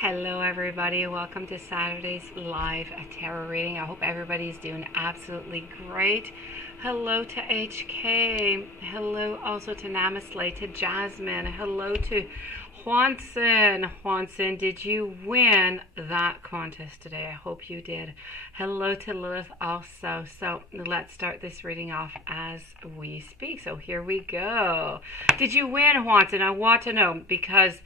Hello, everybody. Welcome to Saturday's live tarot reading. I hope everybody's doing absolutely great. Hello to HK. Hello also to Namaste, to Jasmine. Hello to Juanson. Juanson, did you win that contest today? I hope you did. Hello to Lilith also. So let's start this reading off as we speak. So here we go. Did you win, Juanson? I want to know because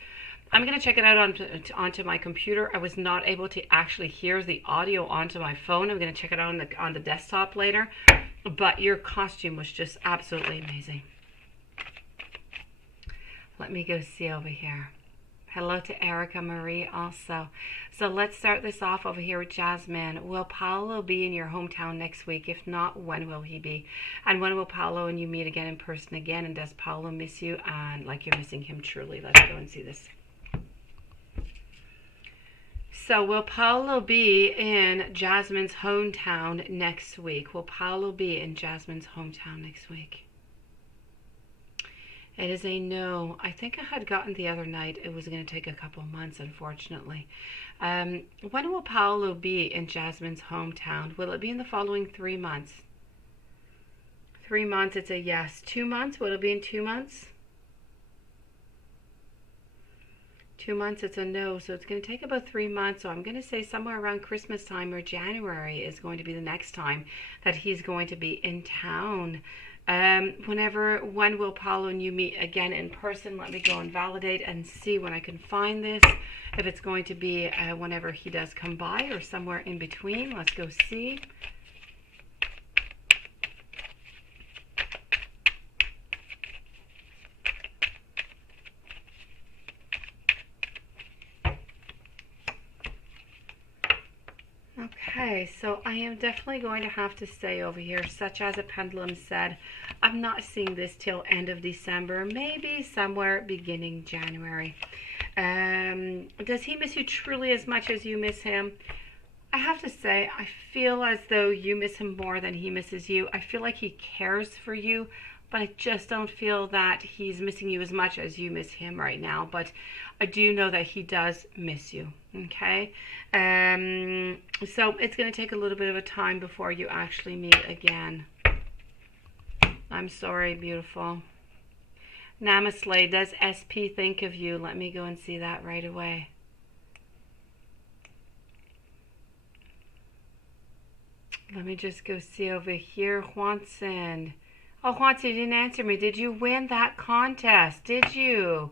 I'm going to check it out onto my computer. I was not able to actually hear the audio onto my phone. I'm going to check it out on the desktop later. But your costume was just absolutely amazing. Let me go see over here. Hello to Erica Marie also. So let's start this off over here with Jasmine. Will Paolo be in your hometown next week? If not, when will he be? And when will Paolo and you meet again in person again? And does Paolo miss you? And like you're missing him truly. Let's go and see this. So will Paolo be in Jasmine's hometown next week? Will Paolo be in Jasmine's hometown next week? It is a no. I think I had gotten the other night. It was going to take a couple months, unfortunately. When will Paolo be in Jasmine's hometown? Will it be in the following 3 months? 3 months, it's a yes. 2 months, will it be in 2 months? 2 months, it's a no. So it's going to take about 3 months. So I'm going to say somewhere around Christmas time or January is going to be the next time that he's going to be in town. When will Paolo and you meet again in person? Let me go and validate and see when I can find this. If it's going to be whenever he does come by or somewhere in between. Let's go see. Okay, so I am definitely going to have to say over here, such as a pendulum said, I'm not seeing this till end of December, maybe somewhere beginning January. Does he miss you truly as much as you miss him? I have to say, I feel as though you miss him more than he misses you. I feel like he cares for you, but I just don't feel that he's missing you as much as you miss him right now. But I do know that he does miss you, okay? So it's going to take a little bit of a time before you actually meet again. I'm sorry, beautiful. Namaste, does SP think of you? Let me go and see that right away. Let me just go see over here. Juanson. Oh, Juanson, you didn't answer me. Did you win that contest? Did you?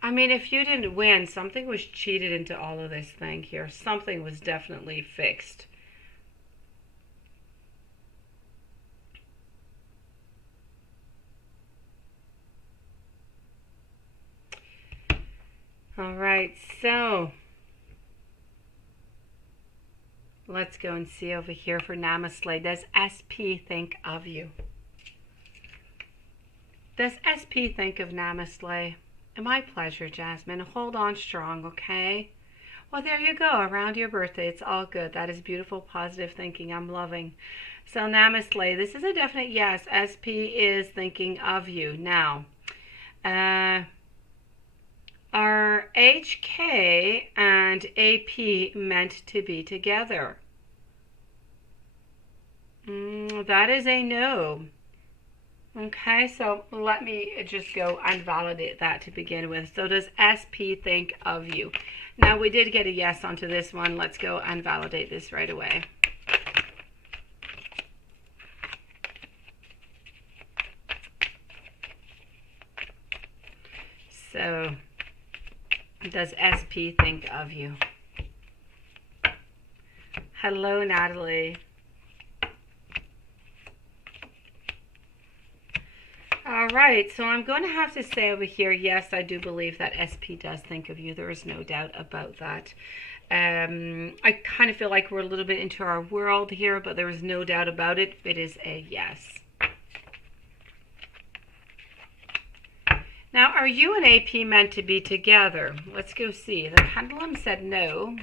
I mean, if you didn't win, something was cheated into all of this thing here. Something was definitely fixed. All right, so let's go and see over here for Namaste. Does SP think of you? Does SP think of Namaste? My pleasure, Jasmine. Hold on strong, okay? Well, there you go. Around your birthday. It's all good. That is beautiful, positive thinking. I'm loving. So, Namaste. This is a definite yes. SP is thinking of you. Now, are HK and AP meant to be together? That is a no. Okay, so let me just go and validate that to begin with. So does SP think of you? Now, we did get a yes onto this one. Let's go and validate this right away. So, does SP think of you? Hello, Natalie. All right, so I'm going to have to say over here, yes, I do believe that SP does think of you. There is no doubt about that. I kind of feel like we're a little bit into our world here, but there is no doubt about it. It is a yes. Now, are you and AP meant to be together? Let's go see. The pendulum said no.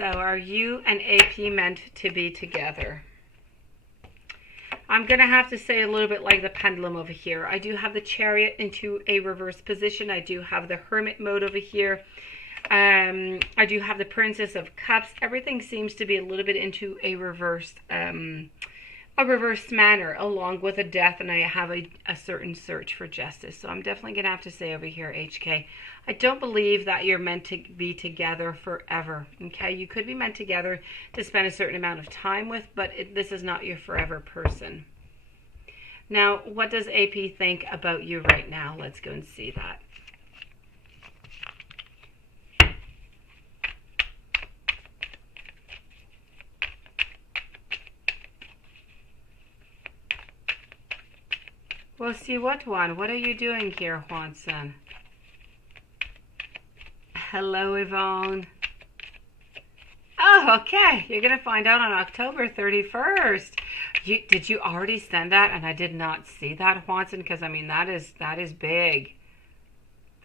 So are you and AP meant to be together? I'm going to have to say a little bit like the pendulum over here. I do have the Chariot into a reverse position. I do have the Hermit mode over here. I do have the Princess of Cups. Everything seems to be a little bit into a reversed manner, along with a death, and I have a certain search for justice. So I'm definitely going to have to say over here, HK, I don't believe that you're meant to be together forever, okay? You could be meant together to spend a certain amount of time with, but this is not your forever person. Now, what does AP think about you right now? Let's go and see that. Well, see what one? What are you doing here, Juanson? Hello, Yvonne. Oh, okay. You're going to find out on October 31st. Did you already send that? And I did not see that, Juanson, because, I mean, that is big.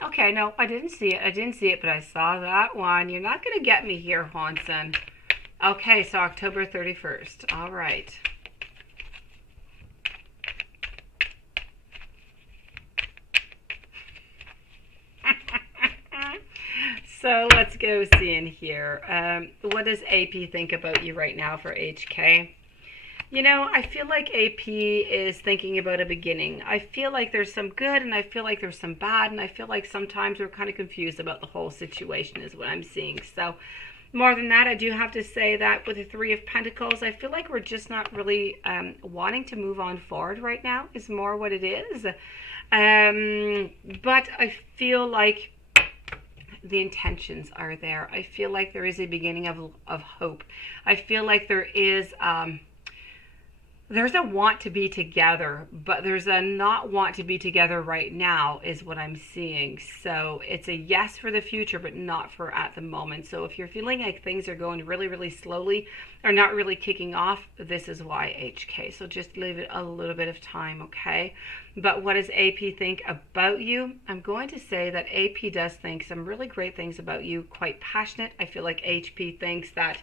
Okay, no, I didn't see it. But I saw that one. You're not going to get me here, Juanson. Okay, so October 31st. All right. So let's go see in here. What does AP think about you right now for HK? You know, I feel like AP is thinking about a beginning. I feel like there's some good and I feel like there's some bad, and I feel like sometimes we're kind of confused about the whole situation is what I'm seeing. So more than that, I do have to say that with the Three of Pentacles, I feel like we're just not really wanting to move on forward right now is more what it is. But I feel like the intentions are there. I feel like there is a beginning of hope. I feel like there's a want to be together, but there's a not want to be together right now is what I'm seeing. So it's a yes for the future, but not for at the moment. So if you're feeling like things are going really, really slowly or not really kicking off, this is why, HK. So just leave it a little bit of time, okay? But what does AP think about you? I'm going to say that AP does think some really great things about you, quite passionate. I feel like HP thinks that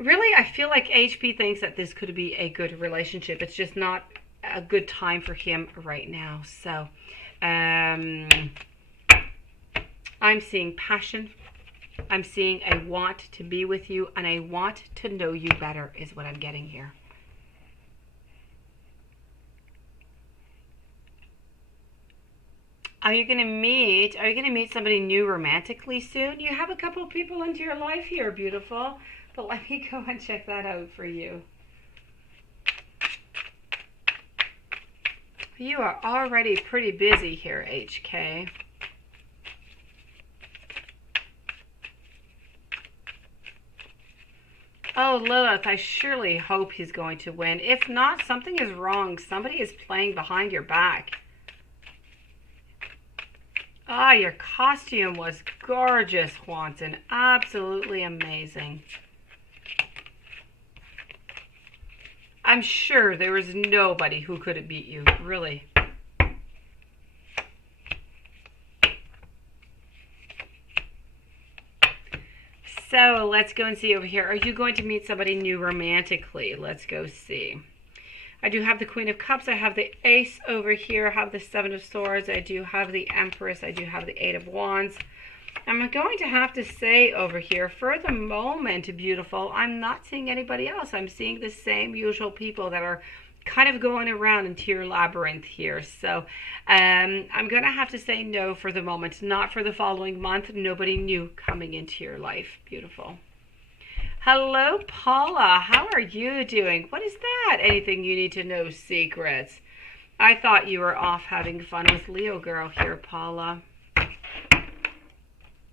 really, I feel like HP thinks that this could be a good relationship. It's just not a good time for him right now. So I'm seeing passion. I'm seeing a want to be with you and a want to know you better is what I'm getting here. Are you going to meet somebody new romantically soon? You have a couple of people into your life here, beautiful. But let me go and check that out for you. You are already pretty busy here, HK. Oh, Lilith, I surely hope he's going to win. If not, something is wrong. Somebody is playing behind your back. Ah, your costume was gorgeous, Juanson. Absolutely amazing. I'm sure there was nobody who could have beat you, really. So let's go and see over here. Are you going to meet somebody new romantically? Let's go see. I do have the Queen of Cups. I have the Ace over here. I have the Seven of Swords. I do have the Empress. I do have the Eight of Wands. I'm going to have to say over here, for the moment, beautiful, I'm not seeing anybody else. I'm seeing the same usual people that are kind of going around into your labyrinth here. So I'm going to have to say no for the moment, not for the following month. Nobody new coming into your life. Beautiful. Hello, Paula. How are you doing? What is that? Anything you need to know? Secrets. I thought you were off having fun with Leo girl here, Paula.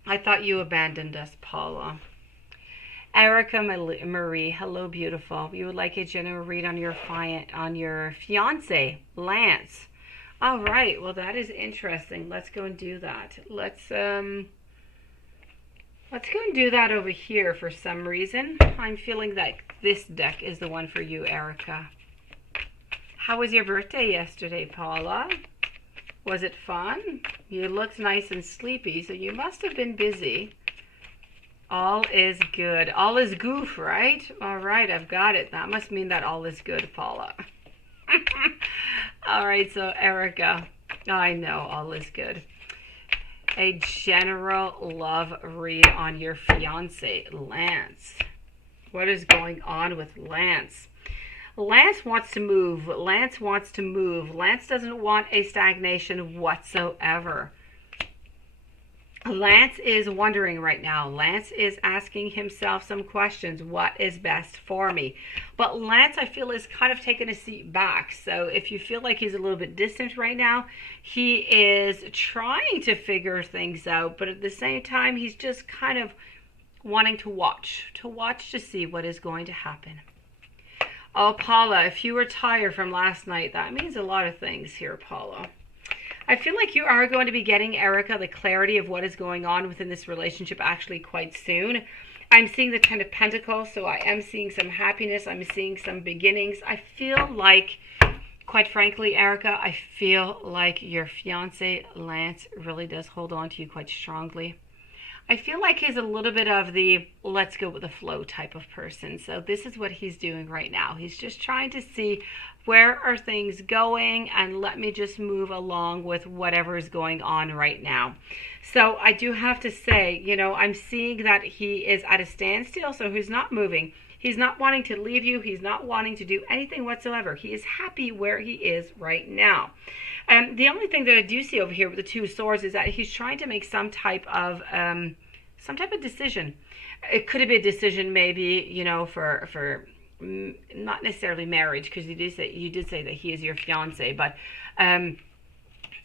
I thought you abandoned us, Paula. Erica Marie, hello, beautiful. You would like a general read on your fiance, Lance. All right, well, that is interesting. Let's go and do that. Let's go and do that over here for some reason. I'm feeling that this deck is the one for you, Erica. How was your birthday yesterday, Paula? Was it fun? You looked nice and sleepy, so you must have been busy. All is good. All is goof, right? All right, I've got it. That must mean that all is good, Paula. All right, so Erica, I know all is good. A general love read on your fiance, Lance. What is going on with Lance? Lance wants to move. Lance wants to move. Lance doesn't want a stagnation whatsoever. Lance is wondering right now. Lance is asking himself some questions. What is best for me? But Lance, I feel, is kind of taking a seat back. So if you feel like he's a little bit distant right now, he is trying to figure things out. But at the same time, he's just kind of wanting to watch to see what is going to happen. Oh, Paula, if you were tired from last night, that means a lot of things here, Paula. I feel like you are going to be getting, Erica, the clarity of what is going on within this relationship actually quite soon. I'm seeing the Ten of Pentacles, so I am seeing some happiness. I'm seeing some beginnings. I feel like, quite frankly, Erica, I feel like your fiance, Lance, really does hold on to you quite strongly. I feel like he's a little bit of the let's go with the flow type of person. So this is what he's doing right now. He's just trying to see where are things going and let me just move along with whatever is going on right now. So I do have to say, I'm seeing that he is at a standstill, so he's not moving. He's not wanting to leave you. He's not wanting to do anything whatsoever. He is happy where he is right now. The only thing that I do see over here with the Two of Swords is that he's trying to make some type of decision. It could be a decision, maybe, for not necessarily marriage, because you did say that he is your fiance, but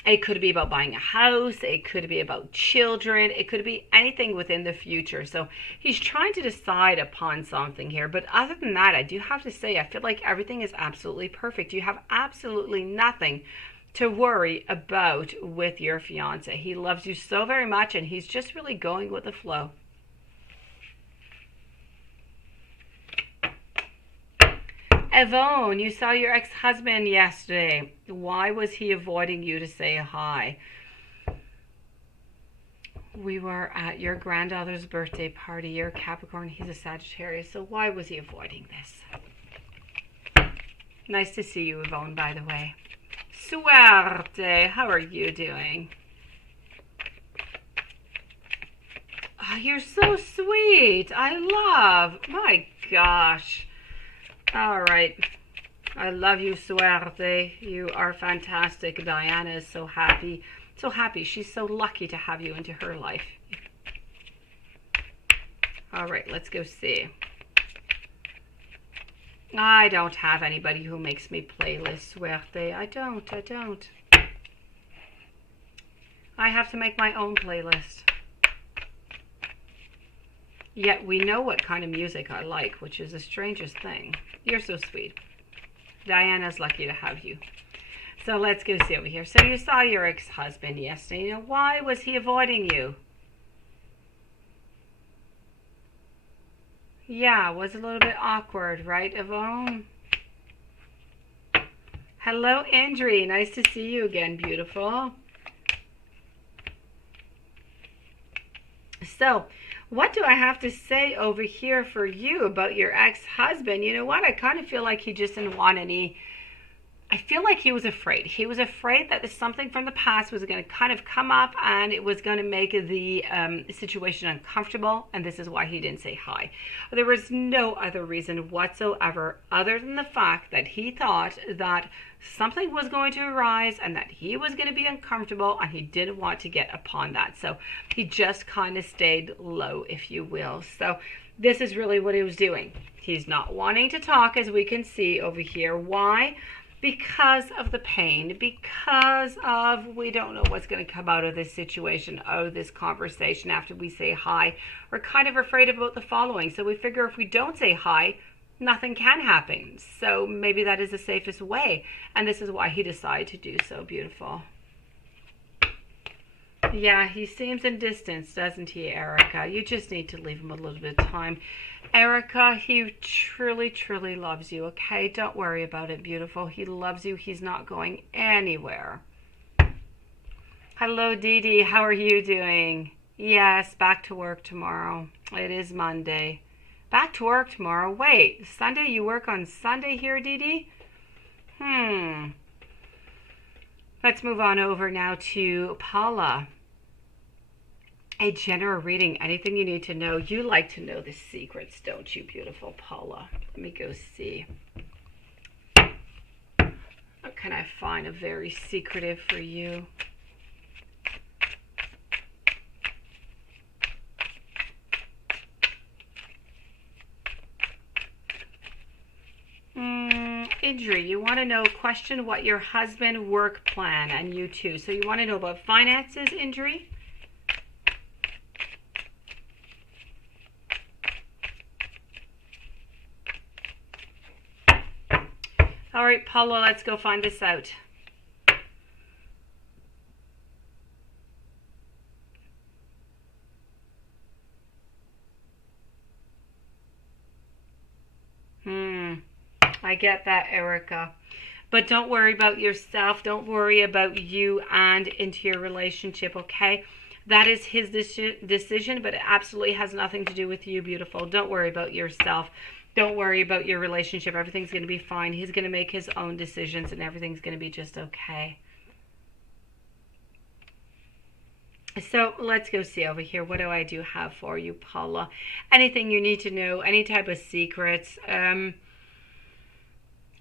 it could be about buying a house. It could be about children. It could be anything within the future. So he's trying to decide upon something here. But other than that, I do have to say, I feel like everything is absolutely perfect. You have absolutely nothing to worry about with your fiance. He loves you so very much, and he's just really going with the flow. Yvonne, you saw your ex-husband yesterday. Why was he avoiding you to say hi? We were at your granddaughter's birthday party. You're a Capricorn, he's a Sagittarius. So why was he avoiding this? Nice to see you, Yvonne, by the way. Suerte, how are you doing? Oh, you're so sweet. I love. My gosh. All right. I love you, Suerte. You are fantastic. Diana is so happy. So happy. She's so lucky to have you into her life. All right, let's go see. I don't have anybody who makes me playlist, Suerte. I don't. I have to make my own playlist. Yet we know what kind of music I like, which is the strangest thing. You're so sweet. Diana's lucky to have you. So let's go see over here. So you saw your ex-husband yesterday. Why was he avoiding you? Yeah, it was a little bit awkward, right, Yvonne? Hello, Andrea. Nice to see you again, beautiful. So, what do I have to say over here for you about your ex-husband? You know what? I kind of feel like he just didn't want any... I feel like he was afraid. He was afraid that something from the past was going to kind of come up and it was going to make the situation uncomfortable. And this is why he didn't say hi. There was no other reason whatsoever other than the fact that he thought that something was going to arise and that he was going to be uncomfortable and he didn't want to get upon that. So he just kind of stayed low, if you will. So this is really what he was doing. He's not wanting to talk, as we can see over here. Why? Because of the pain, because of we don't know what's going to come out of this situation, out of this conversation after we say hi. We're kind of afraid about the following. So we figure if we don't say hi, nothing can happen. So maybe that is the safest way. And this is why he decided to do so. Beautiful. Yeah, he seems in distance, doesn't he, Erica? You just need to leave him a little bit of time. Erica, he truly, truly loves you, okay? Don't worry about it, beautiful. He loves you. He's not going anywhere. Hello, Dee Dee. How are you doing? Yes, back to work tomorrow. It is Monday. Back to work tomorrow. Wait, Sunday? You work on Sunday here, Dee Dee? Let's move on over now to Paula. A general reading. Anything you need to know. You like to know the secrets, don't you, beautiful Paula? Let me go see. What can I find a very secretive for you? Idri, you want to know, question what your husband work plan, and you too. So you want to know about finances, Idri? All right, Paula, let's go find this out. I get that, Erica. But don't worry about yourself. Don't worry about you and into your relationship, okay? That is his decision, but it absolutely has nothing to do with you, beautiful. Don't worry about yourself. Don't worry about your relationship. Everything's going to be fine. He's going to make his own decisions, and everything's going to be just okay. So let's go see over here. What do I have for you, Paula? Anything you need to know? Any type of secrets?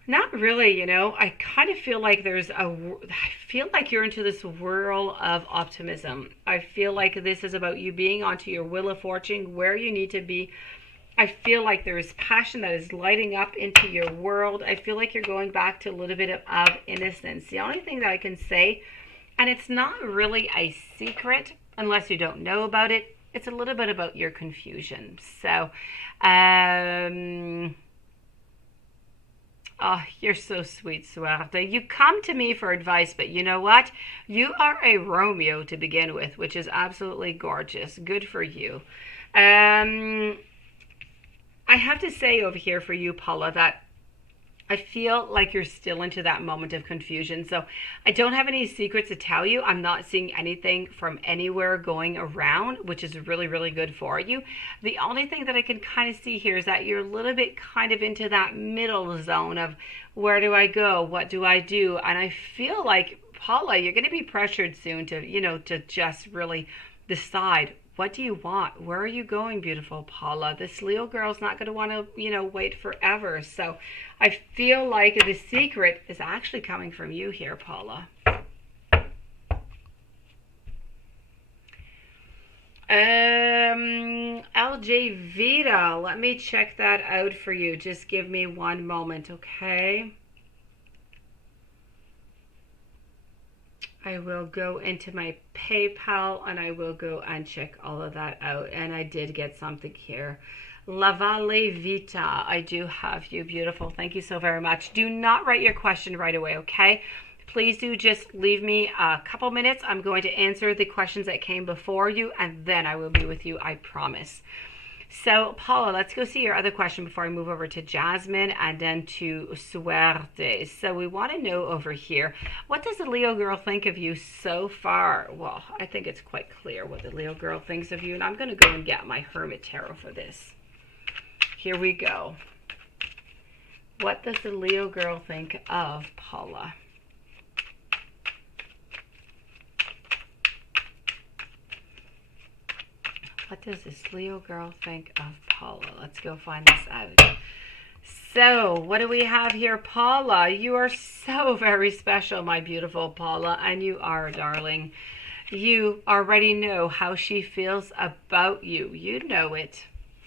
Not really, you know. I kind of feel like I feel like you're into this whirl of optimism. I feel like this is about you being onto your wheel of fortune, where you need to be. I feel like there is passion that is lighting up into your world. I feel like you're going back to a little bit of innocence. The only thing that I can say, and it's not really a secret unless you don't know about it, it's a little bit about your confusion. So, oh, you're so sweet, Suerte. You come to me for advice, but you know what? You are a Romeo to begin with, which is absolutely gorgeous. Good for you. I have to say over here for you, Paula, that I feel like you're still into that moment of confusion. So I don't have any secrets to tell you. I'm not seeing anything from anywhere going around, which is really, really good for you. The only thing that I can kind of see here is that you're a little bit kind of into that middle zone of where do I go? What do I do? And I feel like, Paula, you're going to be pressured soon to, to just really decide, what do you want? Where are you going, beautiful Paula? This Leo girl's not going to want to, wait forever. So I feel like the secret is actually coming from you here, Paula. LJ Vita, let me check that out for you. Just give me one moment, okay? I will go into my PayPal and I will go and check all of that out. And I did get something here. Lavale Vita, I do have you, beautiful. Thank you so very much. Do not write your question right away, okay? Please do just leave me a couple minutes. I'm going to answer the questions that came before you, and then I will be with you, I promise. So, Paula, let's go see your other question before I move over to Jasmine and then to Suerte. So we want to know over here, what does the Leo girl think of you so far? Well, I think it's quite clear what the Leo girl thinks of you, and I'm going to go and get my Hermit Tarot for this. Here we go. What does the Leo girl think of Paula? What does this Leo girl think of Paula? Let's go find this out. So, what do we have here, Paula? You are so very special, my beautiful Paula, and you are, darling. You already know how she feels about you. You know it.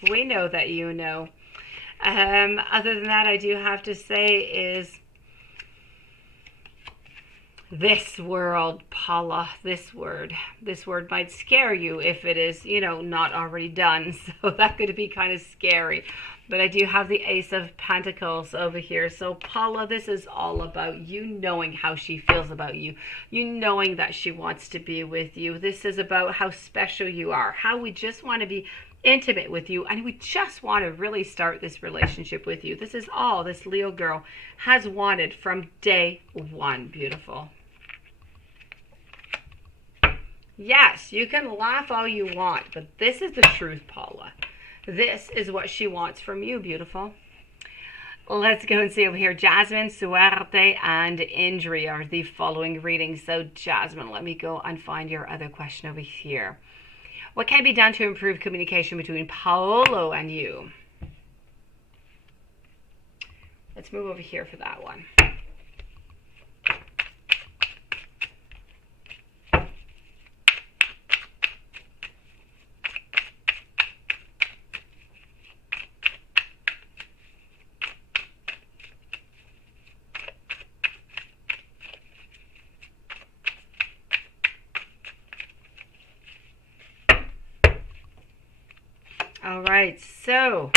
We know that you know. Other than that, I do have to say is this world, Paula, this word might scare you if it is, not already done. So that could be kind of scary. But I do have the Ace of Pentacles over here. So Paula, this is all about you knowing how she feels about you. You knowing that she wants to be with you. This is about how special you are. How we just want to be intimate with you. And we just want to really start this relationship with you. This is all this Leo girl has wanted from day one. Beautiful. Yes, you can laugh all you want, but this is the truth, Paula. This is what she wants from you, beautiful. Let's go and see over here. Jasmine, suerte, and injury are the following readings. So, Jasmine, let me go and find your other question over here. What can be done to improve communication between Paolo and you? Let's move over here for that one. All right, so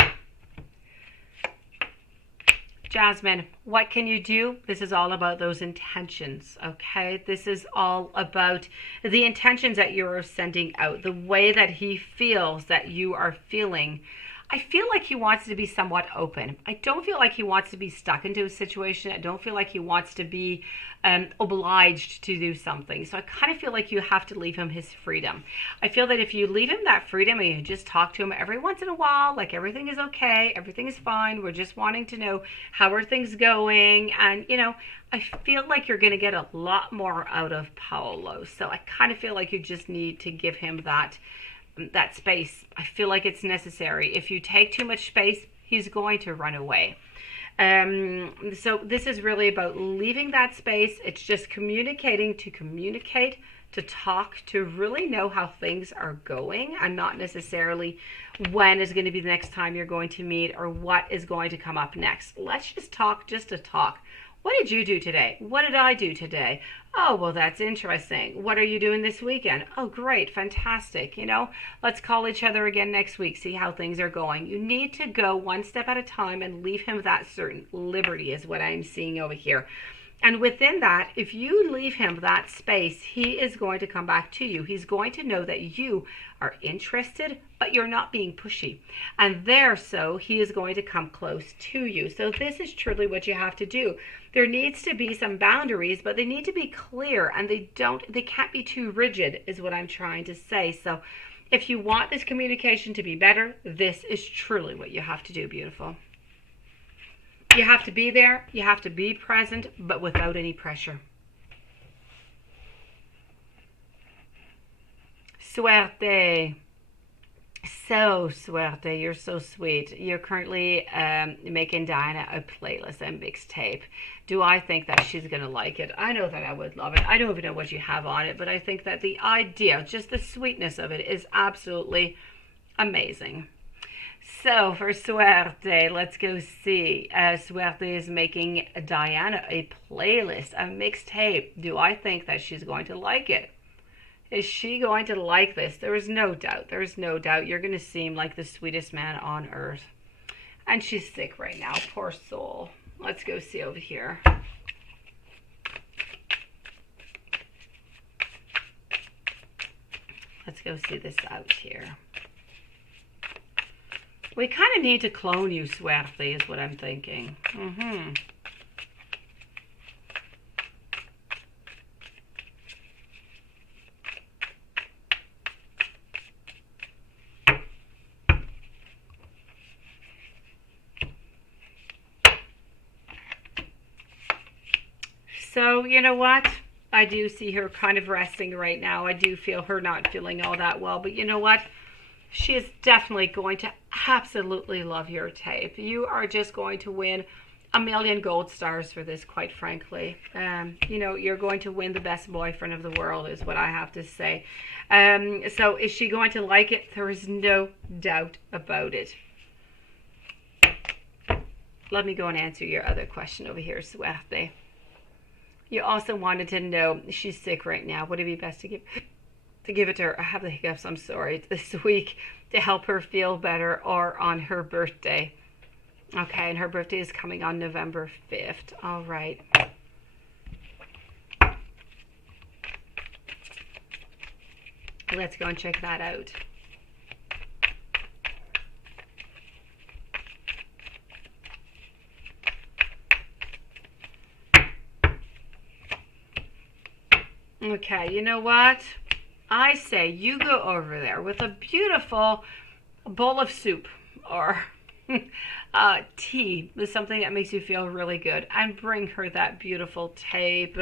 Jasmine, what can you do? This is all about those intentions, okay? This is all about the intentions that you're sending out, the way that he feels that you are feeling. I feel like he wants to be somewhat open. I don't feel like he wants to be stuck into a situation. I don't feel like he wants to be obliged to do something. So I kind of feel like you have to leave him his freedom. I feel that if you leave him that freedom and you just talk to him every once in a while, like everything is okay, everything is fine, we're just wanting to know how are things going, and I feel like you're going to get a lot more out of Paolo. So I kind of feel like you just need to give him that space. I feel like it's necessary. If you take too much space, he's going to run away. So this is really about leaving that space. It's just communicating to communicate, to talk, to really know how things are going, and not necessarily when is going to be the next time you're going to meet or what is going to come up next. Let's just talk just to talk. What did you do today? What did I do today? Oh, well, that's interesting. What are you doing this weekend? Oh, great. Fantastic. Let's call each other again next week, see how things are going. You need to go one step at a time and leave him that certain liberty is what I'm seeing over here. And within that, if you leave him that space, he is going to come back to you. He's going to know that you are interested, but you're not being pushy. And so he is going to come close to you. So this is truly what you have to do. There needs to be some boundaries, but they need to be clear, and they can't be too rigid, is what I'm trying to say. So if you want this communication to be better, this is truly what you have to do, beautiful. You have to be there, you have to be present, but without any pressure. Suerte. So suerte, you're so sweet. You're currently making Diana a playlist, a mixtape. Do I think that she's going to like it? I know that I would love it. I don't even know what you have on it, but I think that the idea, just the sweetness of it is absolutely amazing. So for Suerte, let's go see. Suerte is making Diana a playlist, a mixtape. Do I think that she's going to like it? Is she going to like this? There is no doubt. There is no doubt. You're going to seem like the sweetest man on earth. And she's sick right now. Poor soul. Let's go see over here. Let's go see this out here. We kind of need to clone you, Suerte, is what I'm thinking. So, you know what? I do see her kind of resting right now. I do feel her not feeling all that well. But you know what? She is definitely going to absolutely love your tape. You are just going to win a million gold stars for this, quite frankly. You're going to win the best boyfriend of the world, is what I have to say. So is she going to like it? There is no doubt about it. Let me go and answer your other question over here, Suerte. You also wanted to know, she's sick right now. Would it be best to give it to her? I have the hiccups, I'm sorry, this week to help her feel better, or on her birthday? Okay, and her birthday is coming on November 5th. All right. Let's go and check that out. Okay, you know what? I say you go over there with a beautiful bowl of soup or tea with something that makes you feel really good, and bring her that beautiful tape.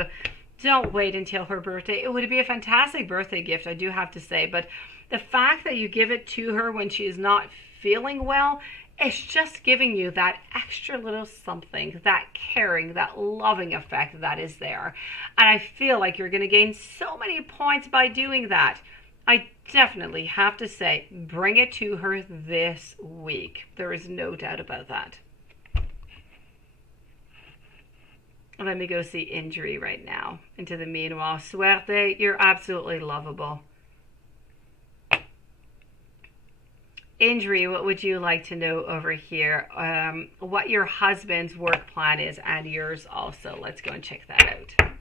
Don't wait until her birthday. It would be a fantastic birthday gift, I do have to say, but the fact that you give it to her when she is not feeling well, it's just giving you that extra little something, that caring, that loving effect that is there. And I feel like you're going to gain so many points by doing that. I definitely have to say, bring it to her this week. There is no doubt about that. Let me go see Injury right now. Into the meanwhile, Suerte, you're absolutely lovable. Injury, what would you like to know over here? What your husband's work plan is, and yours also. Let's go and check that out.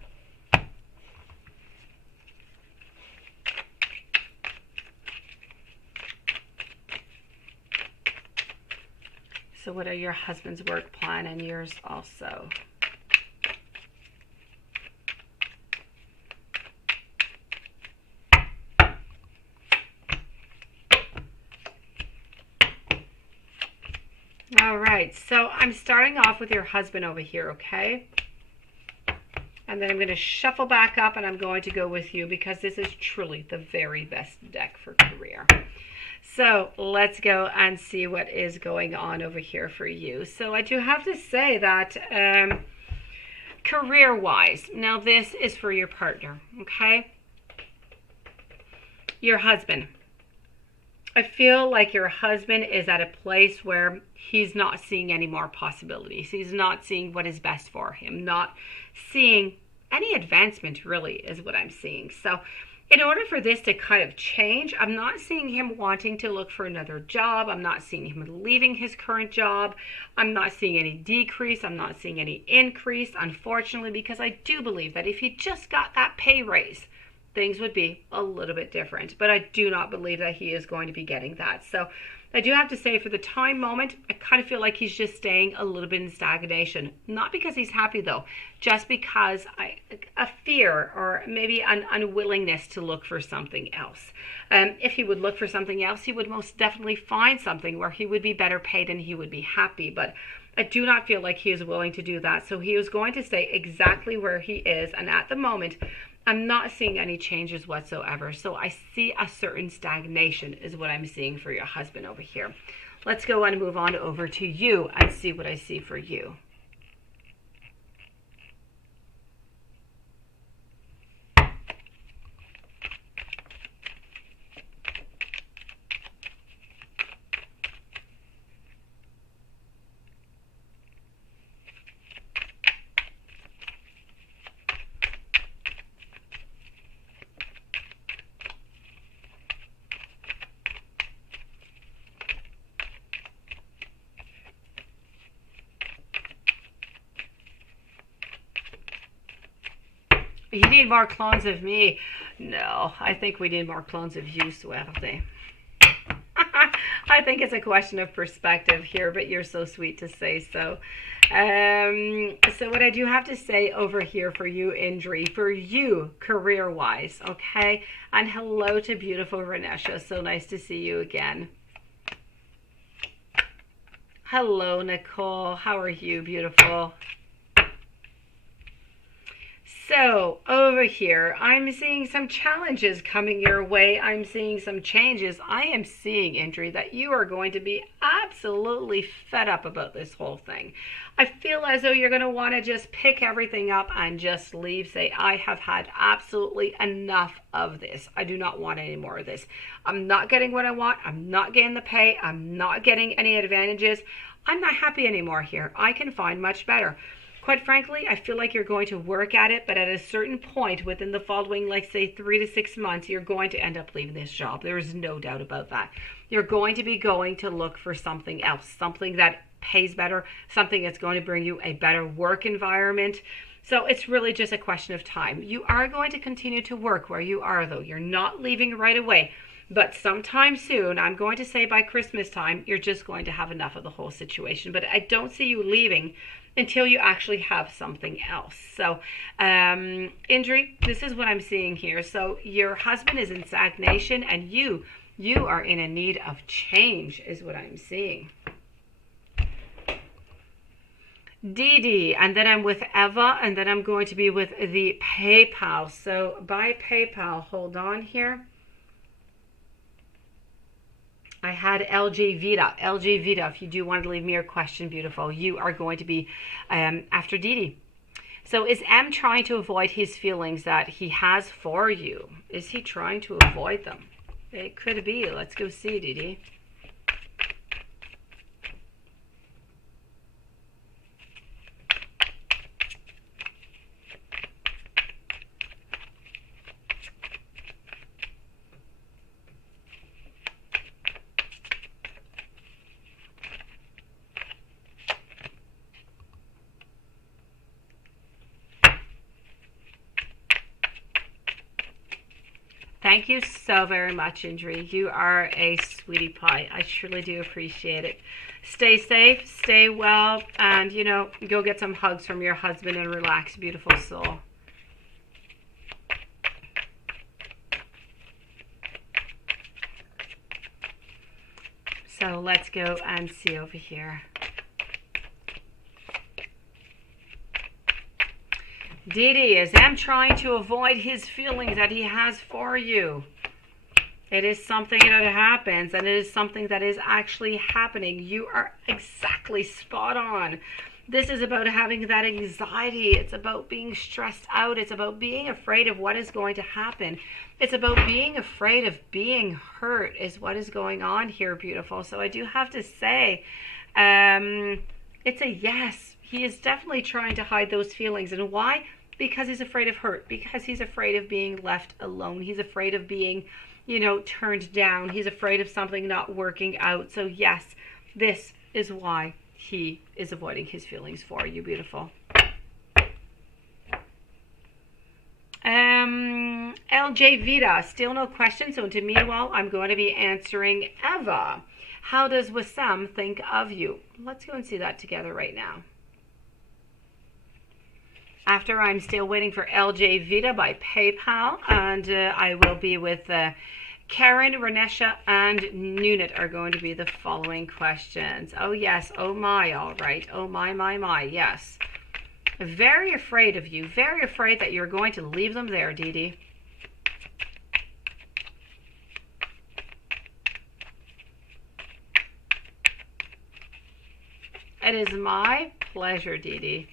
So what are your husband's work plan and yours also? All right, so I'm starting off with your husband over here, okay? And then I'm going to shuffle back up, and I'm going to go with you because this is truly the very best deck for career. So let's go and see what is going on over here for you. So I do have to say that career-wise, now this is for your partner, okay? Your husband. I feel like your husband is at a place where he's not seeing any more possibilities. He's not seeing what is best for him, not seeing any advancement, really, is what I'm seeing. So in order for this to kind of change, I'm not seeing him wanting to look for another job. I'm not seeing him leaving his current job. I'm not seeing any decrease. I'm not seeing any increase, unfortunately, because I do believe that if he just got that pay raise, things would be a little bit different. But I do not believe that he is going to be getting that. So I do have to say, for the time moment, I kind of feel like he's just staying a little bit in stagnation. Not because he's happy, though, just because a fear or maybe an unwillingness to look for something else. If he would look for something else, he would most definitely find something where he would be better paid and he would be happy. But I do not feel like he is willing to do that. So he is going to stay exactly where he is. And at the moment, I'm not seeing any changes whatsoever. So I see a certain stagnation is what I'm seeing for your husband over here. Let's go and move on over to you and see what I see for you. You need more clones of me. No, I think we need more clones of you, Suerte. I think it's a question of perspective here, but you're so sweet to say so. So what I do have to say over here for you, Injury, for you, career-wise, okay? And hello to beautiful Renesha. So nice to see you again. Hello, Nicole. How are you, beautiful? So over here, I'm seeing some challenges coming your way. I'm seeing some changes. I am seeing, Injury, that you are going to be absolutely fed up about this whole thing. I feel as though you're going to want to just pick everything up and just leave. Say, I have had absolutely enough of this. I do not want any more of this. I'm not getting what I want. I'm not getting the pay. I'm not getting any advantages. I'm not happy anymore here. I can find much better. Quite frankly, I feel like you're going to work at it, but at a certain point within the following, like say 3 to 6 months, you're going to end up leaving this job. There is no doubt about that. You're going to be going to look for something else, something that pays better, something that's going to bring you a better work environment. So it's really just a question of time. You are going to continue to work where you are, though. You're not leaving right away. But sometime soon, I'm going to say by Christmas time, you're just going to have enough of the whole situation. But I don't see you leaving until you actually have something else. So, Indri, this is what I'm seeing here. So your husband is in stagnation, and you are in a need of change, is what I'm seeing. Dee Dee, and then I'm with Eva, and then I'm going to be with the PayPal. So by PayPal, hold on here. I had LJ Vita. LJ Vita, if you do want to leave me your question, beautiful, you are going to be after Dee Dee. So is M trying to avoid his feelings that he has for you? Is he trying to avoid them? It could be. Let's go see, Dee Dee. Thank you so very much, Indri. You are a sweetie pie. I truly do appreciate it. Stay safe, stay well, and, you know, go get some hugs from your husband and relax, beautiful soul. So let's go and see over here. Dee Dee, is M trying to avoid his feelings that he has for you? It is something that happens, and it is something that is actually happening. You are exactly spot on. This is about having that anxiety. It's about being stressed out. It's about being afraid of what is going to happen. It's about being afraid of being hurt is what is going on here, beautiful. So I do have to say, it's a yes. He is definitely trying to hide those feelings. And why? Because he's afraid of hurt. Because he's afraid of being left alone. He's afraid of being, you know, turned down. He's afraid of something not working out. So yes, this is why he is avoiding his feelings for you, beautiful. LJ Vita, still no question. So into meanwhile, I'm going to be answering Eva. How does Wissam think of you? Let's go and see that together right now. After, I'm still waiting for LJ Vita by PayPal, and I will be with Karen, Renesha, and Nunit are going to be the following questions. Oh yes, oh my, all right. Oh my, yes. Very afraid of you, very afraid that you're going to leave them there, Dee Dee. It is my pleasure, Dee Dee.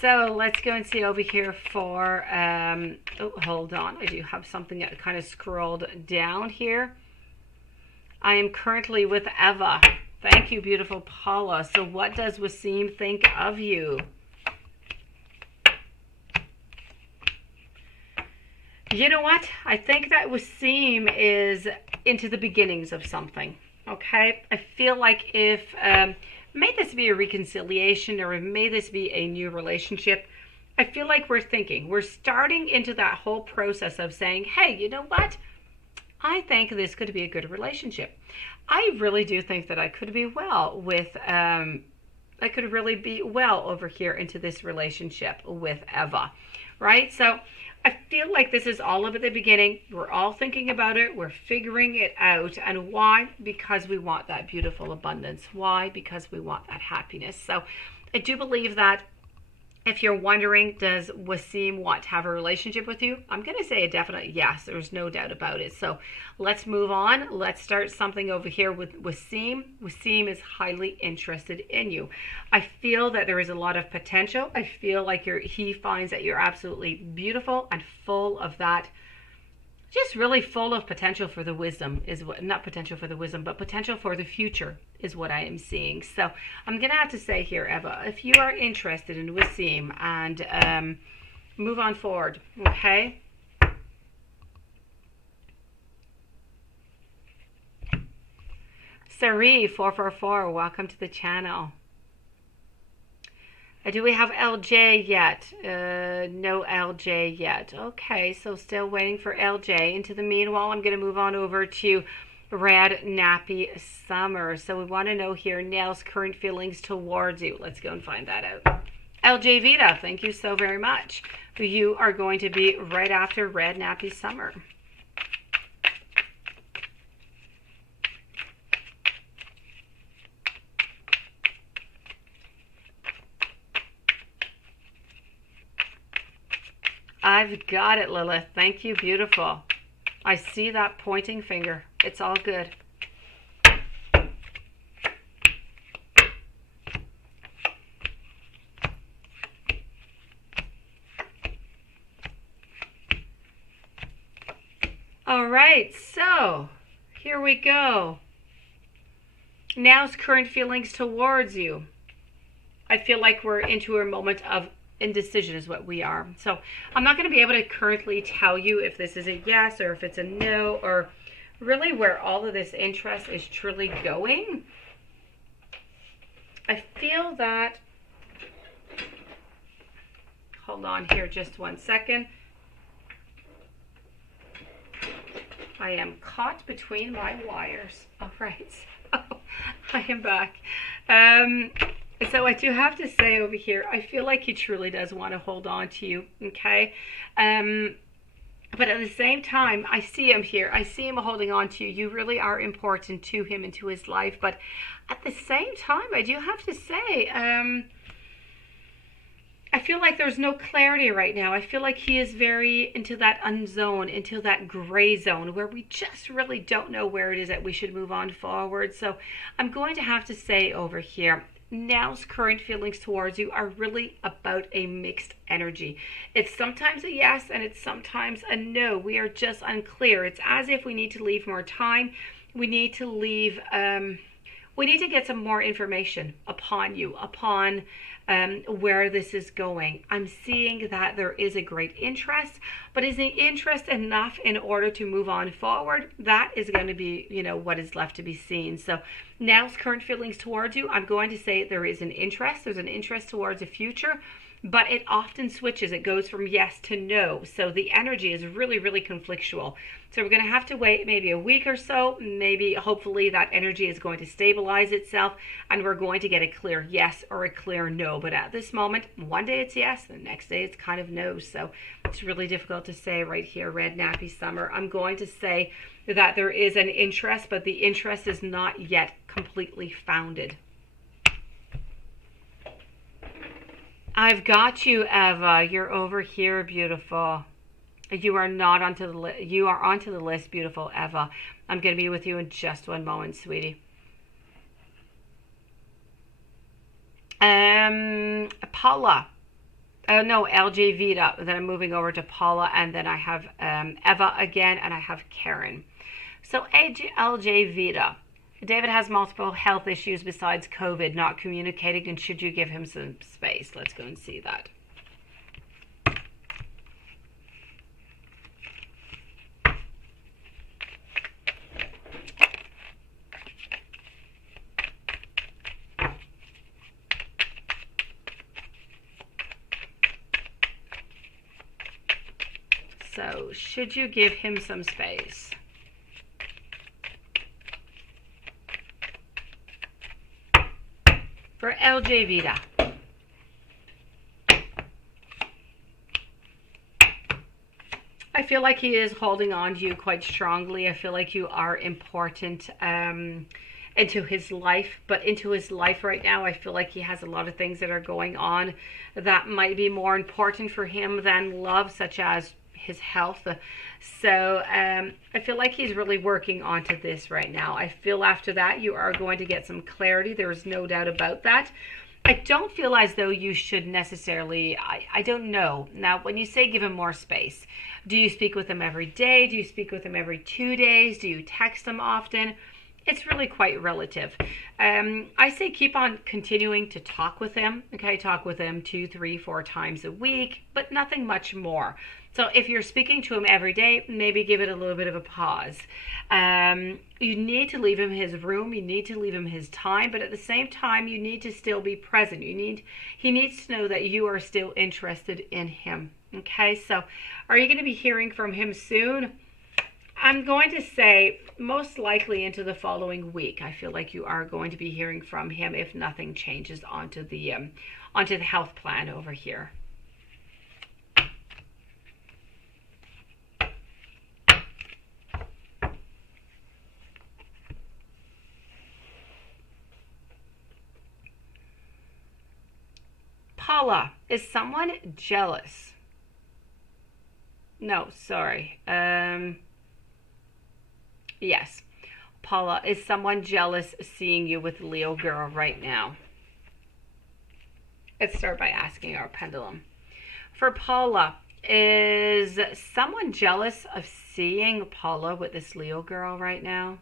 So let's go and see over here for, oh, hold on. I do have something that kind of scrolled down here. I am currently with Eva. Thank you, beautiful Paula. So what does Wasim think of you? You know what? I think that Wasim is into the beginnings of something. Okay? I feel like if... may this be a reconciliation, or may this be a new relationship, I feel like we're starting into that whole process of saying, hey, you know what? I think this could be a good relationship. I really do think that I could be well with, I could really be well over here into this relationship with Eva, right? So I feel like this is all about the beginning. We're all thinking about it. We're figuring it out. And why? Because we want that beautiful abundance. Why? Because we want that happiness. So I do believe that if you're wondering, does Wasim want to have a relationship with you? I'm going to say a definite yes. There's no doubt about it. So let's move on. Let's start something over here with Wasim. Wasim is highly interested in you. I feel that there is a lot of potential. I feel like he finds that you're absolutely beautiful and full of that, just really full of potential for the wisdom is what, not potential for the wisdom, but potential for the future is what I am seeing. So I'm going to have to say here, Eva, if you are interested in Wasim, and move on forward, okay? Sari 444, welcome to the channel. Do we have LJ yet? No LJ yet. Okay, so still waiting for LJ. Into the meanwhile, I'm going to move on over to Red Nappy Summer. So we want to know here, Nell's current feelings towards you. Let's go and find that out. LJ Vita, thank you so very much. You are going to be right after Red Nappy Summer. I've got it, Lilith. Thank you, beautiful. I see that pointing finger. It's all good. All right, so here we go. Now's current feelings towards you. I feel like we're into a moment of indecision is what we are. So I'm not going to be able to currently tell you if this is a yes or if it's a no, or really where all of this interest is truly going. I feel that, hold on here just one second. I am caught between my wires. All right, so I am back. So I do have to say over here, I feel like he truly does want to hold on to you, okay? But at the same time, I see him here. I see him holding on to you. You really are important to him and to his life. But at the same time, I do have to say, I feel like there's no clarity right now. I feel like he is very into that unzone, into that gray zone where we just really don't know where it is that we should move on forward. So I'm going to have to say over here, Now's current feelings towards you are really about a mixed energy. It's sometimes a yes and it's sometimes a no. We are just unclear. It's as if we need to leave more time. We need to leave, we need to get some more information upon you, upon where this is going. I'm seeing that there is a great interest, but is the interest enough in order to move on forward? That is going to be, what is left to be seen. So Now's current feelings towards you, I'm going to say there is an interest. There's an interest towards a future, but it often switches. It goes from yes to no. So the energy is really, really conflictual. So we're going to have to wait maybe a week or so. Maybe hopefully that energy is going to stabilize itself and we're going to get a clear yes or a clear no. But at this moment, one day it's yes, the next day it's kind of no. So it's really difficult to say right here, Red Nappy Summer. I'm going to say that there is an interest, but the interest is not yet completely founded. I've got you, Eva. You're over here, beautiful. You are not onto the list. You are onto the list, beautiful Eva. I'm going to be with you in just one moment, sweetie. Paula. Oh no, LJ Vita. Then I'm moving over to Paula, and then I have Eva again, and I have Karen. So LJ Vita. David has multiple health issues besides COVID, not communicating, and should you give him some space? Let's go and see that. So, should you give him some space? For LJ Vita. I feel like he is holding on to you quite strongly. I feel like you are important into his life. But into his life right now, I feel like he has a lot of things that are going on that might be more important for him than love, such as his health. So I feel like he's really working onto this right now. I feel after that you are going to get some clarity. There is no doubt about that. I don't feel as though you should necessarily, I don't know. Now, when you say give him more space, do you speak with him every day? Do you speak with him every 2 days? Do you text him often? It's really quite relative. I say keep on continuing to talk with him. Okay, talk with him 2, 3, 4 times a week, but nothing much more. So if you're speaking to him every day, maybe give it a little bit of a pause. You need to leave him his room. You need to leave him his time, but at the same time, you need to still be present. He needs to know that you are still interested in him. Okay, so are you going to be hearing from him soon? I'm going to say most likely into the following week. I feel like you are going to be hearing from him if nothing changes onto the health plan over here. Paula, is someone jealous? No, sorry. Yes. Paula, is someone jealous seeing you with Leo girl right now? Let's start by asking our pendulum. For Paula, is someone jealous of seeing Paula with this Leo girl right now?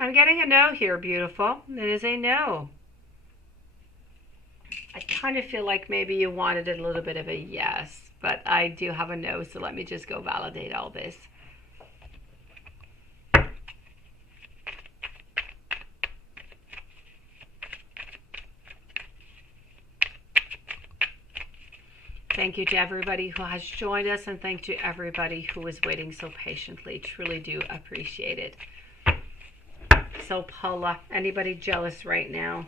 I'm getting a no here, beautiful. It is a no. I kind of feel like maybe you wanted a little bit of a yes, but I do have a no, so let me just go validate all this. Thank you to everybody who has joined us, and thank you to everybody who is waiting so patiently. Truly do appreciate it. So Paula, anybody jealous right now?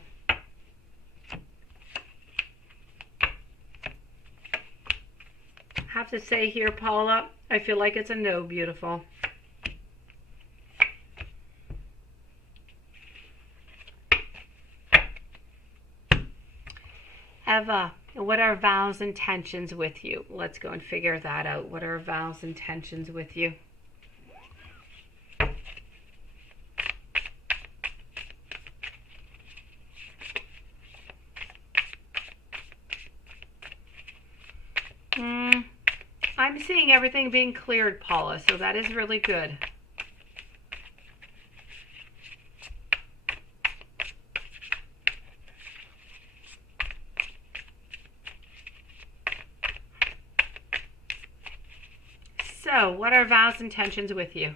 Have to say here, Paula, I feel like it's a no, beautiful. Eva, what are Val's intentions with you? Let's go and figure that out. What are Val's intentions with you? I'm seeing everything being cleared, Paula, so that is really good. So, what are Val's intentions with you?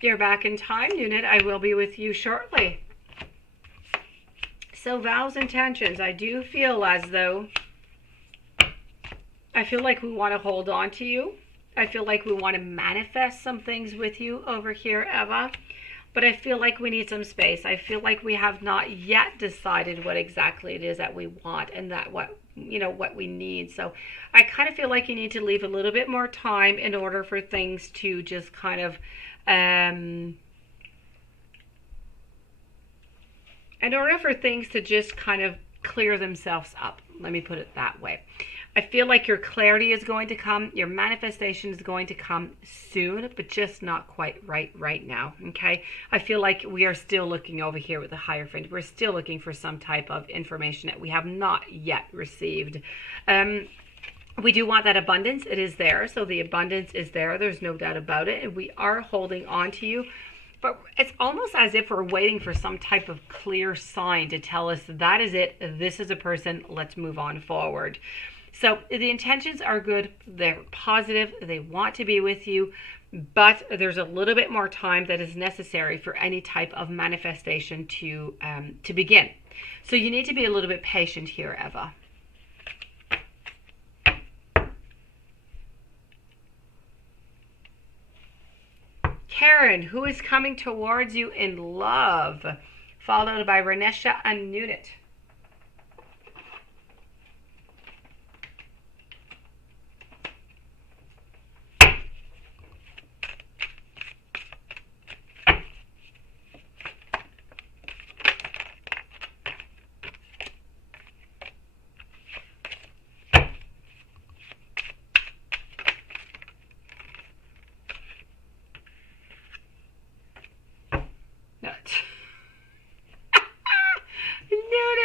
You're back in time, Nunit. I will be with you shortly. So, Val's intentions, I do feel as though I feel like we want to hold on to you. I feel like we want to manifest some things with you over here, Eva. But I feel like we need some space. I feel like we have not yet decided what exactly it is that we want and that what we need. So I kind of feel like you need to leave a little bit more time in order for things to just kind of clear themselves up. Let me put it that way. I feel like your clarity is going to come, your manifestation is going to come soon, but just not quite right now, okay? I feel like we are still looking over here with the Hierophant. We're still looking for some type of information that we have not yet received. We do want that abundance. It is there, so the abundance is there. There's no doubt about it, and we are holding on to you. But it's almost as if we're waiting for some type of clear sign to tell us that is it, this is a person, let's move on forward. So the intentions are good, they're positive, they want to be with you, but there's a little bit more time that is necessary for any type of manifestation to begin. So you need to be a little bit patient here, Eva. Karen, who is coming towards you in love, followed by Renesha and Nunit.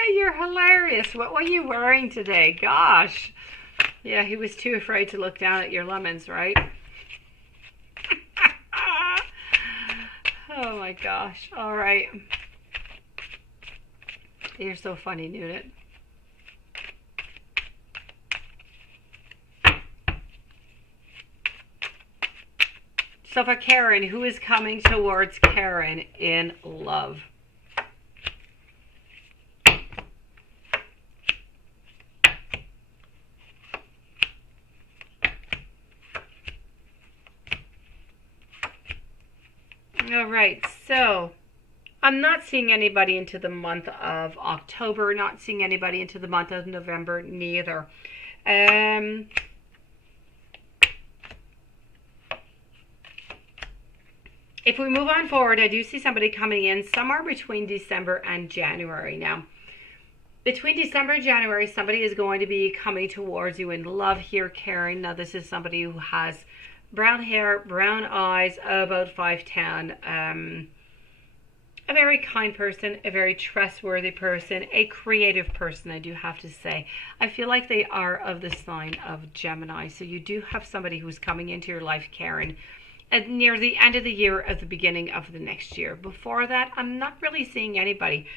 You're hilarious. What were you wearing today? Gosh. Yeah, he was too afraid to look down at your lemons, right? Oh my gosh. All right. You're so funny, Nunit. So for Karen, who is coming towards Karen in love? All right, so I'm not seeing anybody into the month of October, not seeing anybody into the month of November, neither. If we move on forward, I do see somebody coming in somewhere between December and January. Now, between December and January, somebody is going to be coming towards you in love here, Karen. Now, this is somebody who has brown hair, brown eyes, about 5'10", a very kind person, a very trustworthy person, a creative person, I do have to say. I feel like they are of the sign of Gemini. So you do have somebody who's coming into your life, Karen, at near the end of the year, at the beginning of the next year. Before that, I'm not really seeing anybody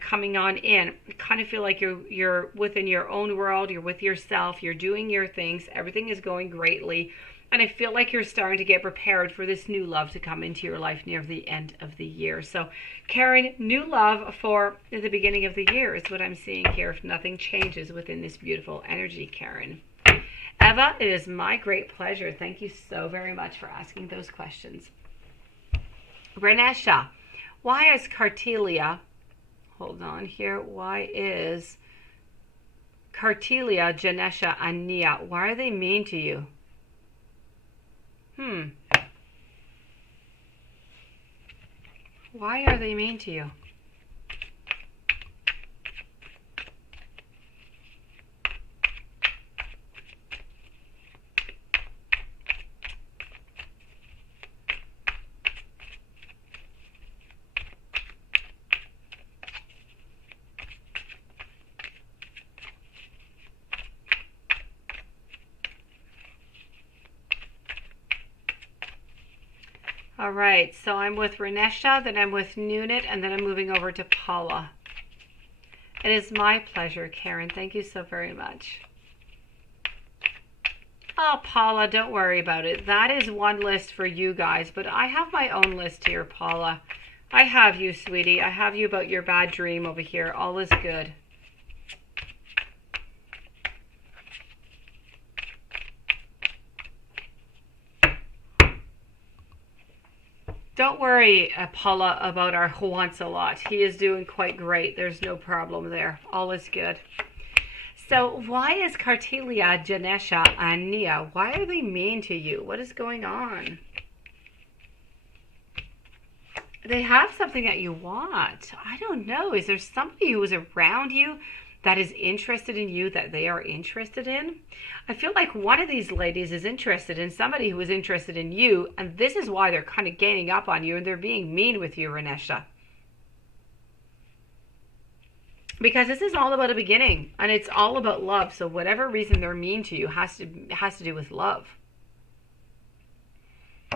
coming on in. I kind of feel like you're within your own world, you're with yourself, you're doing your things, everything is going greatly. And I feel like you're starting to get prepared for this new love to come into your life near the end of the year. So, Karen, new love for the beginning of the year is what I'm seeing here, if nothing changes within this beautiful energy, Karen. Eva, it is my great pleasure. Thank you so very much for asking those questions. Renesha, why is Cartelia, hold on here, why is Cartelia, Janesha, and Nia, why are they mean to you? Why are they mean to you? All right, so I'm with Renesha, then I'm with Nunit, and then I'm moving over to Paula. It is my pleasure, Karen. Thank you so very much. Oh, Paula, don't worry about it. That is one list for you guys, but I have my own list here, Paula. I have you, sweetie. I have you about your bad dream over here. All is good. Don't worry, Paula, about our Juan-Salot. He is doing quite great. There's no problem there. All is good. So why is Cartelia, Janesha, and Nia, why are they mean to you? What is going on? They have something that you want. I don't know. Is there somebody who is around you that is interested in you that they are interested in? I feel like one of these ladies is interested in somebody who is interested in you, and this is why they're kind of gaining up on you and they're being mean with you, Renesha. Because this is all about a beginning and it's all about love. So whatever reason they're mean to you has to do with love.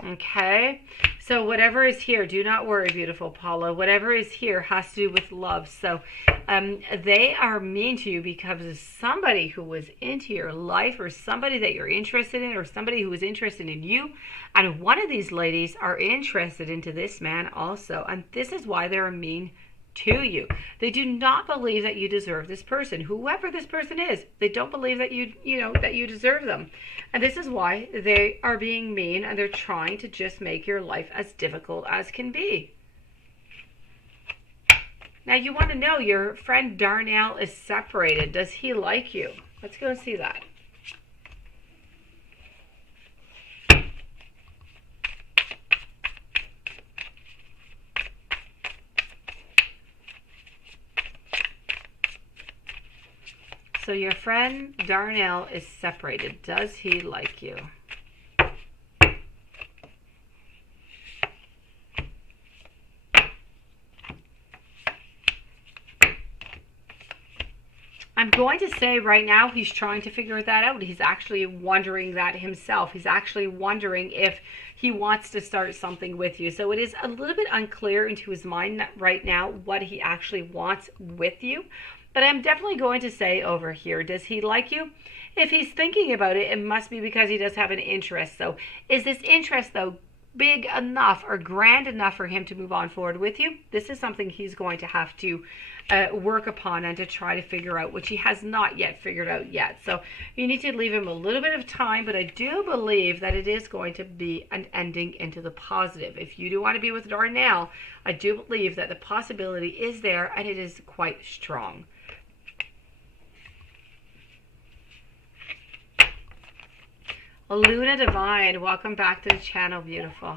Okay, so whatever is here, do not worry, beautiful Paula. Whatever is here has to do with love. So they are mean to you because of somebody who was into your life, or somebody that you're interested in, or somebody who is interested in you. And one of these ladies are interested into this man also. And this is why they're mean to you. They do not believe that you deserve this person, whoever this person is. They don't believe that that you deserve them. And this is why they are being mean, and they're trying to just make your life as difficult as can be. Now you want to know, your friend Darnell is separated. Does he like you? Let's go see that. So your friend Darnell is separated. Does he like you? I'm going to say right now he's trying to figure that out. He's actually wondering that himself. He's actually wondering if he wants to start something with you. So it is a little bit unclear into his mind right now what he actually wants with you. But I'm definitely going to say over here, does he like you? If he's thinking about it, it must be because he does have an interest. So is this interest, though, big enough or grand enough for him to move on forward with you. This is something he's going to have to work upon and to try to figure out, which he has not yet figured out yet. So you need to leave him a little bit of time, but I do believe that it is going to be an ending into the positive. If you do want to be with Darnell, I do believe that the possibility is there and it is quite strong. Luna Divine, welcome back to the channel, beautiful.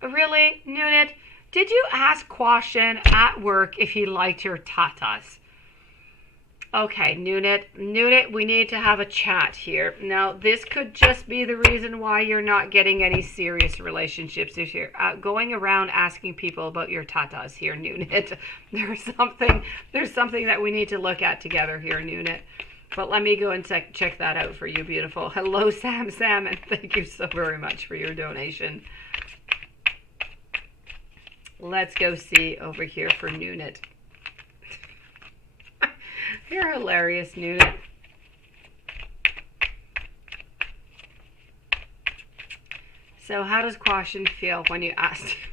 Really, Nunit? Did you ask Quashin at work if he liked your tatas? Okay, Nunit, we need to have a chat here. Now, this could just be the reason why you're not getting any serious relationships if you're going around asking people about your tatas here, Nunit. There's something that we need to look at together here, Nunit. But let me go and check that out for you, beautiful. Hello, Sam, and thank you so very much for your donation. Let's go see over here for Nunit. You're hilarious, Nunit. So how does Quashin feel when you asked him?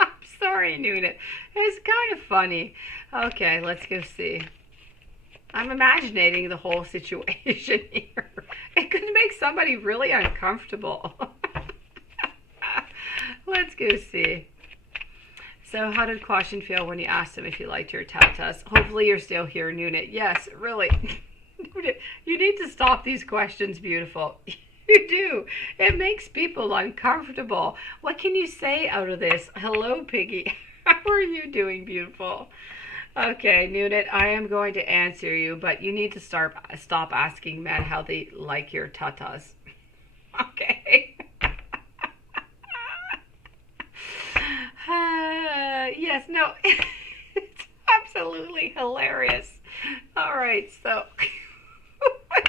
I'm sorry, Nunit. It's kind of funny. Okay, let's go see. I'm imagining the whole situation here. It could make somebody really uncomfortable. Let's go see. So how did Quashin feel when you asked him if he liked your tatas? Hopefully you're still here, Nunit. Yes, really. You need to stop these questions, beautiful. You do. It makes people uncomfortable. What can you say out of this? Hello, Piggy. How are you doing, beautiful? Okay, Nunit, I am going to answer you, but you need to stop asking men how they like your tatas. Okay. Yes, no, it's absolutely hilarious. All right, so I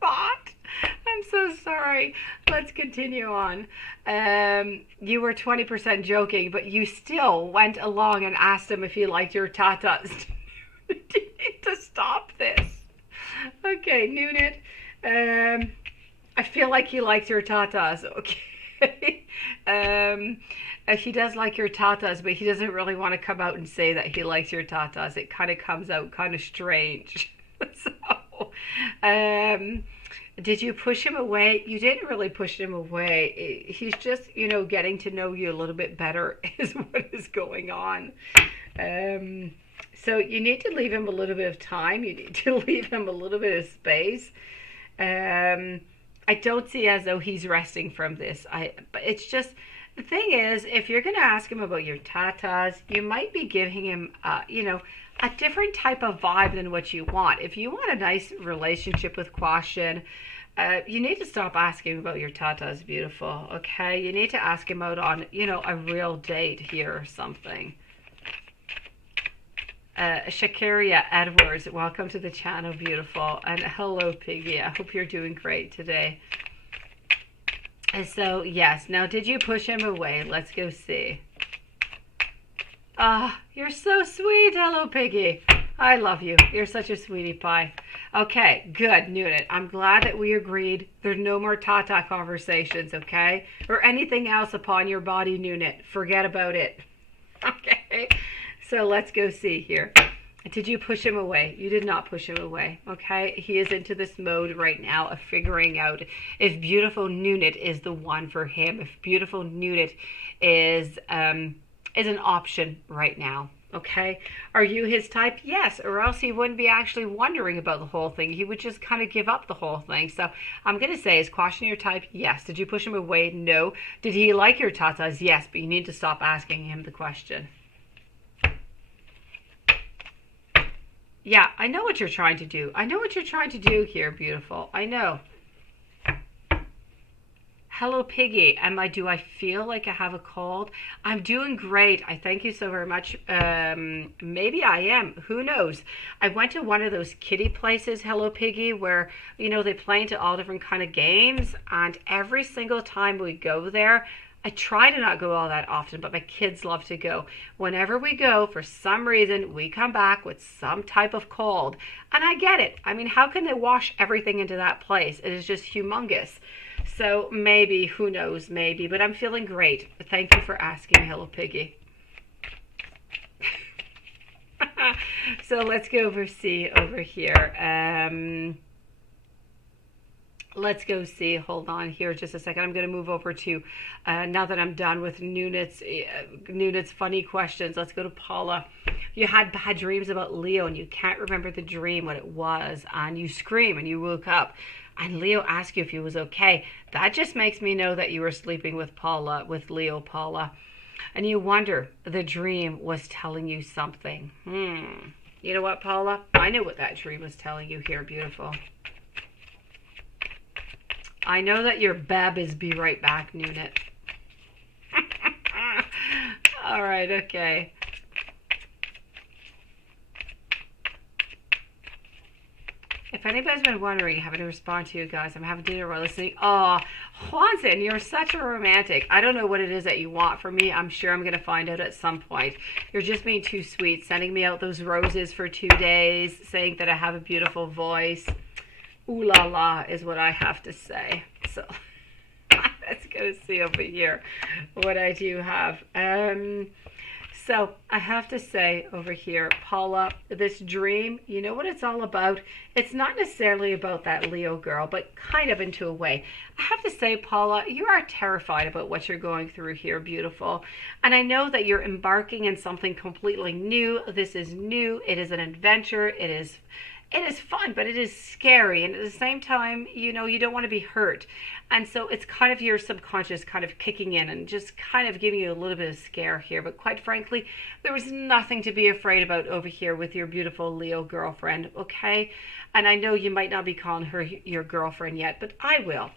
thought, I'm so sorry. Let's continue on. You were 20% joking, but you still went along and asked him if he liked your tatas. You need to stop this. Okay, Nunit, I feel like he liked your tatas, okay? He does like your tatas, but he doesn't really want to come out and say that he likes your tatas. It kind of comes out kind of strange. So, did you push him away? You didn't really push him away. He's just, getting to know you a little bit better is what is going on. So you need to leave him a little bit of time. You need to leave him a little bit of space. I don't see as though he's resting from this. But it's just, the thing is, if you're going to ask him about your tatas, you might be giving him, a different type of vibe than what you want. If you want a nice relationship with Quashin, you need to stop asking about your tatas, beautiful, okay? You need to ask him out on, a real date here or something. Shakaria Edwards, welcome to the channel, beautiful. And hello, Piggy. I hope you're doing great today. So, yes. Now, did you push him away? Let's go see. Ah, you're so sweet. Hello, Piggy. I love you. You're such a sweetie pie. Okay, good, Nunit. I'm glad that we agreed there's no more tata conversations, okay? Or anything else upon your body, Nunit. Forget about it. Okay? So let's go see here. Did you push him away? You did not push him away, okay? He is into this mode right now of figuring out if beautiful Nunit is the one for him, if beautiful Nunit is an option right now, okay? Are you his type? Yes, or else he wouldn't be actually wondering about the whole thing. He would just kind of give up the whole thing. So I'm going to say, is Quashin your type? Yes. Did you push him away? No. Did he like your tatas? Yes, but you need to stop asking him the question. Yeah, I know what you're trying to do. I know what you're trying to do here, beautiful. I know. Hello, Piggy. Do I feel like I have a cold? I'm doing great. I thank you so very much. Maybe I am. Who knows? I went to one of those kiddie places, Hello, Piggy, where, they play into all different kind of games. And every single time we go there, I try to not go all that often, but my kids love to go. Whenever we go, for some reason, we come back with some type of cold. And I get it. I mean, how can they wash everything into that place? It is just humongous. So maybe, who knows, maybe. But I'm feeling great. Thank you for asking, Hello Piggy. So let's go see over here. Let's go see. Hold on here just a second. I'm going to move over to, now that I'm done with Nunit's funny questions, let's go to Paula. You had bad dreams about Leo and you can't remember the dream, what it was, and you scream and you woke up. And Leo asked you if he was okay. That just makes me know that you were sleeping with Leo, Paula. And you wonder, the dream was telling you something. You know what, Paula? I know what that dream was telling you here, beautiful. I know that your bab is be right back, Nunit. All right, okay. If anybody's been wondering, having to respond to you guys, I'm having dinner while listening. Oh, Juanson, you're such a romantic. I don't know what it is that you want from me. I'm sure I'm going to find out at some point. You're just being too sweet, sending me out those roses for 2 days, saying that I have a beautiful voice. Ooh la la is what I have to say. So let's go see over here what I do have. So I have to say over here, Paula, this dream, you know what it's all about? It's not necessarily about that Leo girl, but kind of into a way. I have to say, Paula, you are terrified about what you're going through here, beautiful. And I know that you're embarking in something completely new. This is new. It is an adventure. It is fun, but it is scary. And at the same time, you know, you don't want to be hurt. And so it's kind of your subconscious kind of kicking in and just kind of giving you a little bit of scare here. But quite frankly, there was nothing to be afraid about over here with your beautiful Leo girlfriend, okay? And I know you might not be calling her your girlfriend yet, but I will.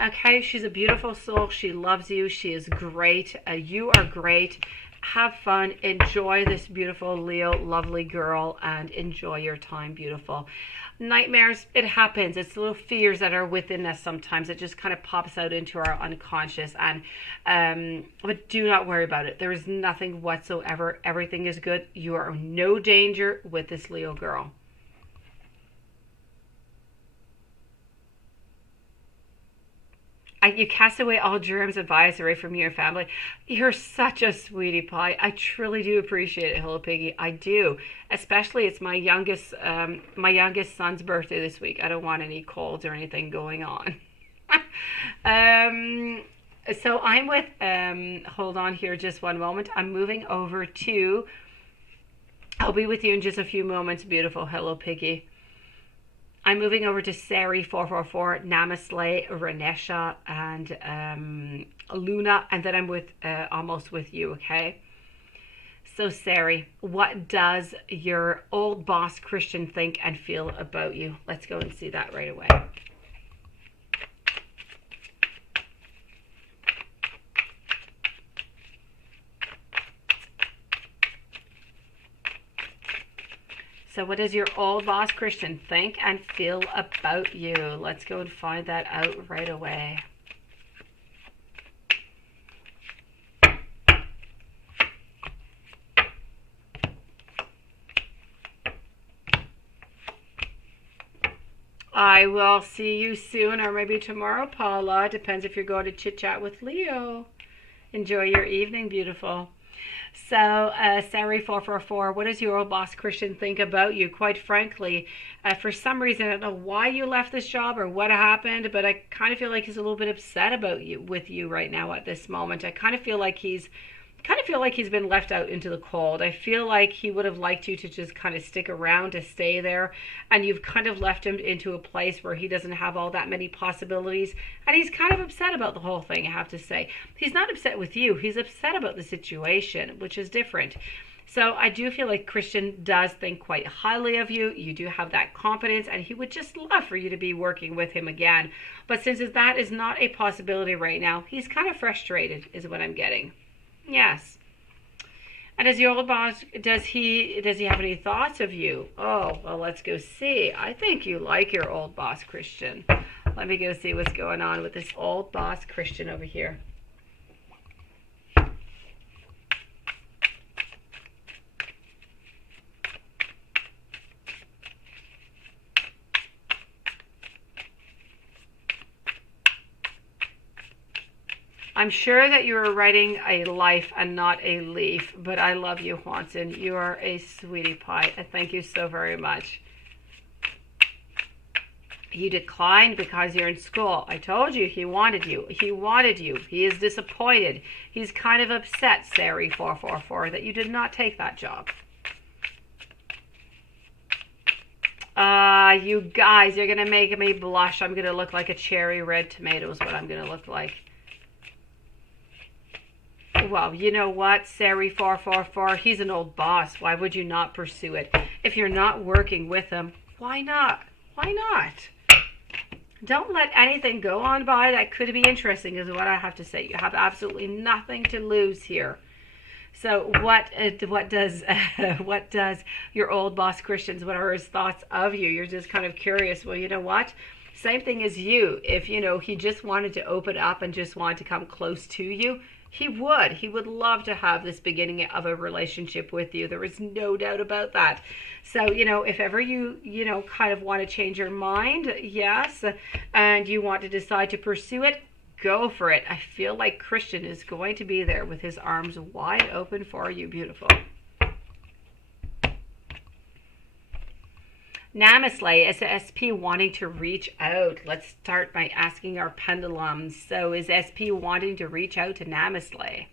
Okay, she's a beautiful soul. She loves you. She is great. You are great. Have fun, enjoy this beautiful Leo, lovely girl, and enjoy your time, beautiful. Nightmares, it happens. It's little fears that are within us sometimes. It just kind of pops out into our unconscious, and but do not worry about it. There is nothing whatsoever. Everything is good. You are in no danger with this Leo girl. You cast away all germs and virus away from your family. You're such a sweetie pie. I truly do appreciate it, Hello Piggy. I do. Especially it's my youngest son's birthday this week. I don't want any colds or anything going on. So I'm with, hold on here just one moment. I'm moving over to, I'll be with you in just a few moments, beautiful Hello Piggy. I'm moving over to Sari 444, Namaste, Renesha, and Luna, and then I'm with almost with you, okay? So Sari, what does your old boss Christian think and feel about you? Let's go and see that right away. So what does your old boss Christian think and feel about you? Let's go and find that out right away. I will see you soon, or maybe tomorrow, Paula. Depends if you're going to chit chat with Leo. Enjoy your evening, beautiful. So, Sari 444, what does your old boss Christian think about you? Quite frankly, for some reason, I don't know why you left this job or what happened, but I kind of feel like he's a little bit upset about you, with you right now at this moment. I kind of feel like he's been left out into the cold. I feel like he would have liked you to just kind of stick around, to stay there, and you've kind of left him into a place where he doesn't have all that many possibilities, and he's kind of upset about the whole thing, I have to say. He's not upset with you. He's upset about the situation, which is different. So I do feel like Christian does think quite highly of you. You do have that confidence, and he would just love for you to be working with him again. But since that is not a possibility right now, he's kind of frustrated, is what I'm getting. Yes. And does your old boss, does he have any thoughts of you? Oh, well, let's go see. I think you like your old boss, Christian. Let me go see what's going on with this old boss, Christian, over here. I'm sure that you are writing a life and not a leaf, but I love you, Juanson. You are a sweetie pie. Thank you so very much. You declined because you're in school. I told you he wanted you. He wanted you. He is disappointed. He's kind of upset, Sari444, that you did not take that job. You guys, you're going to make me blush. I'm going to look like a cherry red tomato is what I'm going to look like. Well, you know what, Sari444, he's an old boss. Why would you not pursue it? If you're not working with him, why not? Why not? Don't let anything go on by that could be interesting is what I have to say. You have absolutely nothing to lose here. So what does your old boss Christians, what are his thoughts of you? You're just kind of curious. Well, you know what? Same thing as you. If, you know, he just wanted to open up and just wanted to come close to you, he would love to have this beginning of a relationship with you. There is no doubt about that. So, you know, if ever you know, kind of want to change your mind, yes, and you want to decide to pursue it, go for it. I feel like Christian is going to be there with his arms wide open for you, beautiful. Namaste, is SP wanting to reach out? Let's start by asking our pendulums. So is SP wanting to reach out to Namaste?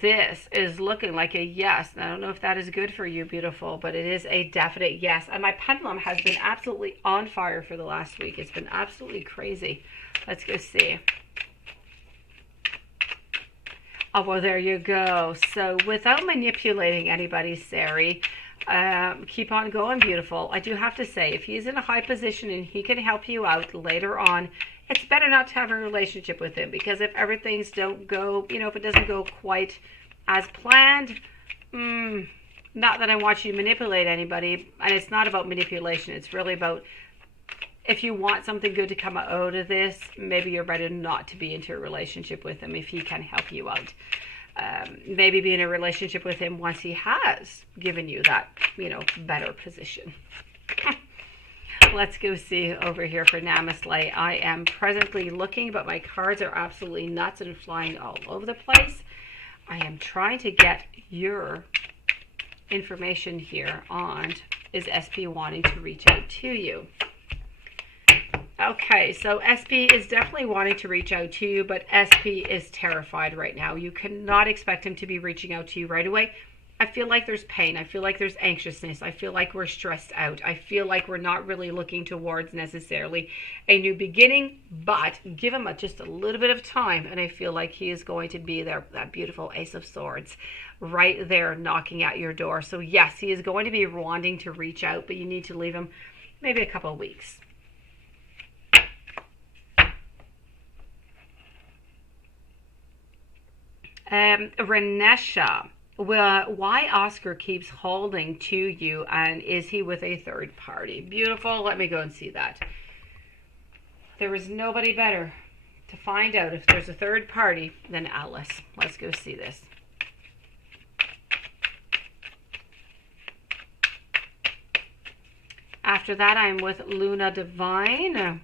This is looking like a yes. I don't know if that is good for you, beautiful, but it is a definite yes. And my pendulum has been absolutely on fire for the last week. It's been absolutely crazy. Let's go see. Oh, well, there you go. So without manipulating anybody, Sari, keep on going, beautiful. I do have to say, if he's in a high position and he can help you out later on, it's better not to have a relationship with him, because if everything's don't go, you know, if it doesn't go quite as planned, not that I want you to manipulate anybody, and it's not about manipulation, it's really about if you want something good to come out of this, maybe you're better not to be into a relationship with him if he can help you out. Maybe be in a relationship with him once he has given you that, you know, better position. Let's go see over here for Namaste. I am presently looking, but my cards are absolutely nuts and flying all over the place. I am trying to get your information here on, is SP wanting to reach out to you? Okay, so SP is definitely wanting to reach out to you, but SP is terrified right now. You cannot expect him to be reaching out to you right away. I feel like there's pain. I feel like there's anxiousness. I feel like we're stressed out. I feel like we're not really looking towards necessarily a new beginning, but give him just a little bit of time, and I feel like he is going to be there, that beautiful Ace of Swords, right there knocking at your door. So yes, he is going to be wanting to reach out, but you need to leave him maybe a couple of weeks. Renesha, well, why Oscar keeps holding to you, and is he with a third party? Beautiful. Let me go and see that. There is nobody better to find out if there's a third party than Alice. Let's go see this. After that, I'm with Luna Divine.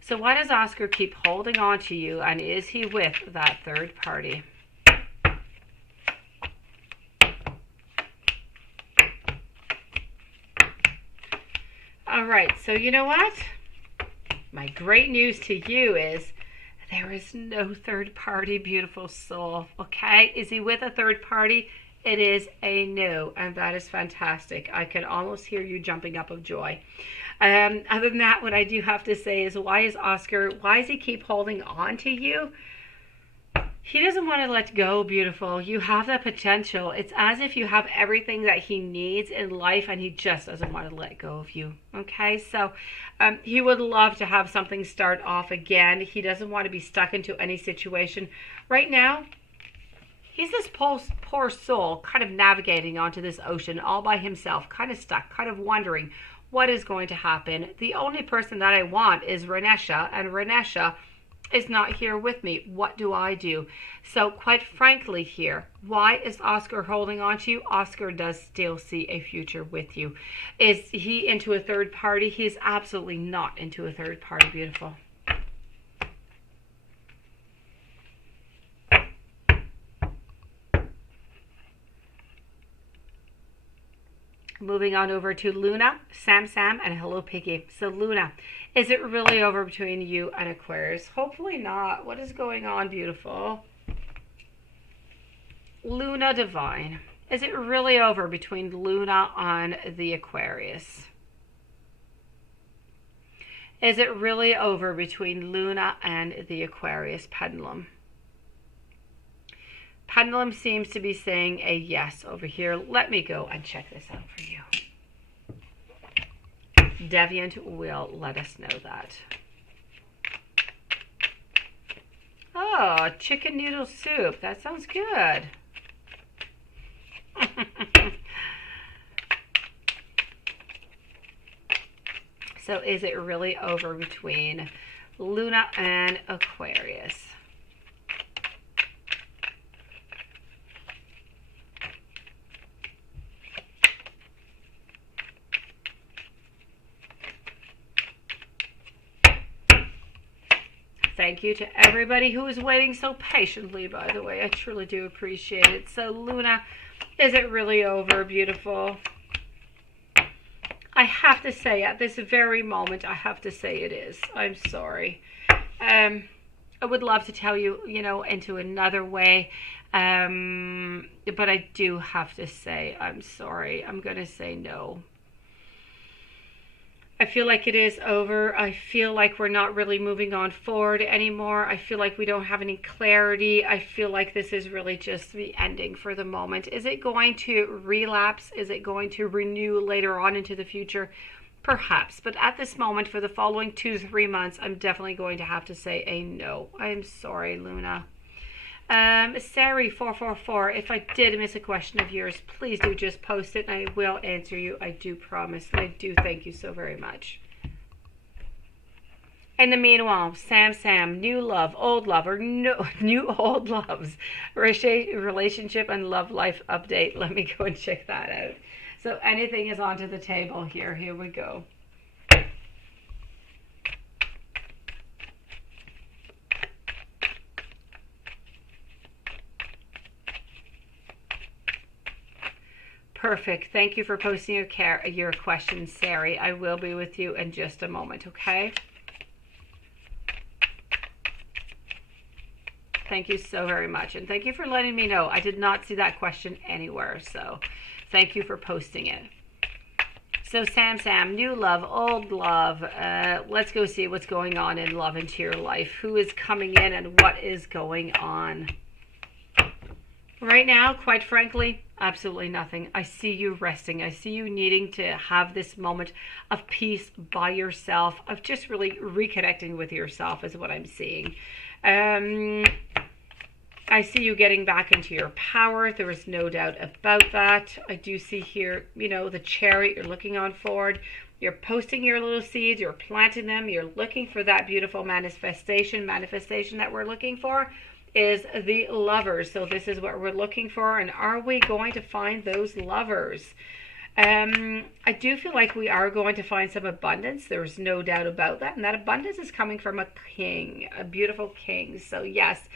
So why does Oscar keep holding on to you, and is he with that third party? All right, so you know what? My great news to you is there is no third party, beautiful soul. Okay, is he with a third party? It is a no, and that is fantastic. I can almost hear you jumping up of joy. Other than that, what I do have to say is, why does he keep holding on to you? He doesn't want to let go, beautiful. You have that potential. It's as if you have everything that he needs in life, and he just doesn't want to let go of you. Okay, so he would love to have something start off again. He doesn't want to be stuck into any situation. Right now, he's this poor soul kind of navigating onto this ocean all by himself, kind of stuck, kind of wondering what is going to happen. The only person that I want is Renesha, and Renesha is not here with me. What do I do? So quite frankly here, why is Oscar holding on to you? Oscar does still see a future with you. Is he into a third party? He is absolutely not into a third party, beautiful. Moving on over to Luna, Sam, and hello, Piggy. So Luna, is it really over between you and Aquarius? Hopefully not. What is going on, beautiful? Luna Divine, is it really over between Luna and the Aquarius? Is it really over between Luna and the Aquarius pendulum? Pendulum seems to be saying a yes over here. Let me go and check this out for you. Deviant will let us know that. Oh, chicken noodle soup. That sounds good. So is it really over between Luna and Aquarius? Thank you to everybody who is waiting so patiently, by the way. I truly do appreciate it. So, Luna, is it really over, beautiful? I have to say, at this very moment, I have to say it is. I'm sorry. I would love to tell you, into another way. But I do have to say, I'm sorry. I'm going to say no. I feel like it is over. I feel like we're not really moving on forward anymore. I feel like we don't have any clarity. I feel like this is really just the ending for the moment. Is it going to relapse? Is it going to renew later on into the future? Perhaps. But at this moment, for the following 2-3 months, I'm definitely going to have to say a no. I'm sorry, Luna. Sari 444, if I did miss a question of yours, please do just post it and I will answer you. I do promise. And I do thank you so very much. In the meanwhile, Sam, new love, old love, or no, new old loves, relationship and love life update. Let me go and check that out. So anything is onto the table here. Here we go. Perfect. Thank you for posting your questions, Sari. I will be with you in just a moment, okay? Thank you so very much. And thank you for letting me know. I did not see that question anywhere, so thank you for posting it. So Sam, new love, old love. Let's go see what's going on in love into your life. Who is coming in and what is going on? Right now, quite frankly, absolutely nothing. I see you resting. I see you needing to have this moment of peace by yourself, of just really reconnecting with yourself is what I'm seeing. I see you getting back into your power. There is no doubt about that. I do see here, the chariot, you're looking on forward. You're posting your little seeds. You're planting them. You're looking for that beautiful manifestation that we're looking for. Is the lovers. So this is what we're looking for. And are we going to find those lovers? I do feel like we are going to find some abundance. There's no doubt about that. And that abundance is coming from a king, a beautiful king. So yes,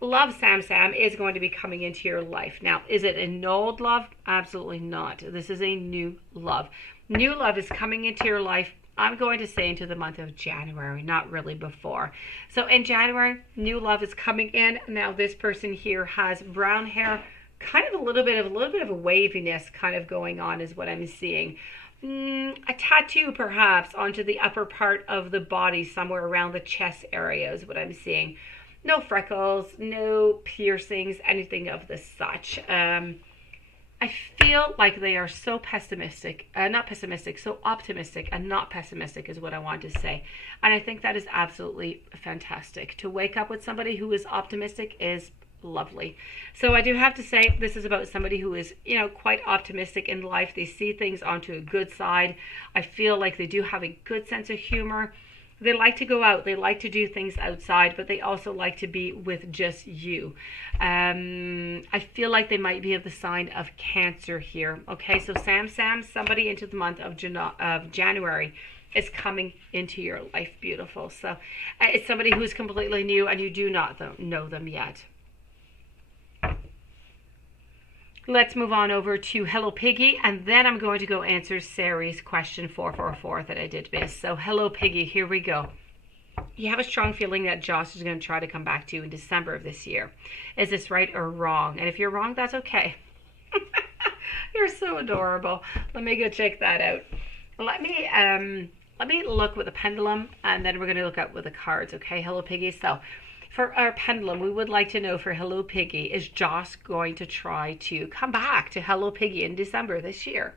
love, Sam, is going to be coming into your life. Now, is it an old love? Absolutely not. This is a new love. New love is coming into your life. I'm going to say into the month of January, not really before. So in January, new love is coming in. Now this person here has brown hair, kind of a little bit of a waviness kind of going on is what I'm seeing. A tattoo perhaps onto the upper part of the body, somewhere around the chest area is what I'm seeing. No freckles, no piercings, anything of the such. I feel like they are so so optimistic and not pessimistic is what I want to say. And I think that is absolutely fantastic. To wake up with somebody who is optimistic is lovely. So I do have to say this is about somebody who is, quite optimistic in life. They see things onto a good side. I feel like they do have a good sense of humor. They like to go out. They like to do things outside, but they also like to be with just you. I feel like they might be of the sign of Cancer here. Okay, so Sam, somebody into the month of January is coming into your life. Beautiful. So it's somebody who's completely new and you do not know them yet. Let's move on over to Hello Piggy, and then I'm going to go answer Sari's question 444 that I did miss. So Hello Piggy, here we go. You have a strong feeling that Josh is going to try to come back to you in December of this year. Is this right or wrong? And if you're wrong, that's okay. You're so adorable. Let me go check that out. Let me look with the pendulum, and then we're going to look up with the cards, okay, Hello Piggy? So for our pendulum, we would like to know for Hello Piggy, is Josh going to try to come back to Hello Piggy in December this year?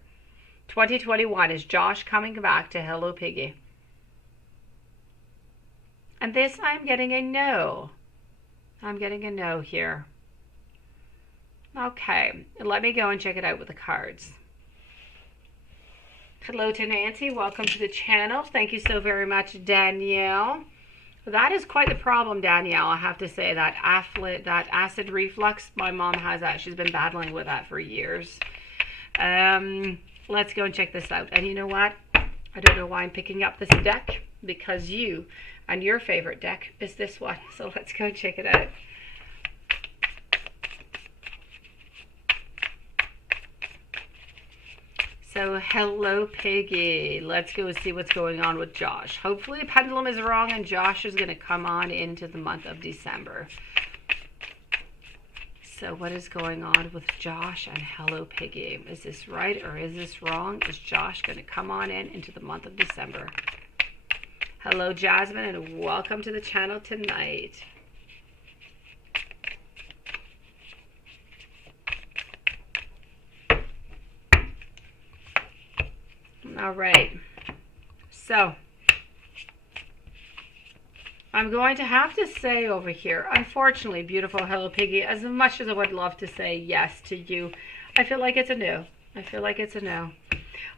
2021, is Josh coming back to Hello Piggy? And this, I'm getting a no. I'm getting a no here. Okay, let me go and check it out with the cards. Hello to Nancy. Welcome to the channel. Thank you so very much, Danielle. That is quite the problem, Danielle. I have to say that acid reflux, my mom has that. She's been battling with that for years. Let's go and check this out. And you know what? I don't know why I'm picking up this deck, because you and your favorite deck is this one. So let's go and check it out. So Hello Piggy, let's go see what's going on with Josh. Hopefully the pendulum is wrong and Josh is going to come on into the month of December. So what is going on with Josh and Hello Piggy? Is this right or is this wrong? Is Josh going to come on into the month of December? Hello Jasmine, and welcome to the channel tonight. All right, so I'm going to have to say over here, unfortunately, beautiful Hello Piggy, as much as I would love to say yes to you, I feel like it's a no. I feel like it's a no.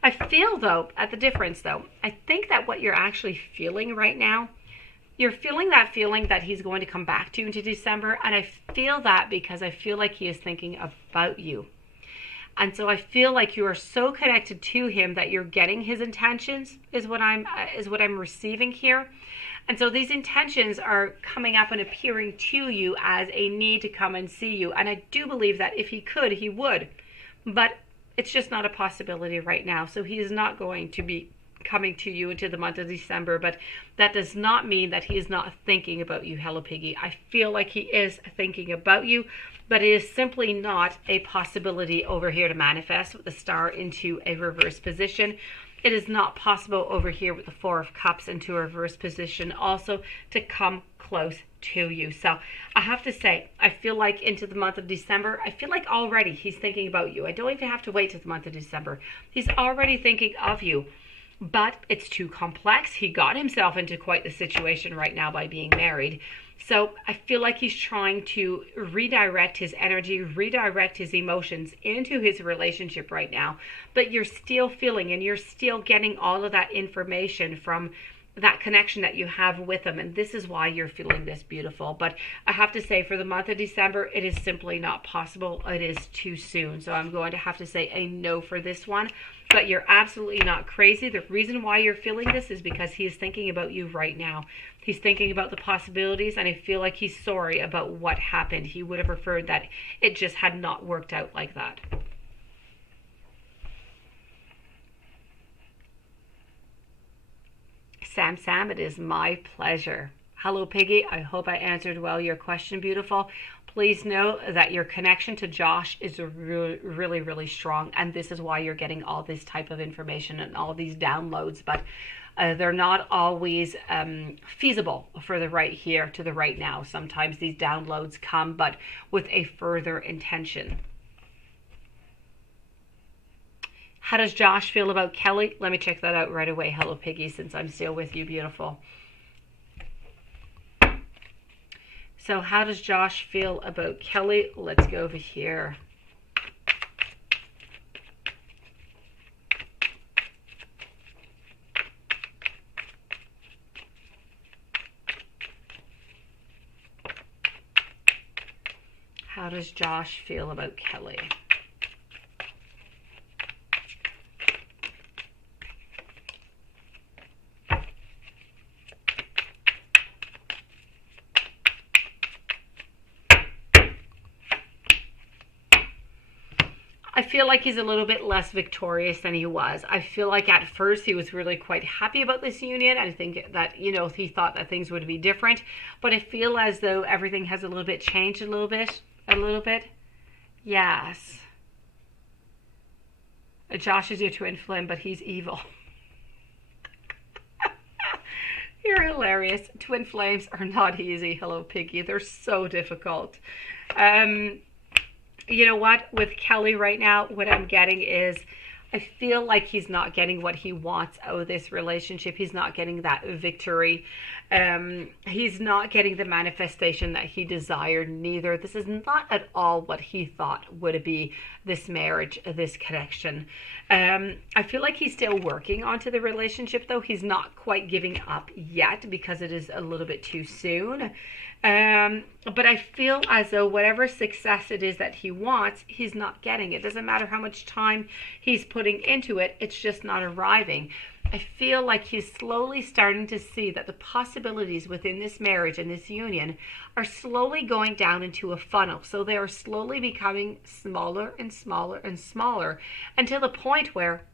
I feel, though, at the difference, though, I think that what you're actually feeling right now, you're feeling that he's going to come back to you into December, and I feel that because I feel like he is thinking about you. And so I feel like you are so connected to him that you're getting his intentions is what I'm receiving here. And so these intentions are coming up and appearing to you as a need to come and see you. And I do believe that if he could, he would. But it's just not a possibility right now. So he is not going to be coming to you into the month of December. But that does not mean that he is not thinking about you, Hello Piggy. I feel like he is thinking about you. But it is simply not a possibility over here to manifest with the star into a reverse position. It is not possible over here with the Four of Cups into a reverse position also to come close to you. So I have to say, I feel like into the month of December, I feel like already he's thinking about you. I don't even have to wait till the month of December. He's already thinking of you. But it's too complex. He got himself into quite the situation right now by being married. So I feel like he's trying to redirect his energy, redirect his emotions into his relationship right now. But you're still feeling and you're still getting all of that information from that connection that you have with him. And this is why you're feeling this beautiful. But I have to say, for the month of December, it is simply not possible. It is too soon. So I'm going to have to say a no for this one. But you're absolutely not crazy. The reason why you're feeling this is because he is thinking about you right now. He's thinking about the possibilities, and I feel like he's sorry about what happened. He would have preferred that it just had not worked out like that. Sam, it is my pleasure. Hello, Piggy. I hope I answered well your question, beautiful. Please know that your connection to Josh is really, really strong. And this is why you're getting all this type of information and all these downloads. But they're not always feasible for the right here to the right now. Sometimes these downloads come, but with a further intention. How does Josh feel about Kelly? Let me check that out right away. Hello, Piggy, since I'm still with you, beautiful. So how does Josh feel about Kelly? Let's go over here. How does Josh feel about Kelly? feel like he's a little bit less victorious than he was. I feel like at first he was really quite happy about this union. I think that, he thought that things would be different. But I feel as though everything has a little bit changed a little bit. Yes. Josh is your twin flame, but he's evil. You're hilarious. Twin flames are not easy. Hello, Piggy. They're so difficult. You know what? With Kelly right now, what I'm getting is I feel like he's not getting what he wants out of this relationship. He's not getting that victory. He's not getting the manifestation that he desired neither. This is not at all what he thought would be this marriage, this connection. I feel like he's still working onto the relationship, though. He's not quite giving up yet because it is a little bit too soon. But I feel as though whatever success it is that he wants, he's not getting it. Doesn't matter how much time he's putting into it, it's just not arriving. I feel like he's slowly starting to see that the possibilities within this marriage and this union are slowly going down into a funnel. So they are slowly becoming smaller and smaller and smaller until the point where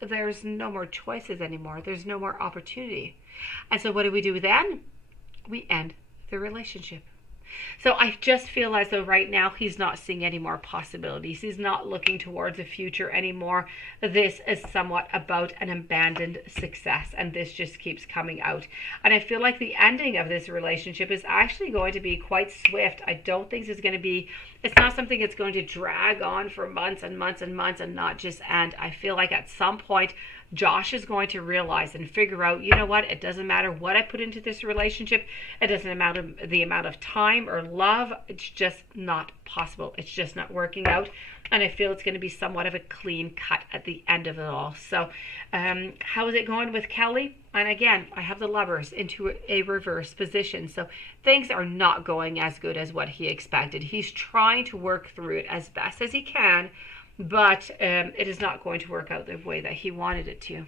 there's no more choices anymore. There's no more opportunity. And so what do we do then? We end the relationship. So I just feel as though right now he's not seeing any more possibilities. He's not looking towards the future anymore. This is somewhat about an abandoned success, and this just keeps coming out. And I feel like the ending of this relationship is actually going to be quite swift. I don't think it's not something that's going to drag on for months and months and months and not just end. I feel like at some point Josh is going to realize and figure out, you know what, it doesn't matter what I put into this relationship. It doesn't matter the amount of time or love. It's just not possible. It's just not working out. And I feel it's going to be somewhat of a clean cut at the end of it all. So how is it going with Kelly? And again, I have the Lovers into a reverse position. So things are not going as good as what he expected. He's trying to work through it as best as he can, but it is not going to work out the way that he wanted it to.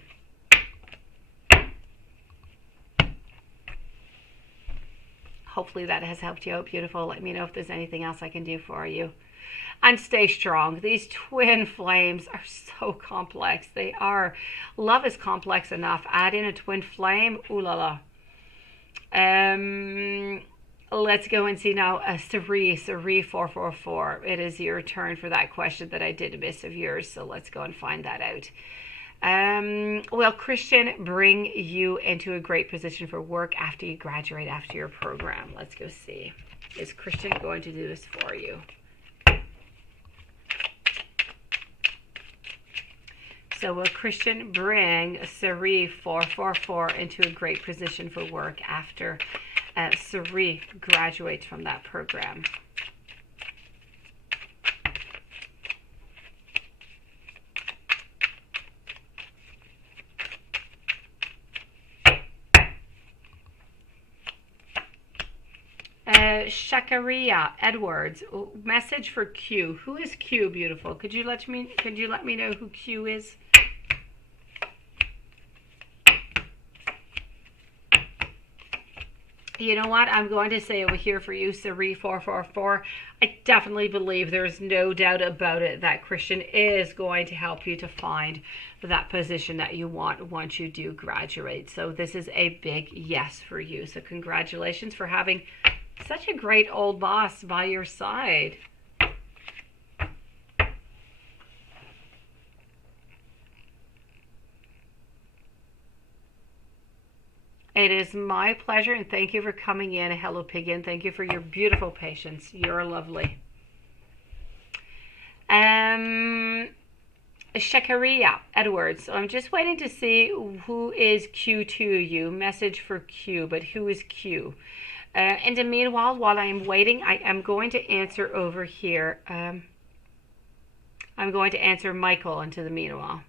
Hopefully that has helped you out, beautiful. Let me know if there's anything else I can do for you. And stay strong. These twin flames are so complex. They are. Love is complex enough. Add in a twin flame. Ooh la la. Let's go and see now. Sari 444. It is your turn for that question that I did miss of yours. So let's go and find that out. Will Christian bring you into a great position for work after you graduate, after your program? Let's go see. Is Christian going to do this for you? So will Christian bring Sari 444 into a great position for work after Sari graduates from that program? Shakaria Edwards, message for Q. Who is Q, beautiful? Could you let me know who Q is? You know what? I'm going to say over here for you, Sari 444. I definitely believe there's no doubt about it that Christian is going to help you to find that position that you want once you do graduate. So this is a big yes for you. So congratulations for having such a great old boss by your side. It is my pleasure, and thank you for coming in. Hello, Piggy, and thank you for your beautiful patience. You're lovely. Shakaria Edwards. So I'm just waiting to see who is Q to you. Message for Q, but who is Q? In the meanwhile, while I am waiting, I am going to answer over here. I'm going to answer Michael into the meanwhile.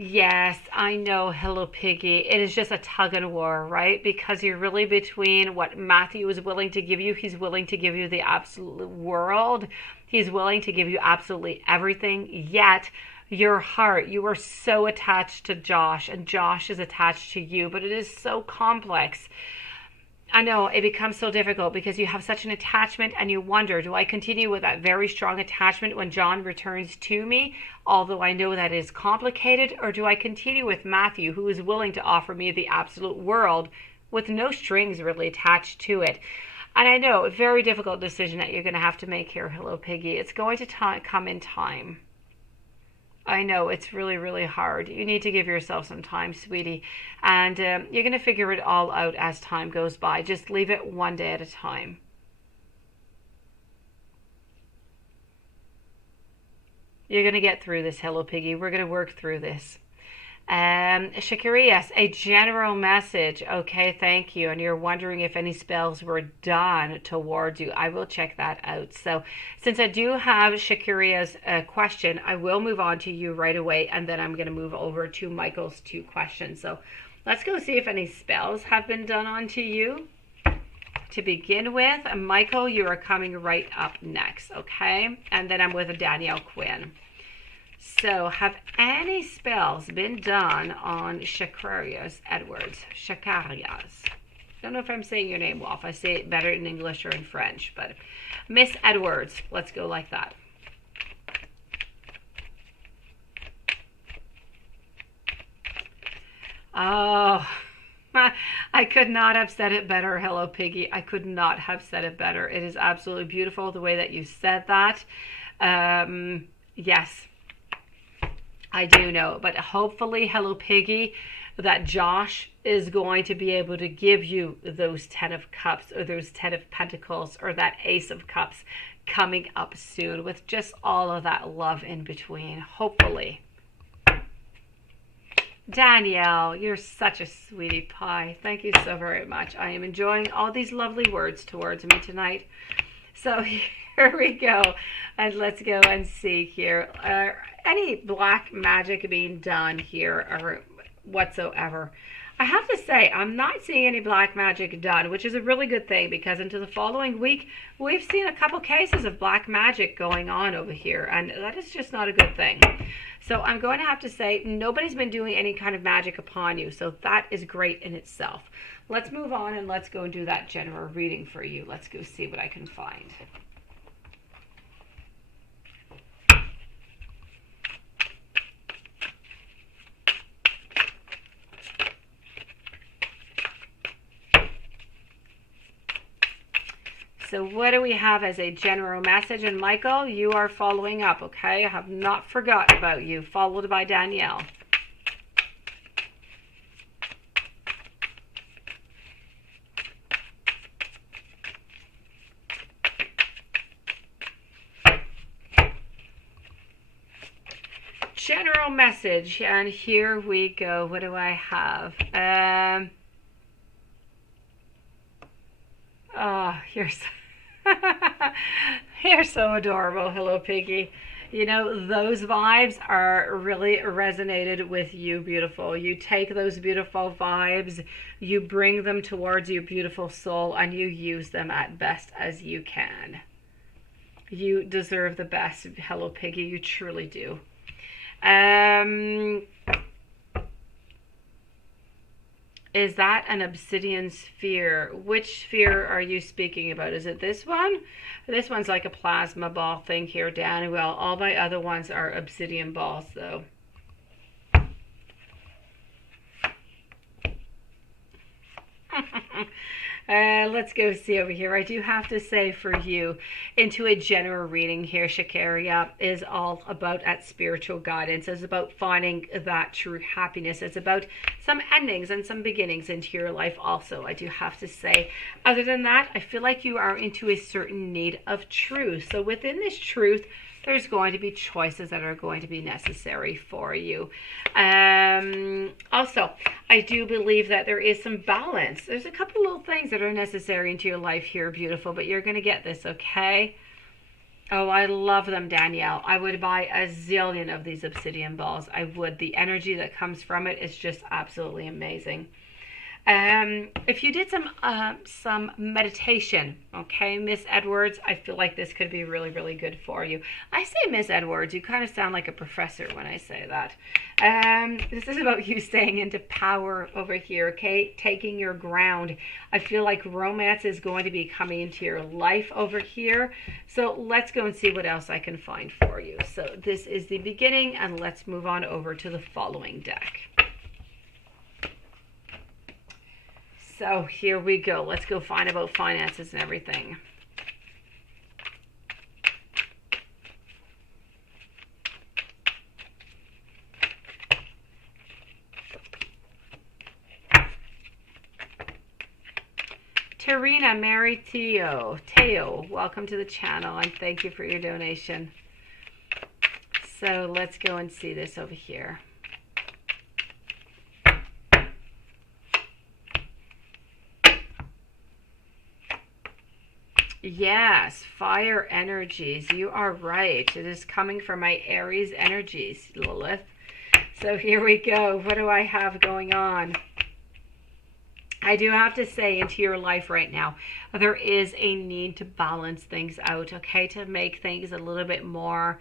Yes, I know. Hello, Piggy. It is just a tug and war, right? Because you're really between what Matthew is willing to give you. He's willing to give you the absolute world. He's willing to give you absolutely everything. Yet your heart. You are so attached to Josh, and Josh is attached to you, but it is so complex. I know it becomes so difficult because you have such an attachment and you wonder, do I continue with that very strong attachment when John returns to me, although I know that is complicated, or do I continue with Matthew, who is willing to offer me the absolute world with no strings really attached to it? And I know a very difficult decision that you're going to have to make here, Hello Piggy. It's going to come in time. I know it's really, really hard. You need to give yourself some time, sweetie. And you're going to figure it all out as time goes by. Just leave it one day at a time. You're going to get through this, Hello Piggy. We're going to work through this. Shakira, yes, a general message. Okay, thank you. And you're wondering if any spells were done towards you. I will check that out. So since I do have Shakira's question, I will move on to you right away. And then I'm going to move over to Michael's 2 questions. So let's go see if any spells have been done onto you. To begin with, Michael, you are coming right up next, okay? And then I'm with Danielle Quinn. So, have any spells been done on Shakarias Edwards? Shakarias. I don't know if I'm saying your name well. If I say it better in English or in French, but Miss Edwards. Let's go like that. Oh, I could not have said it better, Hello Piggy. I could not have said it better. It is absolutely beautiful the way that you said that. Yes. I do know, but hopefully, Hello Piggy, that Josh is going to be able to give you those 10 of Cups or those 10 of Pentacles or that Ace of Cups coming up soon with just all of that love in between, hopefully. Danielle, you're such a sweetie pie. Thank you so very much. I am enjoying all these lovely words towards me tonight. So here we go. And let's go and see here. Any black magic being done here or whatsoever? I have to say, I'm not seeing any black magic done, which is a really good thing because into the following week, we've seen a couple cases of black magic going on over here, and that is just not a good thing. So I'm going to have to say nobody's been doing any kind of magic upon you, so that is great in itself. Let's move on and let's go and do that general reading for you. Let's go see what I can find. So what do we have as a general message? And Michael, you are following up, okay? I have not forgotten about you. Followed by Danielle. General message, and here we go. What do I have? Oh, you're so adorable. Hello, Piggy. You know, those vibes are really resonated with you, beautiful. You take those beautiful vibes, you bring them towards your beautiful soul, and you use them at best as you can. You deserve the best, Hello, Piggy. You truly do. Is that an obsidian sphere? Which sphere are you speaking about? Is it this one? This one's like a plasma ball thing here, Dan. Well, all my other ones are obsidian balls, though. Let's go see over here. I do have to say for you, into a general reading here, Shakaria is all about that spiritual guidance. It's about finding that true happiness. It's about some endings and some beginnings into your life also, I do have to say. Other than that, I feel like you are into a certain need of truth. So within this truth, there's going to be choices that are going to be necessary for you. Also, I do believe that there is some balance. There's a couple little things that are necessary into your life here, beautiful, but you're going to get this, okay? Oh, I love them, Danielle. I would buy a zillion of these obsidian balls. I would. The energy that comes from it is just absolutely amazing. If you did some meditation, okay, Miss Edwards, I feel like this could be really, really good for you. I say Miss Edwards, you kind of sound like a professor when I say that. This is about you staying into power over here, okay, taking your ground. I feel like romance is going to be coming into your life over here. So let's go and see what else I can find for you. So this is the beginning, and let's move on over to the following deck. So here we go. Let's go find about finances and everything. Tarina Mary Teo, welcome to the channel, and thank you for your donation. So let's go and see this over here. Yes, fire energies. You are right. It is coming from my Aries energies, Lilith. So here we go. What do I have going on? I do have to say, into your life right now, there is a need to balance things out, okay? To make things a little bit more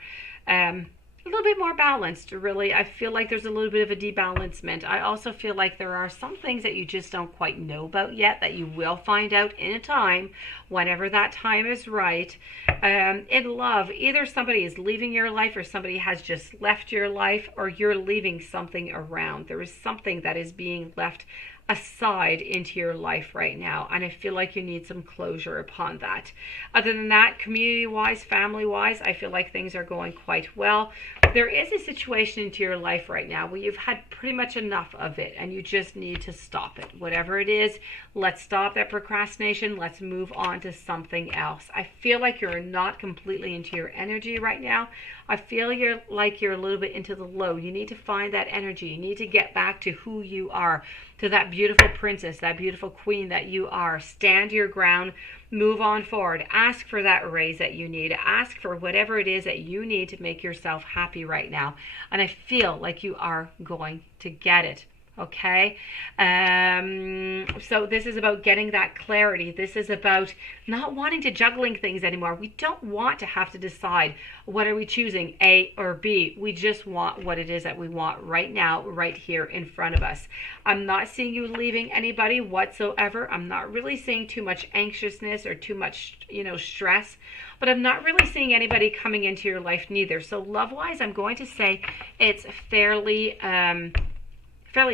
balanced, really. I feel like there's a little bit of a debalancement. I also feel like there are some things that you just don't quite know about yet that you will find out in a time, whenever that time is right. In love, either somebody is leaving your life or somebody has just left your life, or you're leaving something around. There is something that is being left aside into your life right now, and I feel like you need some closure upon that. Other than that, community-wise, family-wise, I feel like things are going quite well. There is a situation into your life right now where you've had pretty much enough of it, and you just need to stop it. Whatever it is, let's stop that procrastination. Let's move on to something else. I feel like you're not completely into your energy right now. I feel like you're a little bit into the low. You need to find that energy. You need to get back to who you are, to that beautiful princess, that beautiful queen that you are. Stand your ground, move on forward. Ask for that raise that you need. Ask for whatever it is that you need to make yourself happy right now. And I feel like you are going to get it. Okay, so this is about getting that clarity. This is about not wanting to juggling things anymore. We don't want to have to decide, what are we choosing, A or B. We just want what it is that we want right now, right here in front of us. I'm not seeing you leaving anybody whatsoever. I'm not really seeing too much anxiousness or too much, stress, but I'm not really seeing anybody coming into your life neither. So love-wise, I'm going to say it's fairly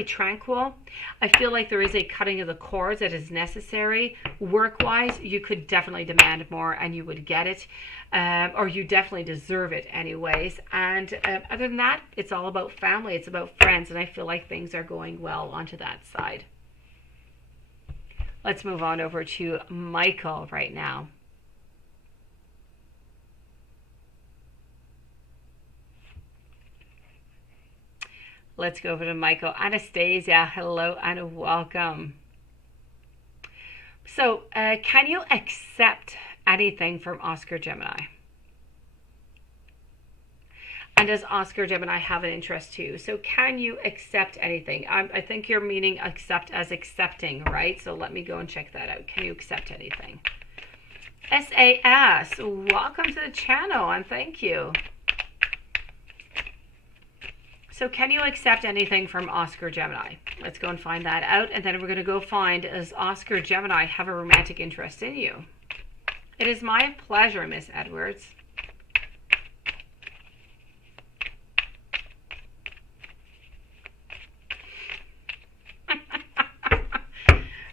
tranquil. I feel like there is a cutting of the cords that is necessary. Work-wise, you could definitely demand more and you would get it, or you definitely deserve it anyways. And other than that, it's all about family. It's about friends, and I feel like things are going well onto that side. Let's move on over to Michael right now. Let's go over to Michael. Anastasia, hello and welcome. So, can you accept anything from Oscar Gemini? And does Oscar Gemini have an interest too? So can you accept anything? I think you're meaning accept as accepting, right? So let me go and check that out. Can you accept anything? SAS, welcome to the channel and thank you. So can you accept anything from Oscar Gemini? Let's go and find that out. And then we're going to go find, does Oscar Gemini have a romantic interest in you? It is my pleasure, Miss Edwards.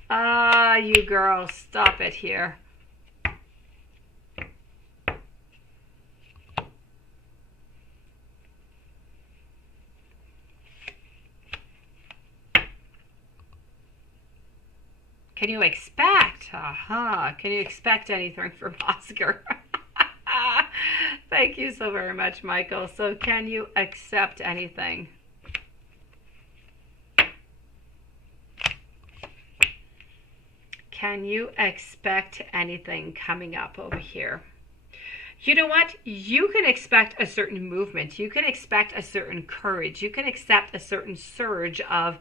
Ah, you girls, stop it here. Can you expect? Can you expect anything from Oscar? Thank you so very much, Michael. So can you accept anything? Can you expect anything coming up over here? You know what? You can expect a certain movement. You can expect a certain courage. You can accept a certain surge of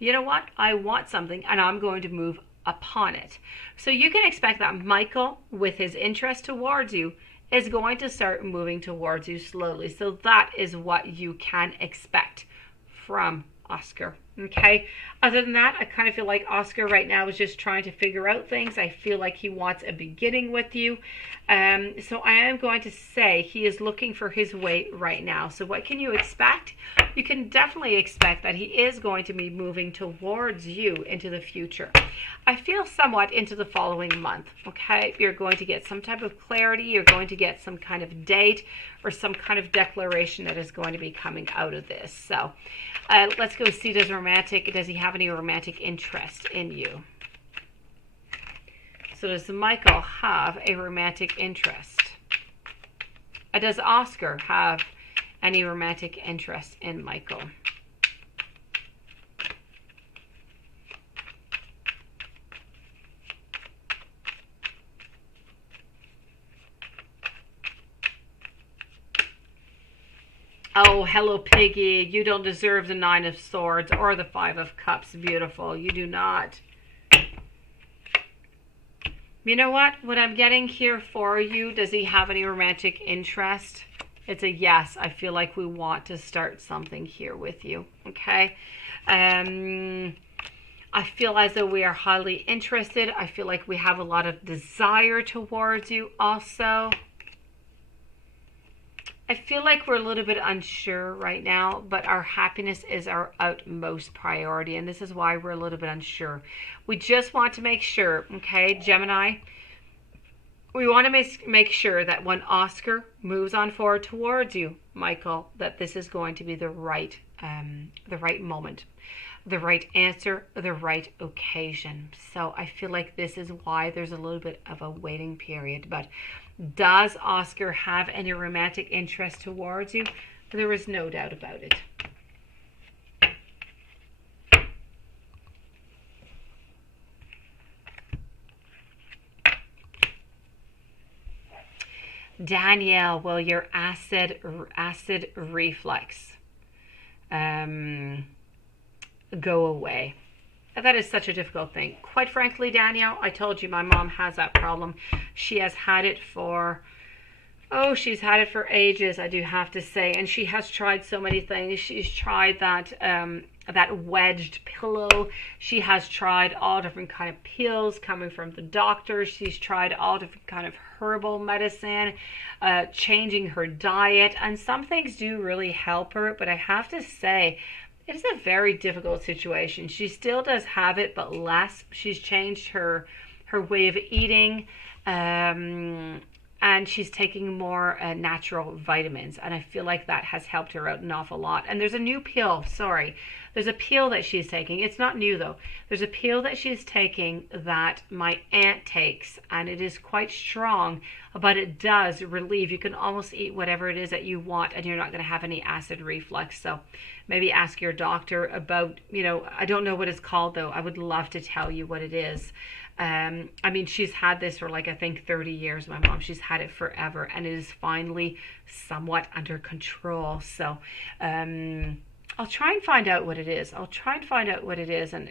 you know what? I want something and I'm going to move upon it. So you can expect that Michael, with his interest towards you, is going to start moving towards you slowly. So that is what you can expect from Oscar. Okay. Other than that, I kind of feel like Oscar right now is just trying to figure out things. I feel like he wants a beginning with you. So I am going to say he is looking for his way right now. So what can you expect? You can definitely expect that he is going to be moving towards you into the future. I feel somewhat into the following month. Okay. You're going to get some type of clarity. You're going to get some kind of date or some kind of declaration that is going to be coming out of this. So let's go see, does he have any romantic interest in you? So does Michael have a romantic interest? Does Oscar have any romantic interest in Michael? Oh, hello, Piggy. You don't deserve the 9 of Swords or the 5 of Cups. Beautiful. You do not. You know what? What I'm getting here for you, does he have any romantic interest? It's a yes. I feel like we want to start something here with you. Okay. I feel as though we are highly interested. I feel like we have a lot of desire towards you also. I feel like we're a little bit unsure right now, but our happiness is our utmost priority, and this is why we're a little bit unsure. We just want to make sure, okay, Gemini, we want to make sure that when Oscar moves on forward towards you, Michael, that this is going to be the right moment, the right answer, the right occasion. So I feel like this is why there's a little bit of a waiting period, but does Oscar have any romantic interest towards you? There is no doubt about it. Danielle, will your acid reflux go away? That is such a difficult thing. Quite frankly, Danielle, I told you my mom has that problem. She has had it for, she's had it for ages, I do have to say. And she has tried so many things. She's tried that wedged pillow. She has tried all different kind of pills coming from the doctor. She's tried all different kind of herbal medicine, changing her diet. And some things do really help her. But I have to say, it is a very difficult situation. She still does have it, but less. She's changed her way of eating, and she's taking more natural vitamins. And I feel like that has helped her out an awful lot. And there's a new pill, there's a pill that she's taking. It's not new though. There's a pill that she's taking that my aunt takes, and it is quite strong, but it does relieve. You can almost eat whatever it is that you want, and you're not going to have any acid reflux. So maybe ask your doctor about, I don't know what it's called though. I would love to tell you what it is. I mean, she's had this for I think 30 years, my mom. She's had it forever, and it is finally somewhat under control. So, I'll try and find out what it is. And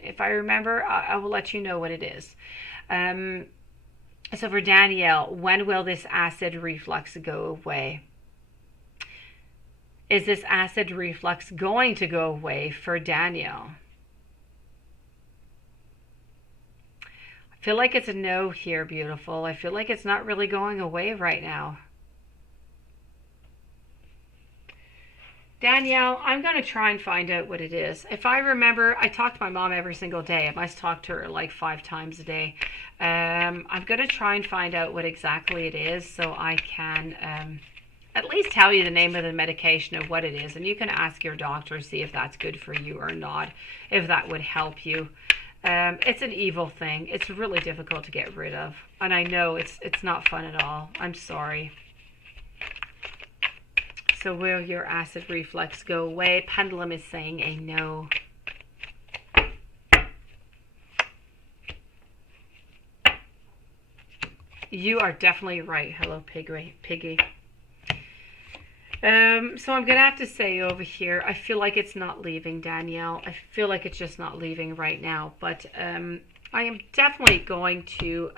if I remember, I will let you know what it is. So for Danielle, when will this acid reflux go away? Is this acid reflux going to go away for Danielle? I feel like it's a no here, beautiful. I feel like it's not really going away right now. Danielle, I'm going to try and find out what it is. If I remember, I talk to my mom every single day. I must talk to her like 5 times a day. I'm going to try and find out what exactly it is so I can at least tell you the name of the medication of what it is. And you can ask your doctor, see if that's good for you or not, if that would help you. It's an evil thing. It's really difficult to get rid of. And I know it's not fun at all. I'm sorry. So will your acid reflux go away? Pendulum is saying a no. You are definitely right. Hello, Piggy. So I'm gonna have to say over here, I feel like it's not leaving, Danielle. I feel like it's just not leaving right now. But I am definitely going to.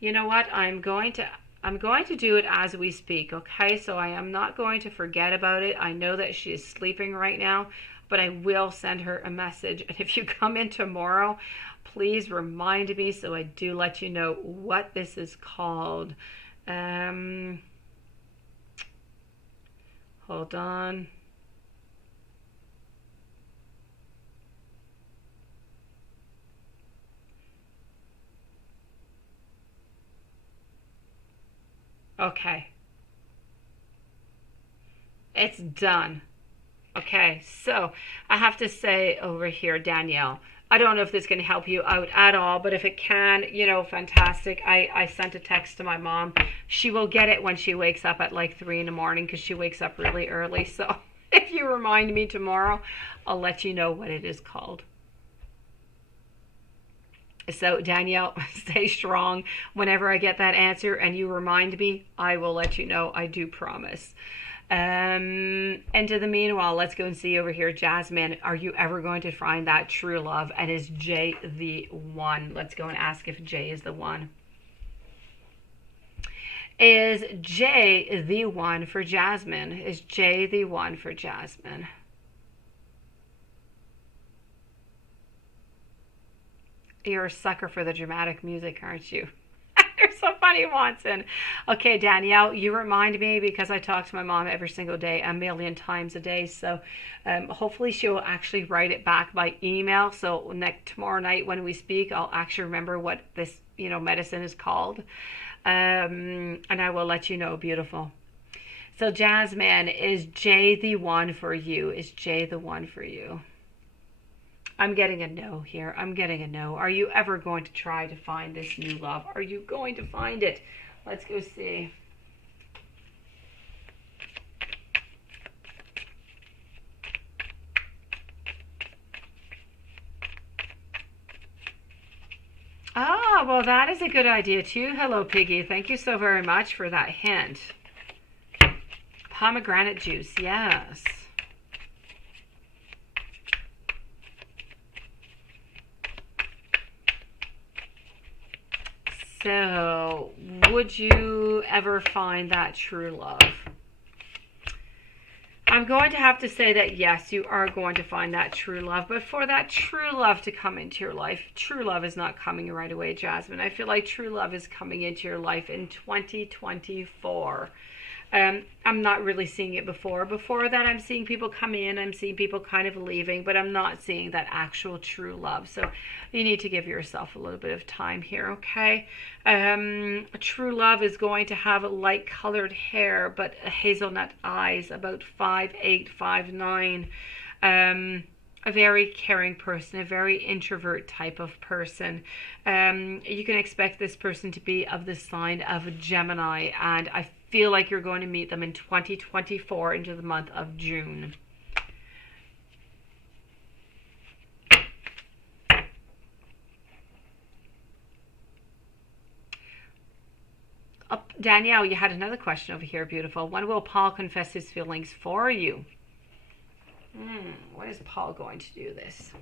You know what? I'm going to do it as we speak. Okay, so I am not going to forget about it. I know that she is sleeping right now, but I will send her a message. And if you come in tomorrow, please remind me so I do let you know what this is called. Um, Hold on. Okay. It's done. Okay, so I have to say over here, Danielle, I don't know if this can help you out at all, but if it can, fantastic. I sent a text to my mom. She will get it when she wakes up at like 3 in the morning because she wakes up really early. So if you remind me tomorrow, I'll let you know what it is called. So Danielle, stay strong. Whenever I get that answer and you remind me, I will let you know. I do promise. And to the meanwhile, let's go and see over here, Jasmine. Are you ever going to find that true love? And is Jay the one? Let's go and ask if Jay is the one. Is Jay the one for Jasmine? Is Jay the one for Jasmine? You're a sucker for the dramatic music, aren't you? You're so funny, Watson. Okay, Danielle, you remind me because I talk to my mom every single day, a million times a day. So hopefully she'll actually write it back by email. So tomorrow night when we speak, I'll actually remember what this medicine is called. And I will let you know, beautiful. So Jasmine, is Jay the one for you? Is Jay the one for you? I'm getting a no here. I'm getting a no. Are you ever going to try to find this new love? Are you going to find it? Let's go see. Ah, well, that is a good idea too. Hello, Piggy. Thank you so very much for that hint. Pomegranate juice, yes. So, would you ever find that true love? I'm going to have to say that yes, you are going to find that true love. But for that true love to come into your life, true love is not coming right away, Jasmine. I feel like true love is coming into your life in 2024. I'm not really seeing it before. Before that, I'm seeing people come in, I'm seeing people kind of leaving, but I'm not seeing that actual true love. So you need to give yourself a little bit of time here, okay? True love is going to have light colored hair, but hazelnut eyes, about 5'8", 5'9". A very caring person, a very introvert type of person. You can expect this person to be of the sign of Gemini, and I feel like you're going to meet them in 2024 into the month of June. Danielle, you had another question over here, beautiful. When will Paul confess his feelings for you? When is Paul going to do this?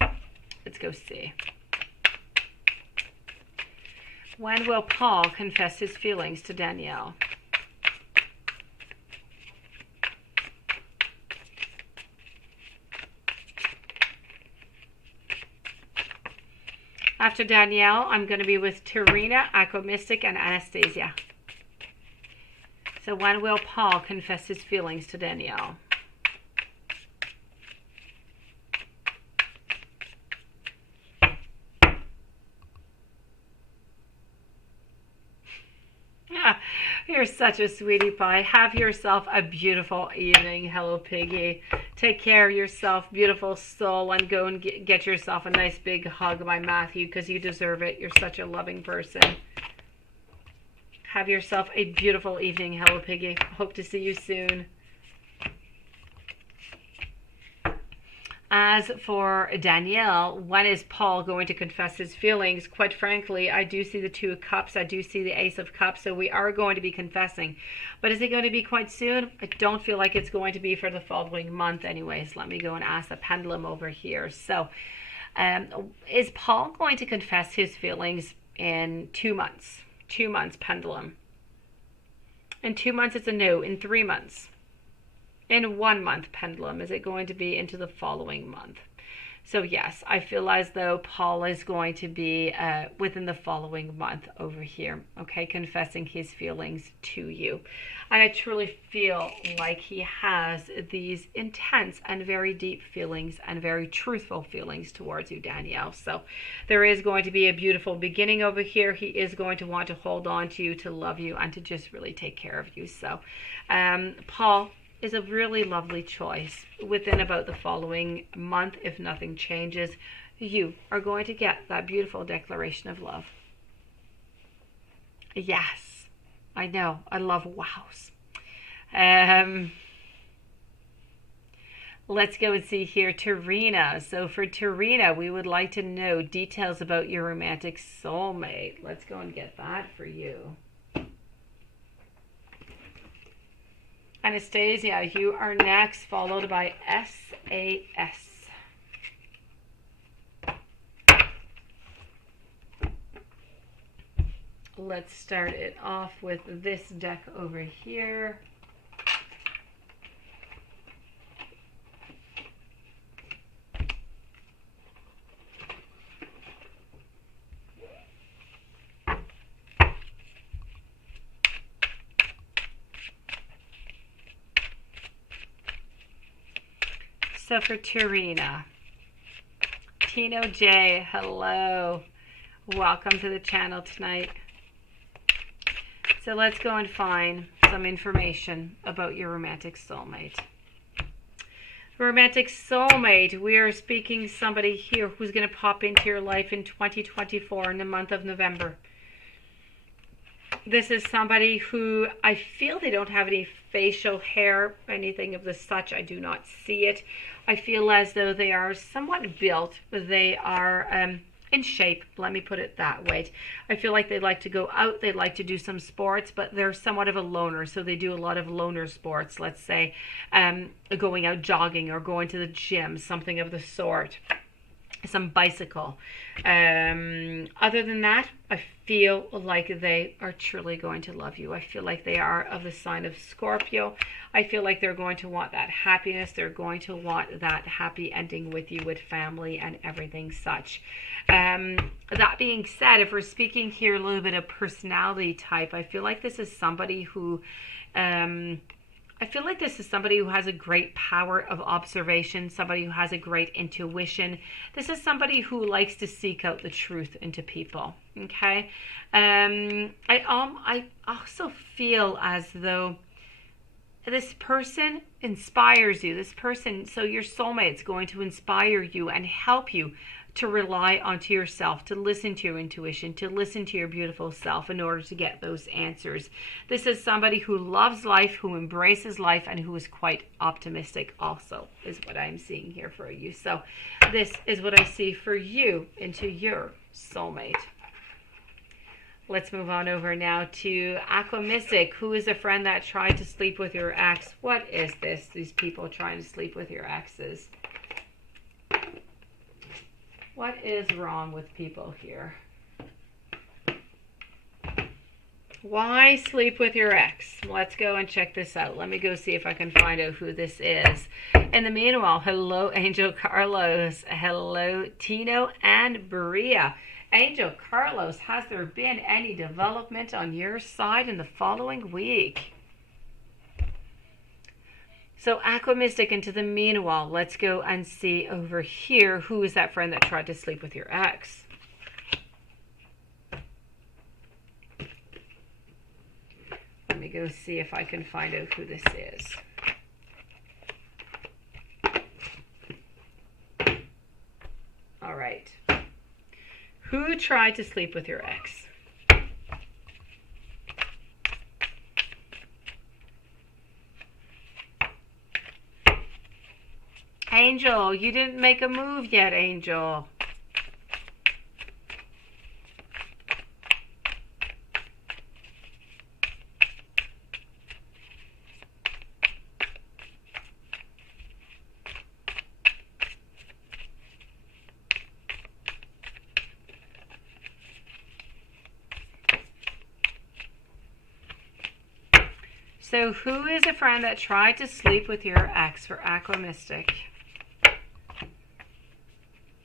Let's go see. When will Paul confess his feelings to Danielle? After Danielle, I'm going to be with Tarina, Aquamystic, and Anastasia. So when will Paul confess his feelings to Danielle? Yeah, you're such a sweetie pie. Have yourself a beautiful evening. Hello, Piggy. Take care of yourself, beautiful soul, and go and get yourself a nice big hug by Matthew because you deserve it. You're such a loving person. Have yourself a beautiful evening. Hello, Piggy. Hope to see you soon. As for Danielle, when is Paul going to confess his feelings? Quite frankly, I do see the Two of Cups. I do see the Ace of Cups. So we are going to be confessing. But is it going to be quite soon? I don't feel like it's going to be for the following month anyways. Let me go and ask the pendulum over here. So is Paul going to confess his feelings in 2 months? 2 months, pendulum. In 2 months, it's a no. In 3 months. In 1 month, pendulum, is it going to be into the following month? So yes, I feel as though Paul is going to be within the following month over here, okay, confessing his feelings to you. And I truly feel like he has these intense and very deep feelings and very truthful feelings towards you, Danielle. So there is going to be a beautiful beginning over here. He is going to want to hold on to you, to love you, and to just really take care of you. So Paul is a really lovely choice. Within about the following month, if nothing changes, you are going to get that beautiful declaration of love. Yes, I know. I love wows. Let's go and see here, Tarina. So for Tarina, we would like to know details about your romantic soulmate. Let's go and get that for you. Anastasia, you are next, followed by SAS. Let's start it off with this deck over here. So for Tarina, Tino J, hello. Welcome to the channel tonight. So let's go and find some information about your romantic soulmate. Romantic soulmate, we are speaking somebody here who's going to pop into your life in 2024 in the month of November. This is somebody who I feel they don't have any facial hair, anything of the such. I do not see it. I feel as though they are somewhat built. They are in shape, let me put it that way. I feel like they like to go out, they like to do some sports, but they're somewhat of a loner, so they do a lot of loner sports, let's say going out jogging or going to the gym, something of the sort. Some bicycle. Other than that, I feel like they are truly going to love you. I feel like they are of the sign of Scorpio. I feel like they're going to want that happiness. They're going to want that happy ending with you, with family and everything such. That being said, if we're speaking here a little bit of personality type, I feel like this is somebody who has a great power of observation, somebody who has a great intuition. This is somebody who likes to seek out the truth into people, okay? I also feel as though this person inspires you. This person, so your soulmate's going to inspire you and help you to rely onto yourself, to listen to your intuition, to listen to your beautiful self in order to get those answers. This is somebody who loves life, who embraces life, and who is quite optimistic also, is what I'm seeing here for you. So this is what I see for you into your soulmate. Let's move on over now to Aquamistic. Who is a friend that tried to sleep with your ex? What is this? These people trying to sleep with your exes. What is wrong with people here? Why sleep with your ex? Let's go and check this out. Let me go see if I can find out who this is. In the meanwhile, hello, Angel Carlos. Hello, Tino and Berea. Angel Carlos, has there been any development on your side in the following week? So Aquamistic, into the meanwhile, let's go and see over here, who is that friend that tried to sleep with your ex? Let me go see if I can find out who this is. All right. Who tried to sleep with your ex? Angel, you didn't make a move yet, Angel. So who is a friend that tried to sleep with your ex for Aqua Mystic?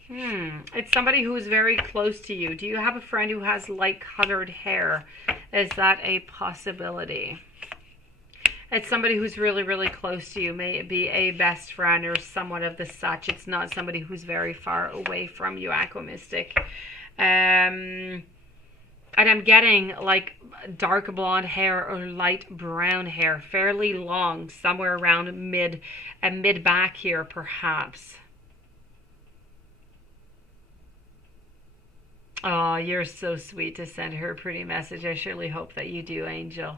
It's somebody who is very close to you. Do you have a friend who has light colored hair? Is that a possibility? It's somebody who's really, really close to you. May it be a best friend or someone of the such. It's not somebody who's very far away from you, Aqua Mystic. And I'm getting like dark blonde hair or light brown hair, fairly long, somewhere around mid back here, perhaps. Oh, you're so sweet to send her a pretty message. I surely hope that you do, Angel.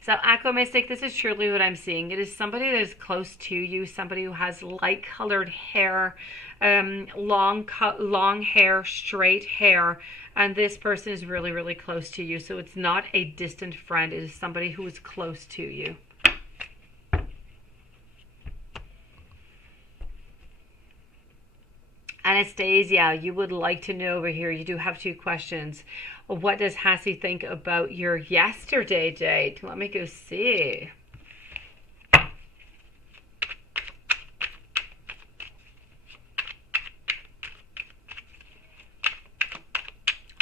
So, Aqua Mystic, this is truly what I'm seeing. It is somebody that is close to you, somebody who has light-colored hair, long hair, straight hair, and this person is really, really close to you. So it's not a distant friend. It is somebody who is close to you. Anastasia, you would like to know over here, you do have 2 questions. What does Hassie think about your yesterday date? Let me go see.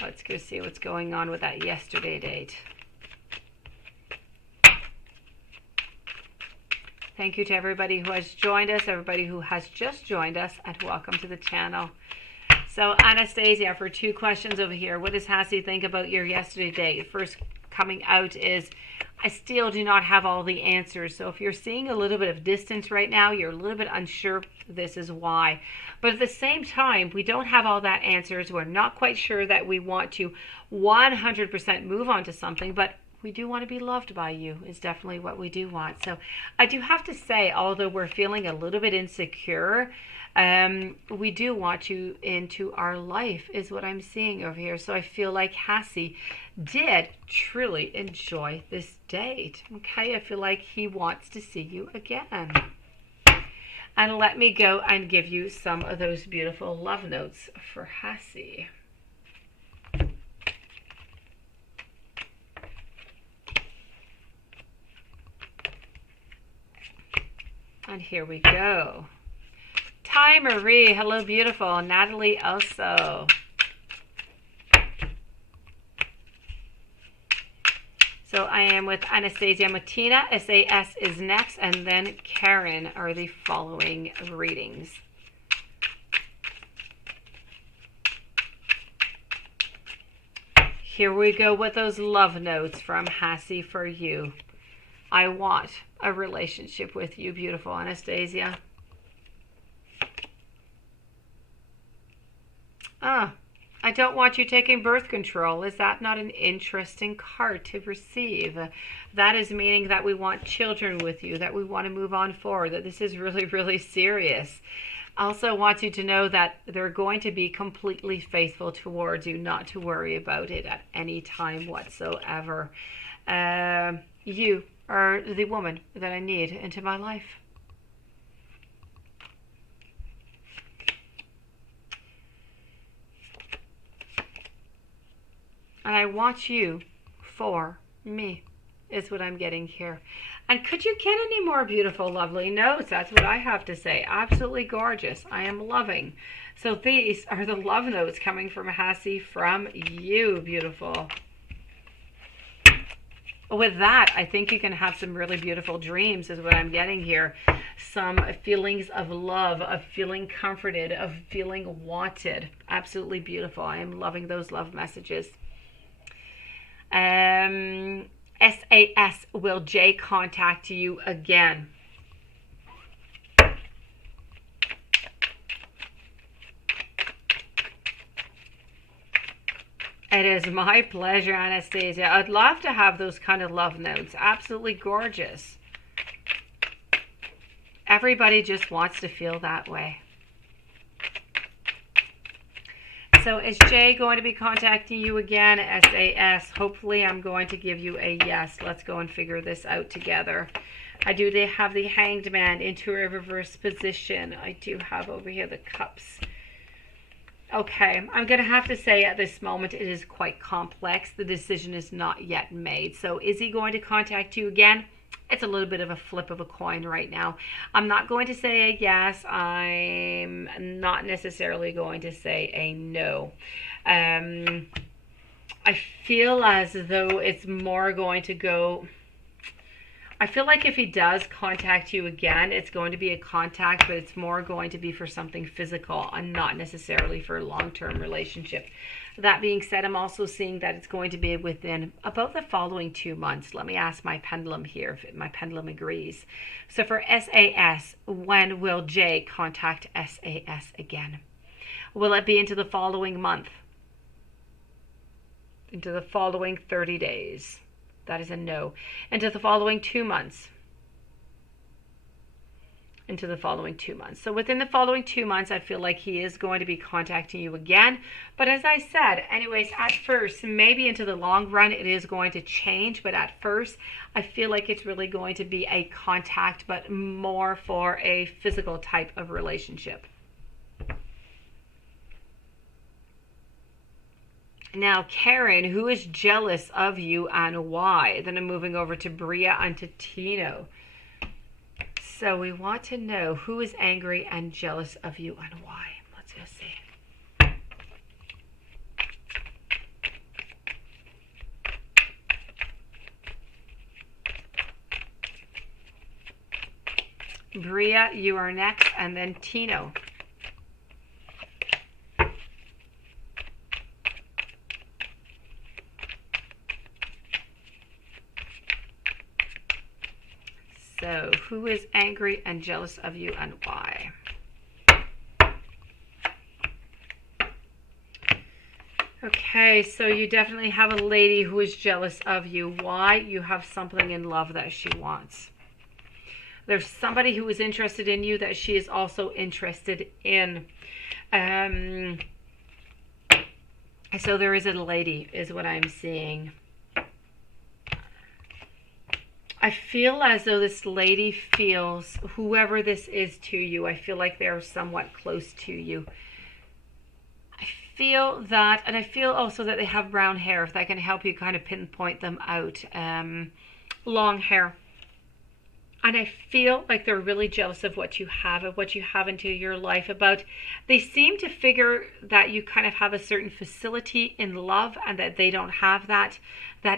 Let's go see what's going on with that yesterday date. Thank you to everybody who has joined us, everybody who has just joined us, and welcome to the channel. So, Anastasia, for 2 questions over here. What does Hassie think about your yesterday date? First coming out is, I still do not have all the answers. So if you're seeing a little bit of distance right now, you're a little bit unsure, this is why. But at the same time, we don't have all that answers. We're not quite sure that we want to 100% move on to something, but we do want to be loved by you is definitely what we do want. So I do have to say, although we're feeling a little bit insecure, we do want you into our life is what I'm seeing over here. So I feel like Hassie did truly enjoy this date. Okay, I feel like he wants to see you again. And let me go and give you some of those beautiful love notes for Hassie. And here we go. Ty Marie, hello beautiful. Natalie also. So I am with Anastasia Martina. SAS is next, and then Karen are the following readings. Here we go with those love notes from Hassie for you. I want a relationship with you, beautiful Anastasia. I don't want you taking birth control. Is that not an interesting card to receive? That is meaning that we want children with you, that we want to move on forward, that this is really, really serious. Also want you to know that they're going to be completely faithful towards you, not to worry about it at any time whatsoever. You are the woman that I need into my life. And I want you for me, is what I'm getting here. And could you get any more beautiful, lovely notes? That's what I have to say. Absolutely gorgeous. I am loving. So these are the love notes coming from Hassie from you, beautiful. With that, I think you can have some really beautiful dreams is what I'm getting here. Some feelings of love, of feeling comforted, of feeling wanted. Absolutely beautiful. I am loving those love messages. SAS, will Jay contact you again? It is my pleasure, Anastasia. I'd love to have those kind of love notes. Absolutely gorgeous. Everybody just wants to feel that way. So is Jay going to be contacting you again? SAS. Hopefully I'm going to give you a yes. Let's go and figure this out together. I do have the Hanged Man into a reverse position. I do have over here the Cups. Okay, I'm going to have to say at this moment it is quite complex. The decision is not yet made. So is he going to contact you again? It's a little bit of a flip of a coin right now. I'm not going to say a yes. I'm not necessarily going to say a no. I feel as though it's more going to go... I feel like if he does contact you again, it's going to be a contact, but it's more going to be for something physical and not necessarily for a long-term relationship. That being said, I'm also seeing that it's going to be within about the following 2 months. Let me ask my pendulum here if my pendulum agrees. So for SAS, when will Jay contact SAS again? Will it be into the following month? Into the following 30 days? That is a no. Into the following 2 months. Into the following 2 months. So within the following 2 months, I feel like he is going to be contacting you again. But as I said, anyways, at first, maybe into the long run, it is going to change. But at first, I feel like it's really going to be a contact, but more for a physical type of relationship. Now, Karen, who is jealous of you and why? Then I'm moving over to Bria and to Tino. So we want to know who is angry and jealous of you and why. Let's go see. Bria, you are next, and then Tino. So, who is angry and jealous of you and why? Okay, so you definitely have a lady who is jealous of you. Why? You have something in love that she wants. There's somebody who is interested in you that she is also interested in. So there is a lady, is what I'm seeing. I feel as though this lady feels, whoever this is to you, I feel like they're somewhat close to you. I feel that, and I feel also that they have brown hair, if that can help you kind of pinpoint them out. Long hair. And I feel like they're really jealous of what you have into your life. They seem to figure that you kind of have a certain facility in love and that they don't have that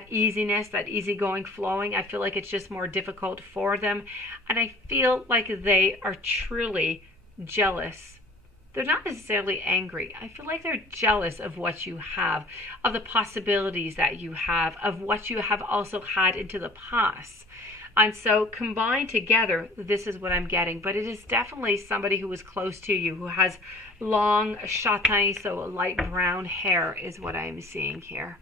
easiness, that easygoing flowing. I feel like it's just more difficult for them. And I feel like they are truly jealous. They're not necessarily angry. I feel like they're jealous of what you have, of the possibilities that you have, of what you have also had into the past. And so combined together, this is what I'm getting. But it is definitely somebody who is close to you, who has long châtain, so light brown hair is what I'm seeing here.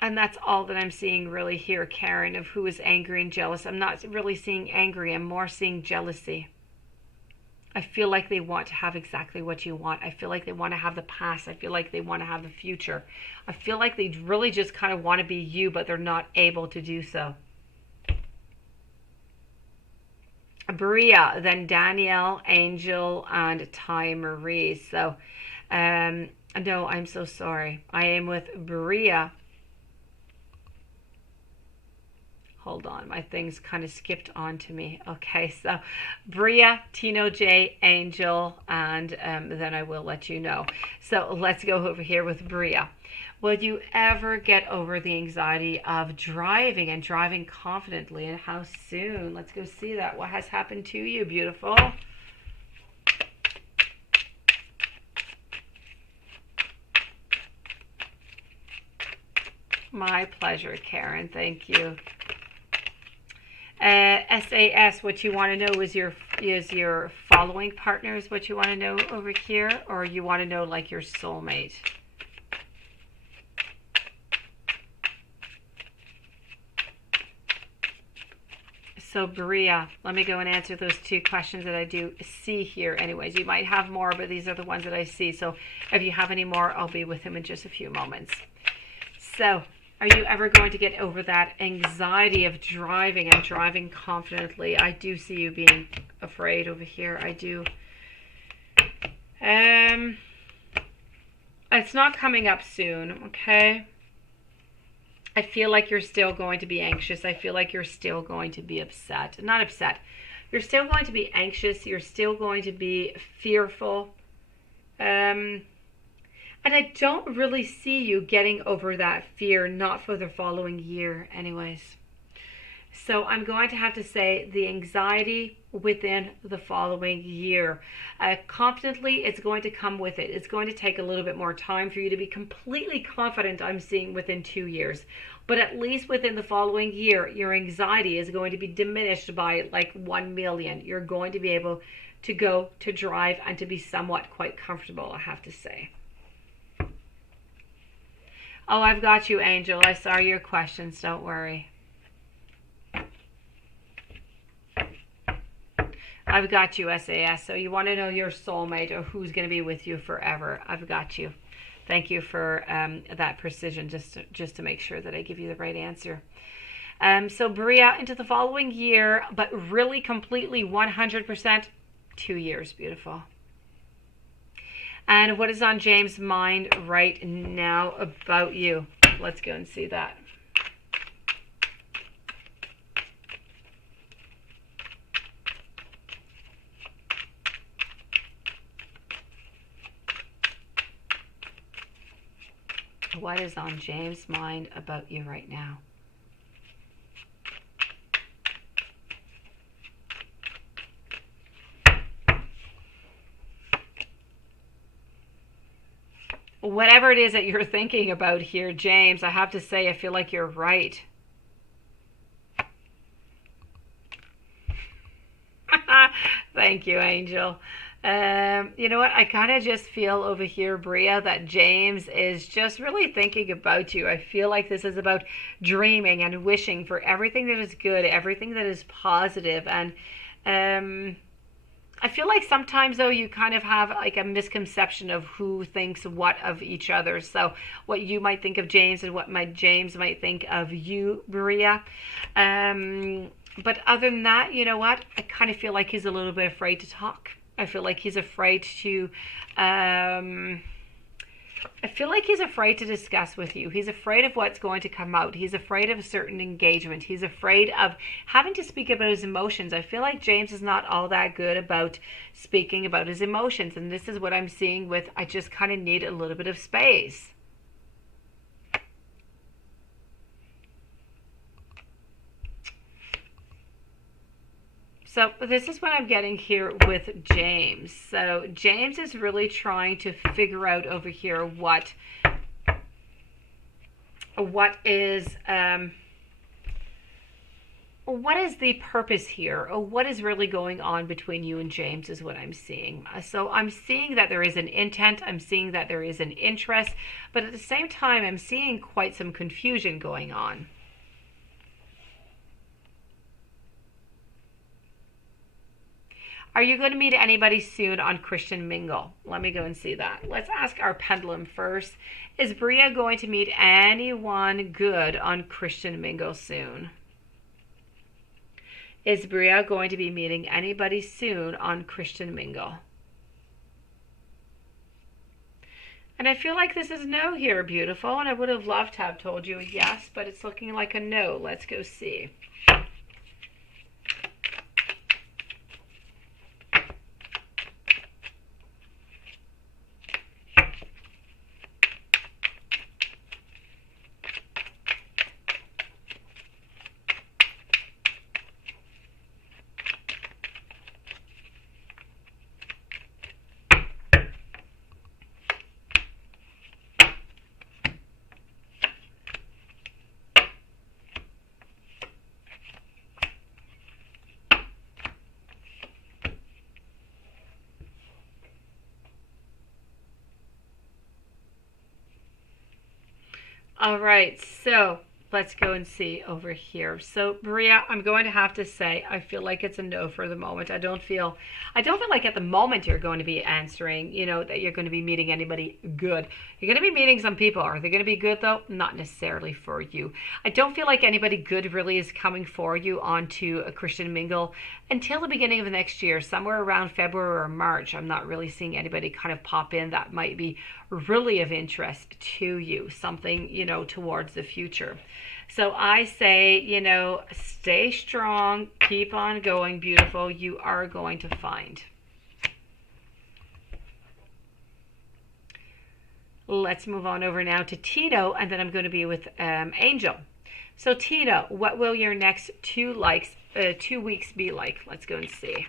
And that's all that I'm seeing really here, Karen, of who is angry and jealous. I'm not really seeing angry. I'm more seeing jealousy. I feel like they want to have exactly what you want. I feel like they want to have the past. I feel like they want to have the future. I feel like they really just kind of want to be you, but they're not able to do so. Bria, then Danielle, Angel, and Ty Marie. So, no, I'm so sorry. I am with Bria. Hold on, my things kind of skipped on to me. Okay, so Bria, Tino J, Angel, and then I will let you know. So let's go over here with Bria. Will you ever get over the anxiety of driving and driving confidently, and how soon? Let's go see that. What has happened to you, beautiful? My pleasure, Karen. Thank you. SAS, what you want to know is your following partner is what you want to know over here, or you want to know like your soulmate? So Bria, let me go and answer those two questions that I do see here. Anyways, you might have more, but these are the ones that I see. So if you have any more, I'll be with him in just a few moments. So, are you ever going to get over that anxiety of driving and driving confidently? I do see you being afraid over here. I do. It's not coming up soon, okay? I feel like you're still going to be anxious. I feel like you're still going to be upset. Not upset. You're still going to be anxious. You're still going to be fearful. And I don't really see you getting over that fear, not for the following year anyways. So I'm going to have to say the anxiety within the following year. Confidently, it's going to come with it. It's going to take a little bit more time for you to be completely confident, I'm seeing, within 2 years. But at least within the following year, your anxiety is going to be diminished by like 1 million. You're going to be able to go to drive and to be somewhat quite comfortable, I have to say. Oh, I've got you, Angel. I saw your questions. Don't worry. I've got you, SAS. So you want to know your soulmate or who's going to be with you forever. I've got you. Thank you for that precision, just to make sure that I give you the right answer. So Bria, into the following year, but really completely 100%, 2 years. Beautiful. And what is on James' mind right now about you? Let's go and see that. What is on James' mind about you right now? Whatever it is that you're thinking about here, James, I have to say, I feel like you're right. Thank you, Angel. You know what? I kind of just feel over here, Bria, that James is just really thinking about you. I feel like this is about dreaming and wishing for everything that is good, everything that is positive. And I feel like sometimes, though, you kind of have like a misconception of who thinks what of each other. So what you might think of James and what James might think of you, Bria. But other than that, you know what? I kind of feel like he's a little bit afraid to talk. I feel like he's afraid to, I feel like he's afraid to discuss with you. He's afraid of what's going to come out. He's afraid of a certain engagement. He's afraid of having to speak about his emotions. I feel like James is not all that good about speaking about his emotions. And this is what I'm seeing with, I just kind of need a little bit of space. So this is what I'm getting here with James. So James is really trying to figure out over here what is the purpose here, or what is really going on between you and James is what I'm seeing. So I'm seeing that there is an intent, I'm seeing that there is an interest, but at the same time I'm seeing quite some confusion going on. Are you going to meet anybody soon on Christian Mingle? Let me go and see that. Let's ask our pendulum first. Is Bria going to meet anyone good on Christian Mingle soon? Is Bria going to be meeting anybody soon on Christian Mingle? And I feel like this is no here, beautiful. And I would have loved to have told you a yes, but it's looking like a no. Let's go see. All right, so Let's go and see over here. So Maria, I'm going to have to say I feel like it's a no for the moment. I don't feel like at the moment you're going to be answering, that you're going to be meeting anybody good. You're going to be meeting some people. Are they going to be good though? Not necessarily for you. I don't feel like anybody good really is coming for you onto a Christian mingle until the beginning of next year, somewhere around February or March. I'm not really seeing anybody kind of pop in that might be really of interest to you, something, towards the future. So I say, stay strong, keep on going, beautiful. You are going to find. Let's move on over now to Tino, and then I'm going to be with Angel. So Tino, what will your next 2 weeks be like? Let's go and see.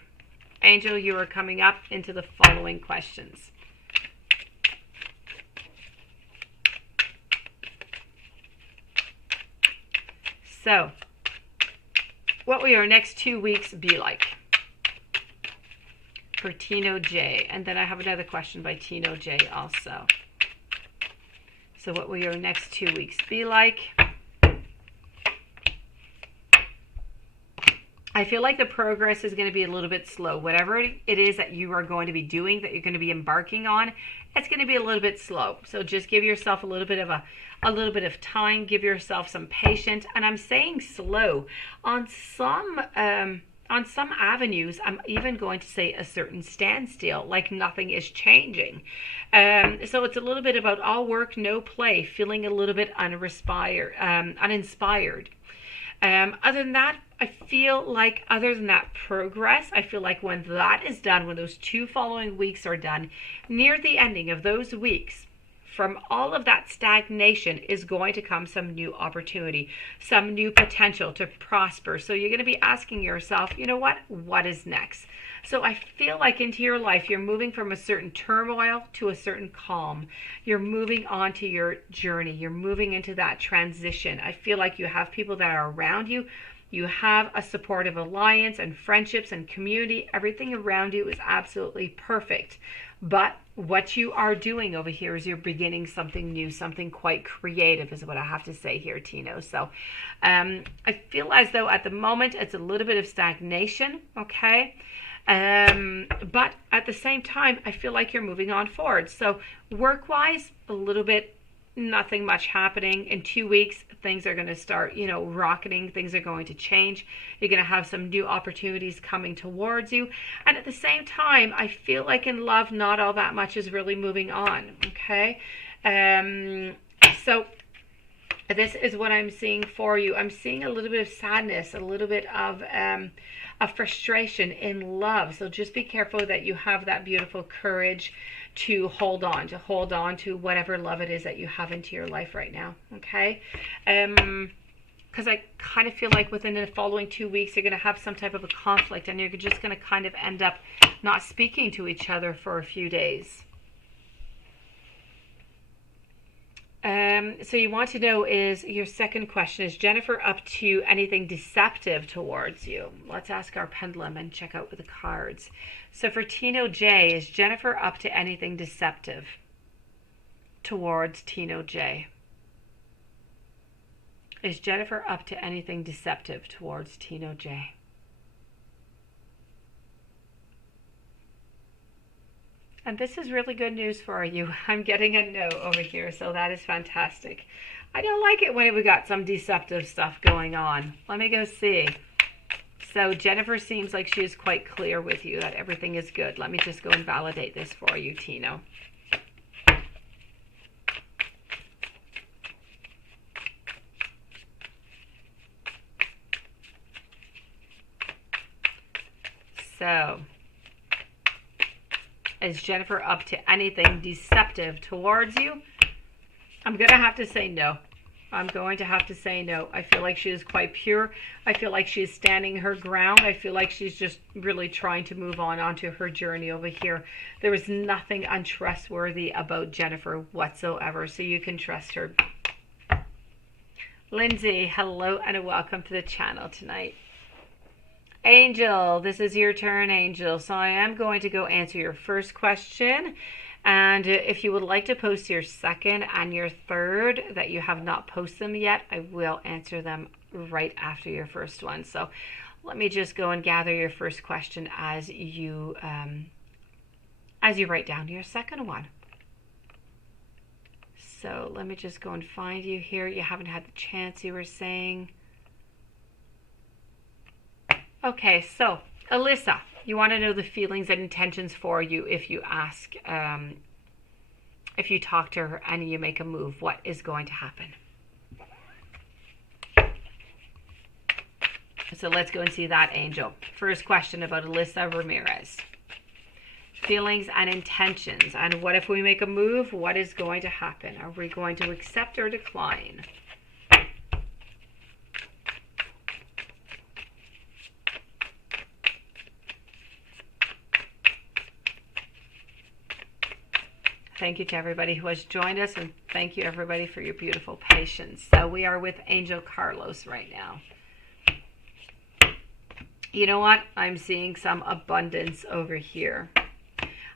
Angel, you are coming up into the following questions. So, what will your next 2 weeks be like for Tino J? And then I have another question by Tino J also. So what will your next 2 weeks be like? I feel like the progress is going to be a little bit slow. Whatever it is that you are going to be doing, that you're going to be embarking on, it's going to be a little bit slow. So just give yourself a little bit of time, give yourself some patience. And I'm saying slow on some avenues. I'm even going to say a certain standstill, like nothing is changing. So it's a little bit about all work, no play, feeling a little bit uninspired. Other than that, other than that progress, I feel like when that is done, when those 2 following weeks are done, near the ending of those weeks, from all of that stagnation is going to come some new opportunity, some new potential to prosper. So you're going to be asking yourself, what is next? So I feel like into your life, you're moving from a certain turmoil to a certain calm. You're moving on to your journey. You're moving into that transition. I feel like you have people that are around you. You have a supportive alliance and friendships and community. Everything around you is absolutely perfect. But what you are doing over here is you're beginning something new, something quite creative is what I have to say here, Tino. So I feel as though at the moment it's a little bit of stagnation, okay? But at the same time, I feel like you're moving on forward. So work-wise, a little bit, nothing much happening. In 2 weeks, things are going to start, rocketing. Things are going to change. You're going to have some new opportunities coming towards you. And at the same time, I feel like in love, not all that much is really moving on. Okay. So this is what I'm seeing for you. I'm seeing a little bit of sadness, a little bit of frustration in love. So just be careful that you have that beautiful courage to hold on to whatever love it is that you have into your life right now. Okay. Because I kind of feel like within the following 2 weeks, you're going to have some type of a conflict and you're just going to kind of end up not speaking to each other for a few days. So you want to know is your second question, is Jennifer up to anything deceptive towards you? Let's ask our pendulum and check out with the cards. So for Tino J, is Jennifer up to anything deceptive towards Tino J? Is Jennifer up to anything deceptive towards Tino J? And this is really good news for you. I'm getting a no over here, so that is fantastic. I don't like it when we got some deceptive stuff going on. Let me go see. So Jennifer seems like she is quite clear with you that everything is good. Let me just go and validate this for you, Tino. So, is Jennifer up to anything deceptive towards you? I'm going to have to say no. I'm going to have to say no. I feel like she is quite pure. I feel like she is standing her ground. I feel like she's just really trying to move on onto her journey over here. There is nothing untrustworthy about Jennifer whatsoever, so you can trust her. Lindsay, hello and welcome to the channel tonight. Angel, this is your turn, Angel. So I am going to go answer your first question. And if you would like to post your second and your third that you have not posted them yet, I will answer them right after your first one. So let me just go and gather your first question as you write down your second one. So let me just go and find you here. You haven't had the chance, you were saying. Okay, so Alyssa, you want to know the feelings and intentions for you if you ask, if you talk to her and you make a move, what is going to happen? So let's go and see that, Angel. First question about Alyssa Ramirez. Feelings and intentions. And what if we make a move? What is going to happen? Are we going to accept or decline? Thank you to everybody who has joined us, and thank you everybody for your beautiful patience. So we are with Angel Carlos right now. You know what? I'm seeing some abundance over here.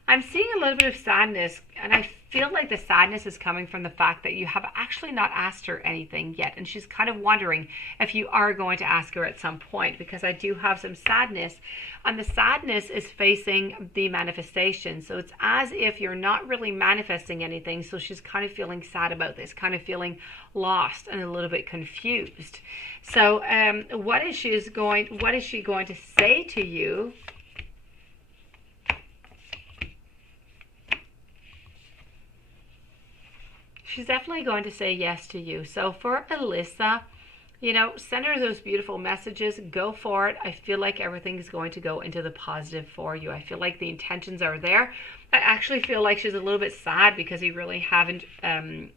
I'm seeing a little bit of sadness, and I feel like the sadness is coming from the fact that you have actually not asked her anything yet, and she's kind of wondering if you are going to ask her at some point, because I do have some sadness, and the sadness is facing the manifestation. So it's as if you're not really manifesting anything, so she's kind of feeling sad about this, kind of feeling lost and a little bit confused. So what is she going to say to you? She's definitely going to say yes to you. So for Alyssa, you know, send her those beautiful messages. Go for it. I feel like everything is going to go into the positive for you. I feel like the intentions are there. I actually feel like she's a little bit sad because you really haven't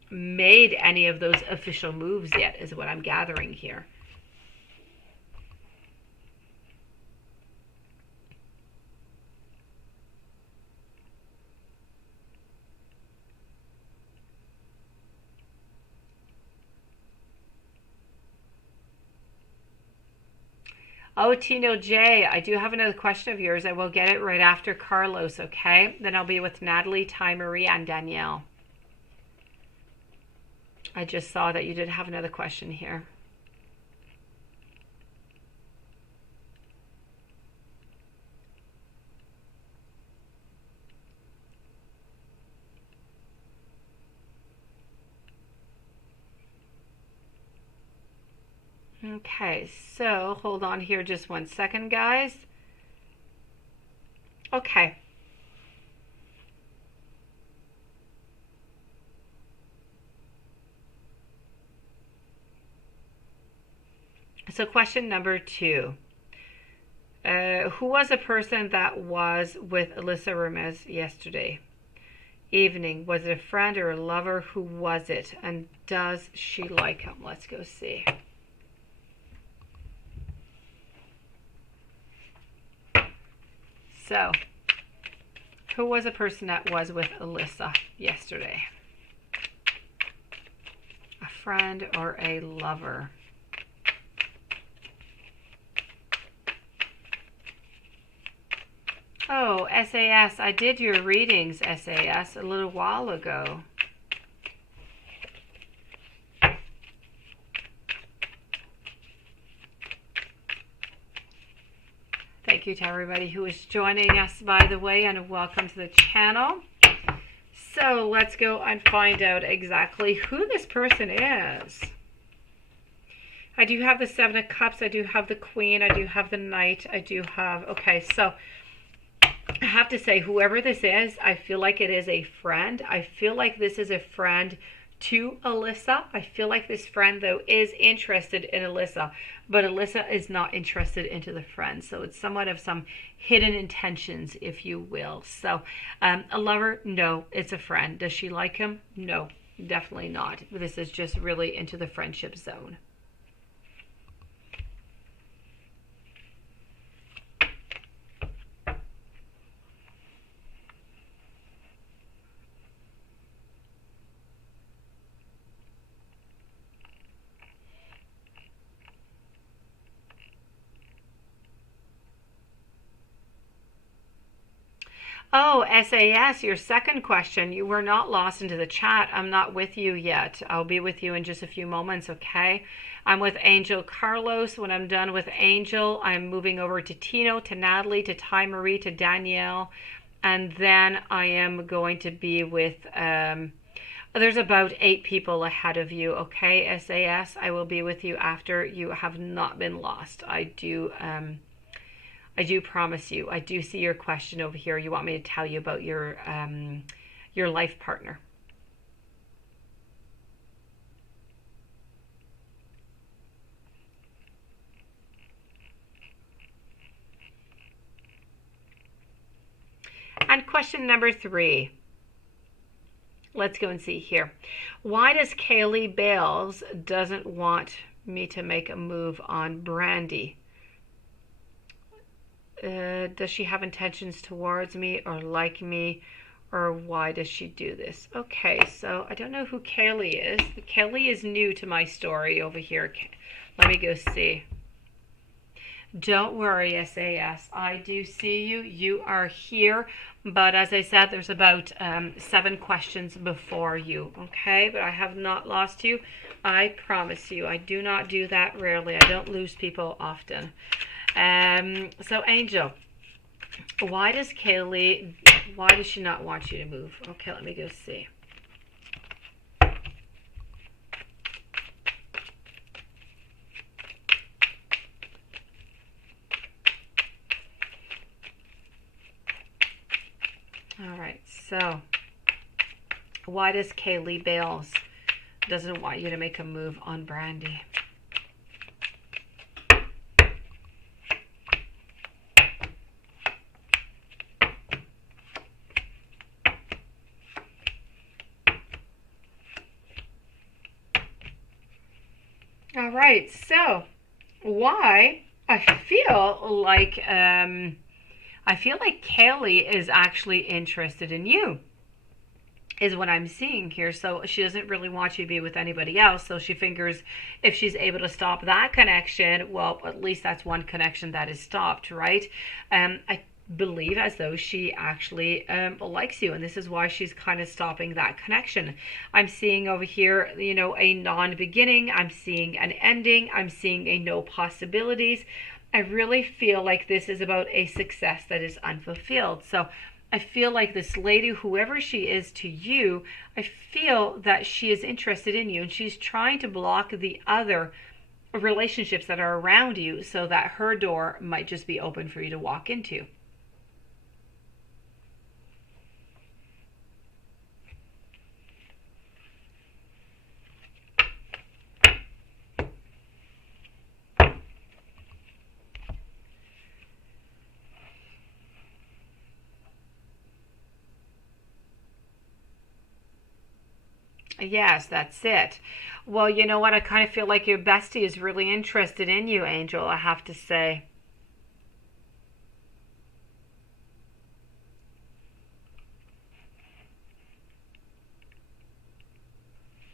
made any of those official moves yet, is what I'm gathering here. Oh, Tino J, I do have another question of yours. I will get it right after Carlos, okay? Then I'll be with Natalie, Ty Marie, and Danielle. I just saw that you did have another question here. Okay, so hold on here just 1 second, guys. Okay. So question number 2. Who was a person that was with Alyssa Ramirez yesterday evening? Was it a friend or a lover? Who was it? And does she like him? Let's go see. So, who was a person that was with Alyssa yesterday? A friend or a lover? Oh, SAS. I did your readings, SAS, a little while ago. Thank you to everybody who is joining us, by the way, and welcome to the channel. So let's go and find out exactly who this person is. I do have the 7 of Cups. I do have the Queen. I do have the Knight. I do have... Okay, so I have to say, whoever this is, I feel like it is a friend. I feel like this is a friend to Alyssa. I feel like this friend, though, is interested in Alyssa, but Alyssa is not interested into the friend. So it's somewhat of some hidden intentions, if you will. So a lover, no, it's a friend. Does she like him? No, definitely not. This is just really into the friendship zone. Oh, SAS, your second question. You were not lost into the chat. I'm not with you yet. I'll be with you in just a few moments, okay? I'm with Angel Carlos. When I'm done with Angel, I'm moving over to Tino, to Natalie, to Ty Marie, to Danielle, and then I am going to be with, there's about 8 people ahead of you, okay, SAS? I will be with you after. You have not been lost. I do promise you. I do see your question over here. You want me to tell you about your life partner. And question number 3. Let's go and see here. Why does Kaylee Bales doesn't want me to make a move on Brandy? Does she have intentions towards me or like me, or why does she do this? Okay, so I don't know who Kaylee is. Kaylee is new to my story over here. Let me go see. Don't worry, SAS. I do see you. You are here. But as I said, there's about 7 questions before you. Okay, but I have not lost you. I promise you. I do not do that rarely. I don't lose people often. So Angel, why does she not want you to move? Okay, let me go see. All right, so why does Kaylee Bales doesn't want you to make a move on Brandy? All right, so why I feel like Kaylee is actually interested in you, is what I'm seeing here. So she doesn't really want you to be with anybody else. So she figures if she's able to stop that connection, well, at least that's one connection that is stopped, right? I believe as though she actually likes you, and this is why she's kind of stopping that connection. I'm seeing over here, you know, a non-beginning. I'm seeing an ending. I'm seeing a no possibilities. I really feel like this is about a success that is unfulfilled. So I feel like this lady, whoever she is to you, I feel that she is interested in you, and she's trying to block the other relationships that are around you so that her door might just be open for you to walk into. Yes, that's it. Well, you know what? I kind of feel like your bestie is really interested in you, Angel, I have to say.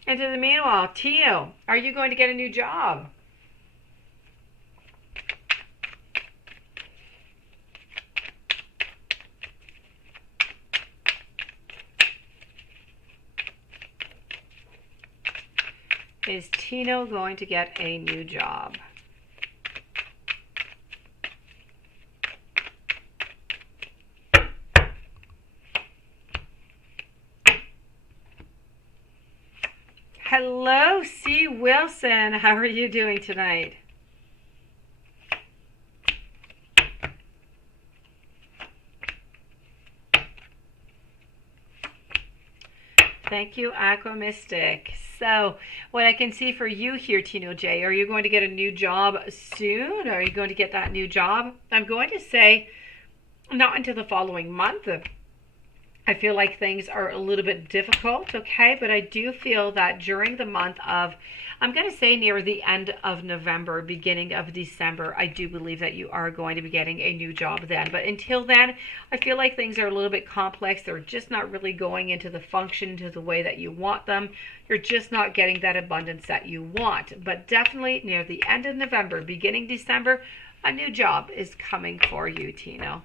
And in the meanwhile, Tino, are you going to get a new job? Is Tino going to get a new job? Hello, C. Wilson. How are you doing tonight? Thank you, Aqua Mystic. So, what I can see for you here, Tino J, are you going to get a new job soon? Are you going to get that new job? I'm going to say not until the following month. I feel like things are a little bit difficult, okay? But I do feel that during the month of, I'm going to say near the end of November, beginning of December, I do believe that you are going to be getting a new job then. But until then, I feel like things are a little bit complex. They're just not really going into the function to the way that you want them. You're just not getting that abundance that you want. But definitely near the end of November, beginning December, a new job is coming for you, Tino.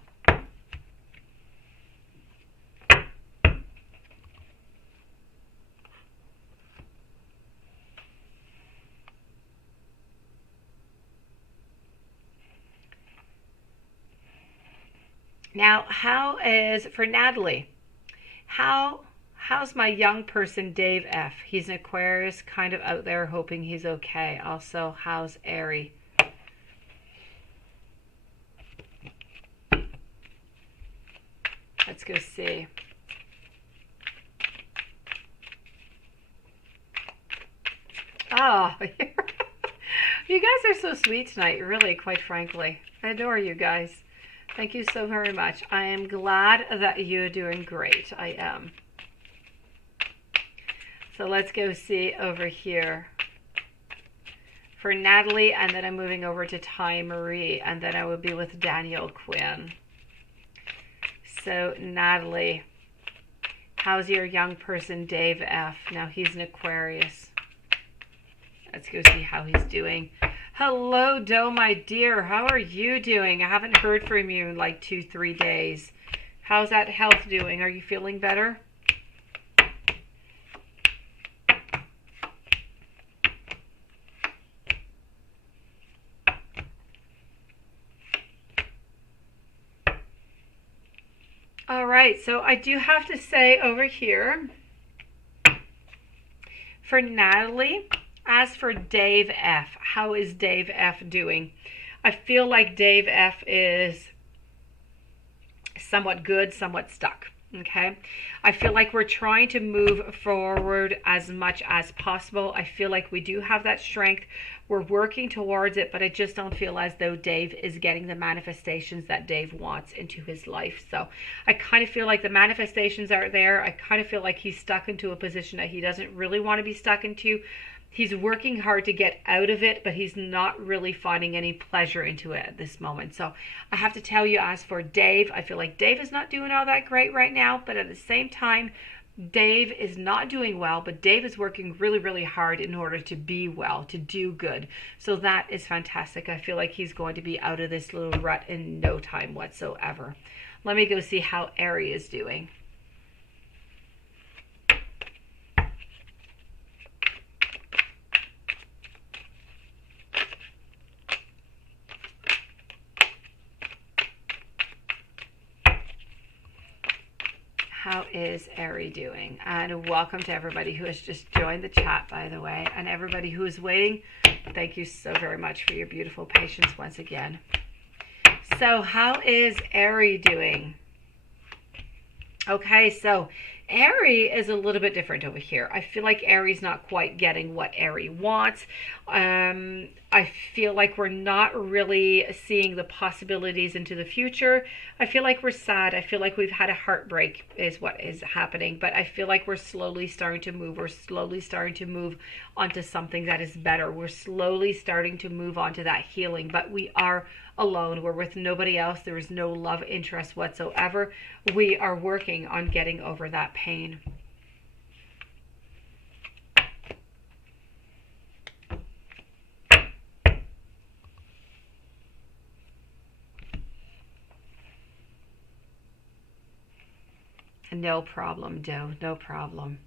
Now, how is for Natalie? How's my young person Dave F? He's an Aquarius, kind of out there, hoping he's okay. Also, how's Ari? Let's go see. Oh, you guys are so sweet tonight, really, quite frankly. I adore you guys. Thank you so very much. I am glad that you're doing great. I am. So let's go see over here for Natalie, and then I'm moving over to Ty Marie, and then I will be with Daniel Quinn. So Natalie, how's your young person Dave F? Now he's an Aquarius. Let's go see how he's doing. Hello, Doe, my dear. How are you doing? I haven't heard from you in like 2-3 days. How's that health doing? Are you feeling better? All right, so I do have to say over here for Natalie, as for Dave F, how is Dave F doing? I feel like Dave F is somewhat good, somewhat stuck. Okay, I feel like we're trying to move forward as much as possible. I feel like we do have that strength. We're working towards it, but I just don't feel as though Dave is getting the manifestations that Dave wants into his life. So I kind of feel like the manifestations are there. I kind of feel like he's stuck into a position that he doesn't really want to be stuck into. He's working hard to get out of it, but he's not really finding any pleasure into it at this moment. So I have to tell you, as for Dave, I feel like Dave is not doing all that great right now, but at the same time, Dave is not doing well, but Dave is working really, really hard in order to be well, to do good. So that is fantastic. I feel like he's going to be out of this little rut in no time whatsoever. Let me go see how Ari is doing. How is Ari doing? And welcome to everybody who has just joined the chat, by the way, and everybody who is waiting. Thank you so very much for your beautiful patience once again. So how is Ari doing? Okay, so Ari is a little bit different over here. I feel like Ari's not quite getting what Ari wants. I feel like we're not really seeing the possibilities into the future. I feel like we're sad. I feel like we've had a heartbreak is what is happening. But I feel like we're slowly starting to move. We're slowly starting to move onto something that is better. We're slowly starting to move onto that healing. But we are alone. We're with nobody else. There is no love interest whatsoever. We are working on getting over that pain. No problem, Doe. No problem.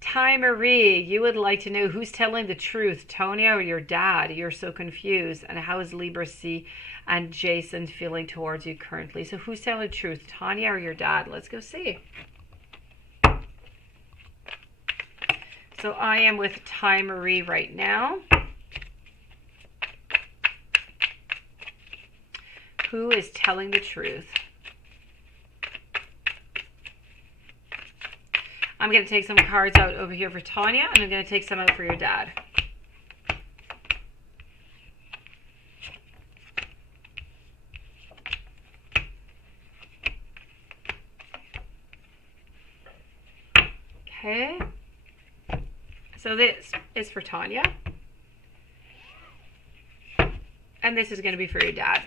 Ty Marie, you would like to know who's telling the truth, Tonya or your dad? You're so confused. And how is Libra C and Jason feeling towards you currently? So who's telling the truth, Tonya or your dad? Let's go see. So I am with Ty Marie right now. Who is telling the truth? I'm going to take some cards out over here for Tonya, and I'm going to take some out for your dad. Okay. So this is for Tonya. And this is going to be for your dad.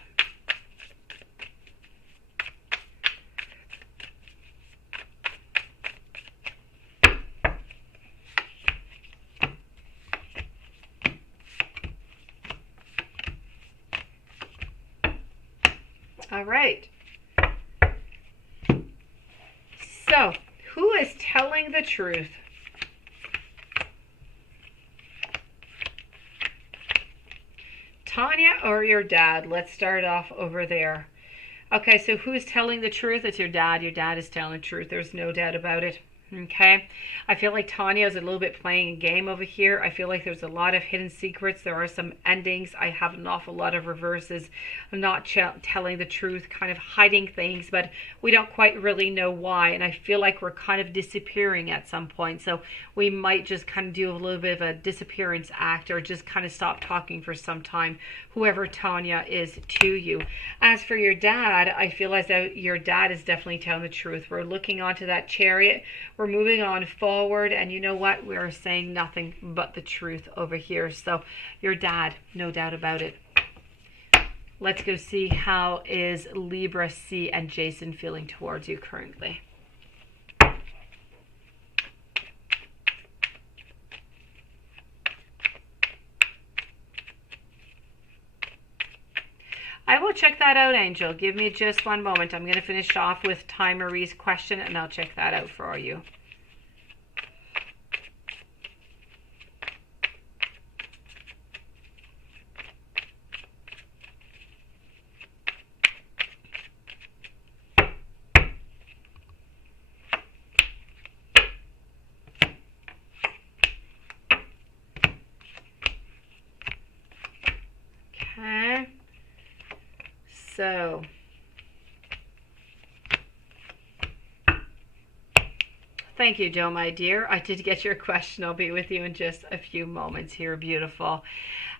All right. So, who is telling the truth? Tonya or your dad? Let's start off over there. Okay, so who's telling the truth? It's your dad. Your dad is telling the truth. There's no doubt about it. Okay, I feel like Tanya is a little bit playing a game over here. I feel like there's a lot of hidden secrets. There are some endings. I have an awful lot of reverses. I'm not telling the truth, kind of hiding things, but we don't quite really know why. And I feel like we're kind of disappearing at some point. So we might just kind of do a little bit of a disappearance act, or just kind of stop talking for some time, whoever Tanya is to you. As for your dad, I feel as though your dad is definitely telling the truth. We're looking onto that Chariot. We're moving on forward, and you know what? We are saying nothing but the truth over here. So your dad, no doubt about it. Let's go see how is Libra, C, and Jason feeling towards you currently. I will check that out, Angel. Give me just one moment. I'm going to finish off with Ty Marie's question, and I'll check that out for you. Okay. So, thank you, Joe, my dear. I did get your question. I'll be with you in just a few moments here. Beautiful.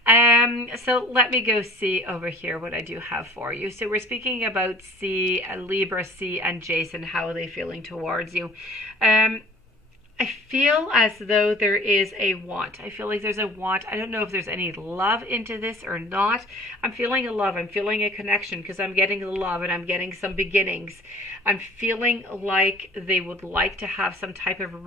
So let me go see over here what I do have for you. So we're speaking about C, Libra, C, and Jason. How are they feeling towards you? I feel as though there is a want. I feel like there's a want. I don't know if there's any love into this or not. I'm feeling a love. I'm feeling a connection because I'm getting the love and I'm getting some beginnings. I'm feeling like they would like to have some type of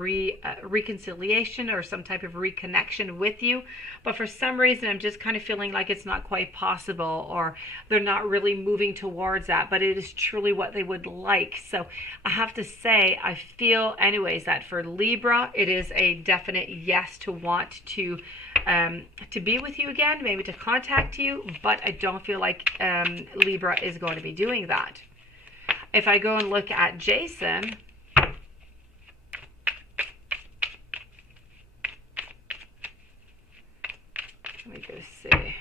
reconciliation or some type of reconnection with you. But for some reason, I'm just kind of feeling like it's not quite possible, or they're not really moving towards that. But it is truly what they would like. So I have to say, I feel anyways that for Libra, it is a definite yes to want to be with you again, maybe to contact you, but I don't feel like Libra is going to be doing that. If I go and look at Jason, let me go see.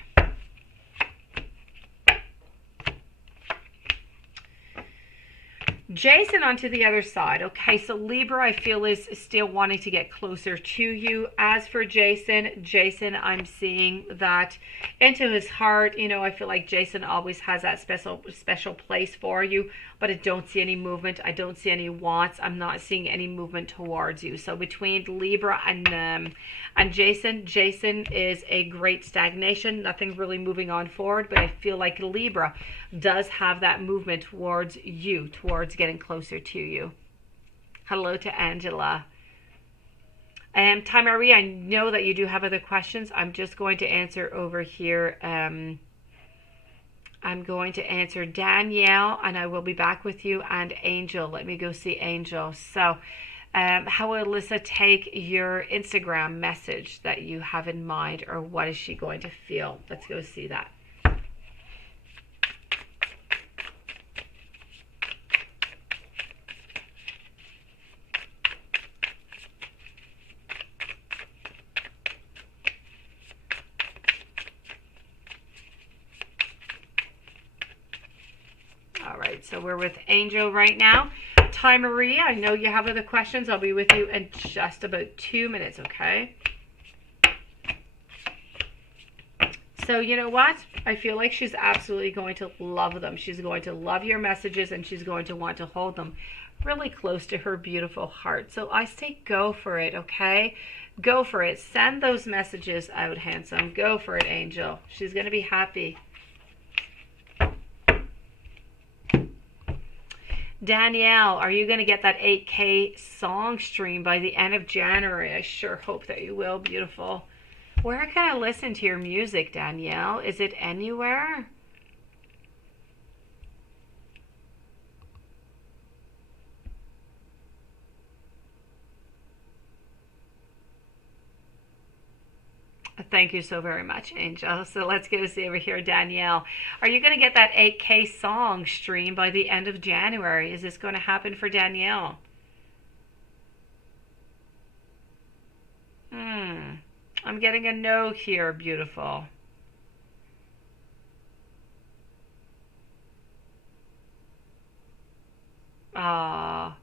Jason onto the other side. Okay, so Libra, I feel, is still wanting to get closer to you. As for Jason, I'm seeing that into his heart. You know, I feel like Jason always has that special place for you, but I don't see any movement. I don't see any wants. I'm not seeing any movement towards you. So between Libra and Jason is a great stagnation. Nothing really moving on forward, but I feel like Libra does have that movement towards you, towards getting closer to you. Hello to Angela. Ty Marie, I know that you do have other questions. I'm just going to answer over here. I'm going to answer Danielle, and I will be back with you, and Angel. Let me go see Angel. So, how will Alyssa take your Instagram message that you have in mind, or what is she going to feel? Let's go see that. All right, so we're with Angel right now. Ty Marie, I know you have other questions. I'll be with you in just about 2 minutes, okay? So you know what? I feel like she's absolutely going to love them. She's going to love your messages, and she's going to want to hold them really close to her beautiful heart. So I say go for it, okay? Go for it. Send those messages out, handsome. Go for it, Angel. She's going to be happy. Danielle, are you going to get that 8K song stream by the end of January? I sure hope that you will, beautiful. Where can I listen to your music, Danielle? Is it anywhere? Thank you so very much, Angel. So let's go see over here, Danielle. Are you going to get that 8K song stream by the end of January? Is this going to happen for Danielle? I'm getting a no here, beautiful. Ah.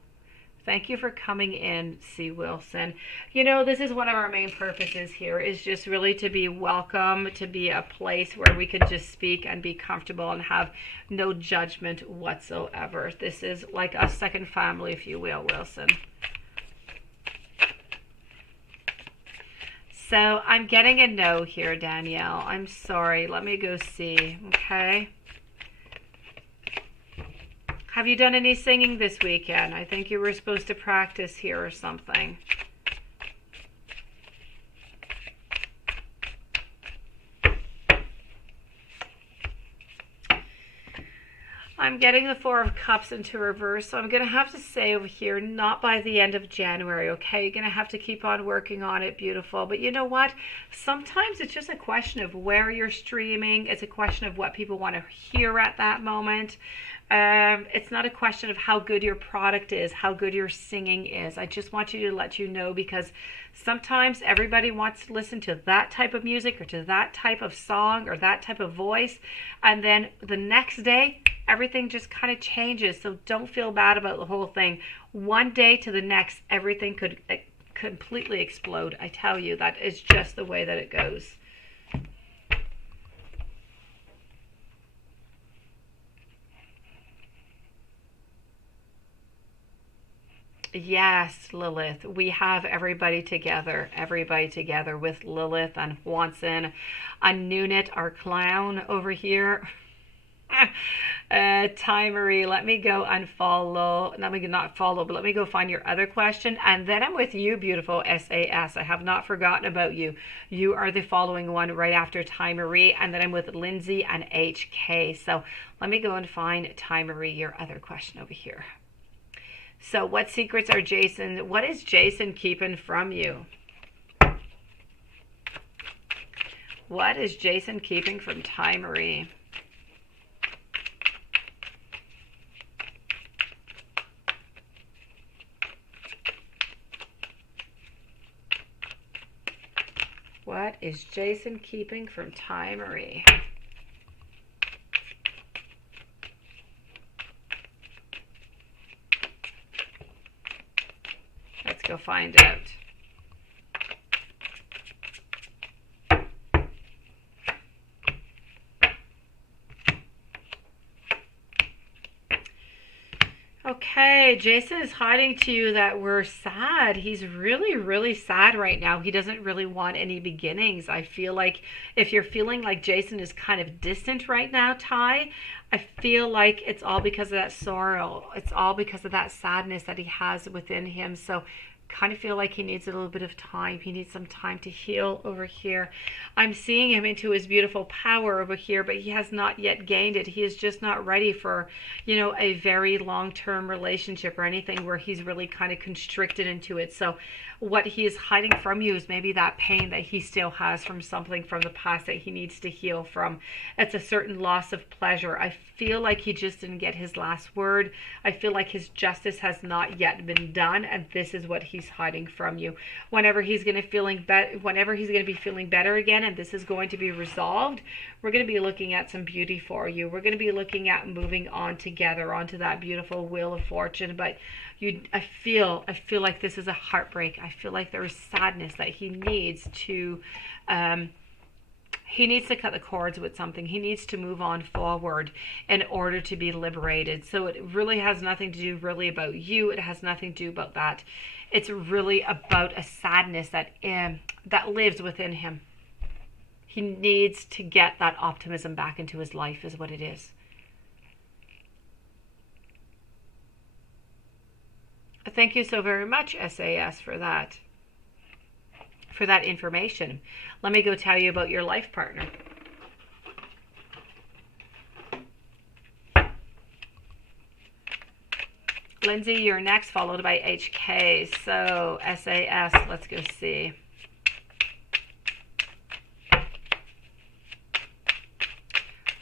Thank you for coming in, C. Wilson. You know, this is one of our main purposes here, is just really to be welcome, to be a place where we can just speak and be comfortable and have no judgment whatsoever. This is like a second family, if you will, Wilson. So I'm getting a no here, Danielle. I'm sorry. Let me go see, okay? Have you done any singing this weekend? I think you were supposed to practice here or something. I'm getting the Four of Cups into reverse, so I'm going to have to say over here, not by the end of January, okay? You're going to have to keep on working on it, beautiful. But you know what? Sometimes it's just a question of where you're streaming. It's a question of what people want to hear at that moment. It's not a question of how good your product is, how good your singing is. I just want you to let you know, because sometimes everybody wants to listen to that type of music or to that type of song or that type of voice, and then the next day everything just kind of changes. So don't feel bad about the whole thing. One day to the next, everything could completely explode. I tell you, that is just the way that it goes. Yes, Lilith. We have everybody together with Lilith and Swanson and Nunit, our clown over here. Ty Marie, let me go and follow. Let me not follow, but let me go find your other question. And then I'm with you, beautiful SAS. I have not forgotten about you. You are the following one right after Ty Marie. And then I'm with Lindsay and HK. So let me go and find Ty Marie, your other question over here. So what secrets are Jason, what is Jason keeping from you? What is Jason keeping from Ty Marie? What is Jason keeping from Ty Marie? Let's go find out. Okay, Jason is hiding to you that we're sad. He's really, really sad right now. He doesn't really want any beginnings. I feel like if you're feeling like Jason is kind of distant right now, Ty, I feel like it's all because of that sorrow. It's all because of that sadness that he has within him. So kind of feel like he needs a little bit of time. He needs some time to heal over here. I'm seeing him into his beautiful power over here, but he has not yet gained it. He is just not ready for, you know, a very long-term relationship or anything where he's really kind of constricted into it. So what he is hiding from you is maybe that pain that he still has from something from the past that he needs to heal from. It's a certain loss of pleasure. I feel like he just didn't get his last word. I feel like his justice has not yet been done, and this is what he's hiding from you. Whenever he's going to be feeling better again, and this is going to be resolved, we're going to be looking at some beauty for you. We're going to be looking at moving on together onto that beautiful wheel of fortune. But I feel like this is a heartbreak. I feel like there is sadness that he needs to cut the cords with something. He needs to move on forward in order to be liberated. So it really has nothing to do really about you. It has nothing to do about that. It's really about a sadness that lives within him. He needs to get that optimism back into his life is what it is. Thank you so very much, SAS, for that information. Let me go tell you about your life partner. Lindsay, you're next, followed by HK. So SAS, let's go see.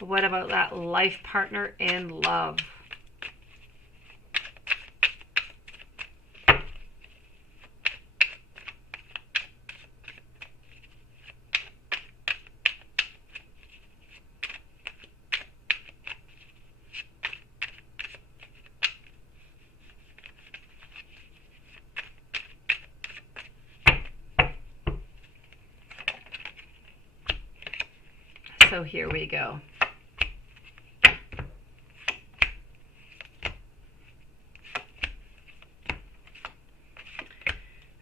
What about that life partner in love? So here we go.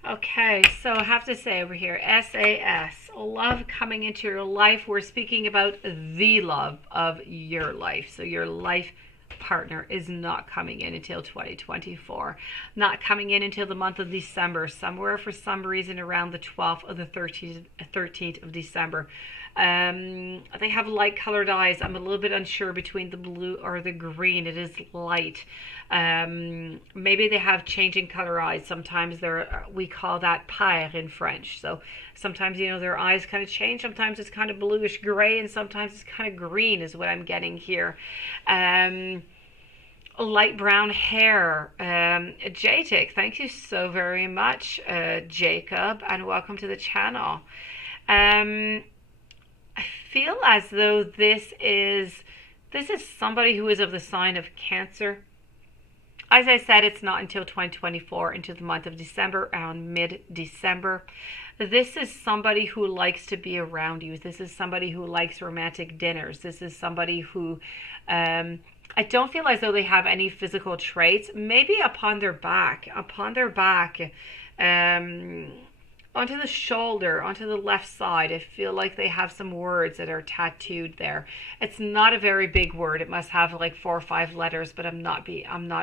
Okay, so I have to say over here, SAS, love coming into your life. We're speaking about the love of your life. So your life partner is not coming in until 2024, not coming in until the month of December, somewhere for some reason around the 12th or the 13th of December. They have light colored eyes. I'm a little bit unsure between the blue or the green. It is light. Maybe they have changing color eyes. Sometimes we call that paire in French. So sometimes, their eyes kind of change. Sometimes it's kind of bluish gray, and sometimes it's kind of green is what I'm getting here. Light brown hair. Jatic, thank you so very much, Jacob, and welcome to the channel. I feel as though this is somebody who is of the sign of Cancer. As I said, it's not until 2024, into the month of December, around mid-December. This is somebody who likes to be around you. This is somebody who likes romantic dinners. This is somebody who, I don't feel as though they have any physical traits. Maybe upon their back, onto the shoulder, onto the left side, I feel like they have some words that are tattooed there. It's not a very big word. It must have like 4 or 5 letters, but I'm not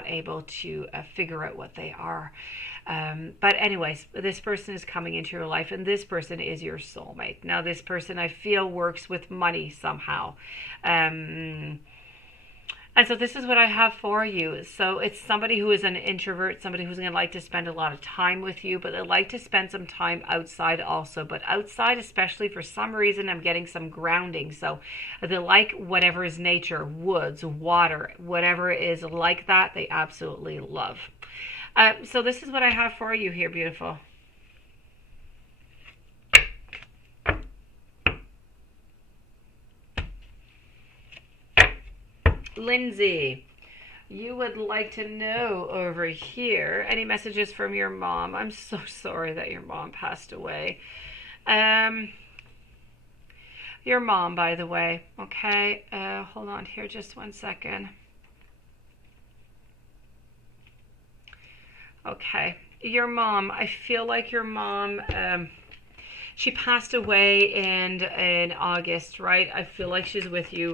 able to figure out what they are. But anyways, this person is coming into your life, and this person is your soulmate. Now, this person I feel works with money somehow. And so this is what I have for you. So it's somebody who is an introvert, somebody who's going to like to spend a lot of time with you, but they like to spend some time outside also. But outside, especially, for some reason, I'm getting some grounding. So they like whatever is nature, woods, water, whatever is like that, they absolutely love. So this is what I have for you here, beautiful. Lindsay, you would like to know over here, any messages from your mom? I'm so sorry that your mom passed away. Your mom, by the way, okay? Hold on here just one second. Okay, your mom, I feel like your mom, she passed away in August, right? I feel like she's with you.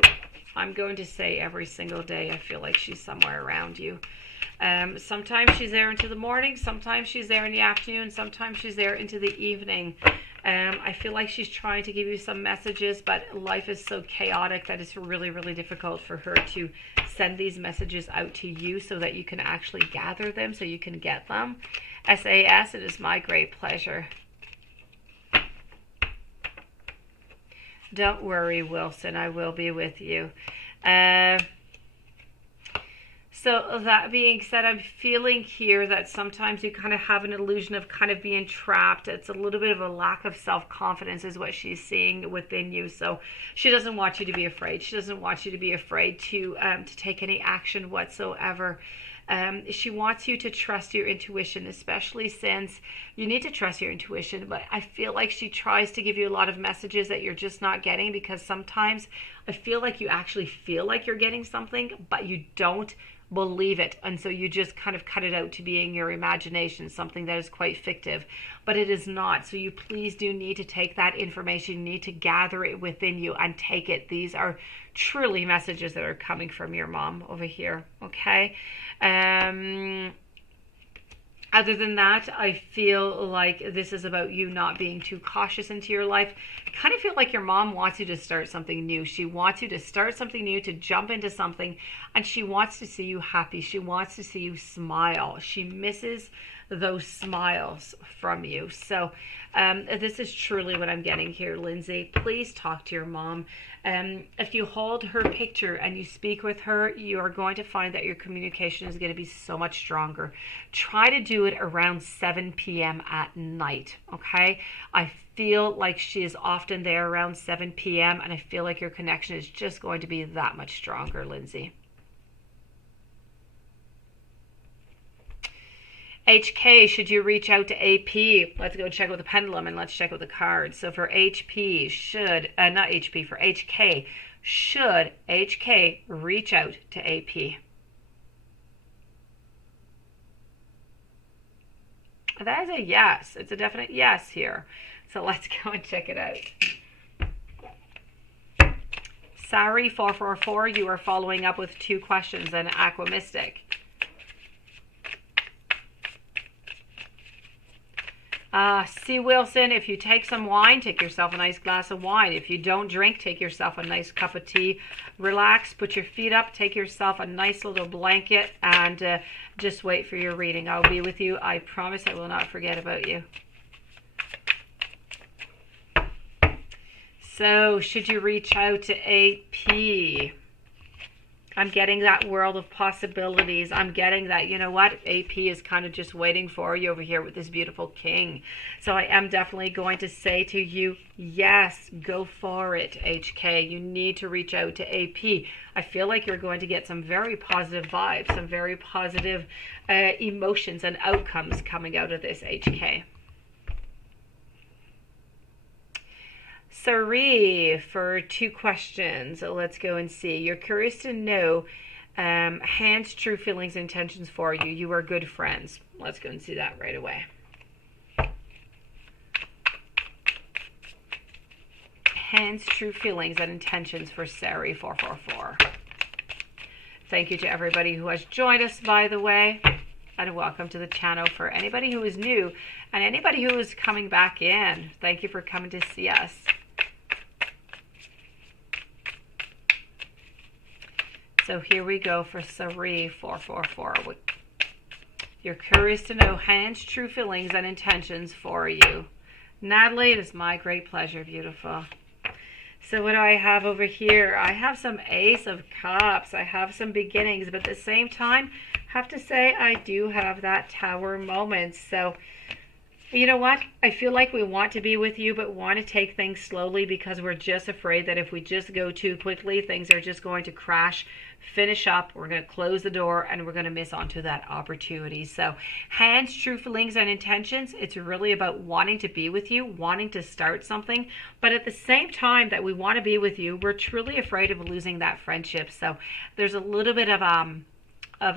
I'm going to say every single day. I feel like she's somewhere around you. Sometimes she's there into the morning. Sometimes she's there in the afternoon. Sometimes she's there into the evening. I feel like she's trying to give you some messages, but life is so chaotic that it's really, really difficult for her to send these messages out to you so that you can actually gather them, so you can get them. SAS, it is my great pleasure. Don't worry, Wilson, I will be with you. So that being said, I'm feeling here that sometimes you kind of have an illusion of kind of being trapped. It's a little bit of a lack of self-confidence is what she's seeing within you. So she doesn't want you to be afraid. She doesn't want you to be afraid to take any action whatsoever. She wants you to trust your intuition, especially since you need to trust your intuition. But I feel like she tries to give you a lot of messages that you're just not getting, because sometimes I feel like you actually feel like you're getting something, but you don't believe it, and so you just kind of cut it out to being your imagination, something that is quite fictive, but it is not. So you please do need to take that information, you need to gather it within you and take it. These are truly messages that are coming from your mom over here, okay? Other than that, I feel like this is about you not being too cautious into your life. I kind of feel like your mom wants you to start something new. She wants you to start something new, to jump into something, and she wants to see you happy. She wants to see you smile. She misses those smiles from you. So this is truly what I'm getting here, Lindsay. Please talk to your mom. If you hold her picture and you speak with her, you are going to find that your communication is going to be so much stronger. Try to do it around 7 p.m. at night, okay? I feel like she is often there around 7 p.m. and I feel like your connection is just going to be that much stronger, Lindsay. HK, should you reach out to AP? Let's go check with the pendulum and let's check with the cards. So for HP, not HP, for HK, should HK reach out to AP? That is a yes. It's a definite yes here. So let's go and check it out. Sari 444, you are following up with 2 questions and Aqua Mystic. C. Wilson, if you take some wine, take yourself a nice glass of wine. If you don't drink, take yourself a nice cup of tea. Relax, put your feet up, take yourself a nice little blanket, and just wait for your reading. I'll be with you. I promise I will not forget about you. So, should you reach out to AP? I'm getting that world of possibilities. I'm getting that, you know what, AP is kind of just waiting for you over here with this beautiful king. So I am definitely going to say to you, yes, go for it, HK. You need to reach out to AP. I feel like you're going to get some very positive vibes, some very positive emotions and outcomes coming out of this, HK. Sari for 2 questions. Let's go and see. You're curious to know Hands, true feelings, intentions for you. You are good friends. Let's go and see that right away. Hands, true feelings, and intentions for Sari 444. Thank you to everybody who has joined us, by the way. And welcome to the channel for anybody who is new and anybody who is coming back in. Thank you for coming to see us. So here we go for Sari 444. You're curious to know hands, true feelings, and intentions for you. Natalie, it is my great pleasure, beautiful. So what do I have over here? I have some Ace of Cups. I have some beginnings, but at the same time, I have to say I do have that Tower moment. So you know what? I feel like we want to be with you, but want to take things slowly because we're just afraid that if we just go too quickly, things are just going to crash, finish up, we're going to close the door, and we're going to miss onto that opportunity. So hands, true feelings, and intentions, it's really about wanting to be with you, wanting to start something, but at the same time that we want to be with you, we're truly afraid of losing that friendship. So there's a little bit of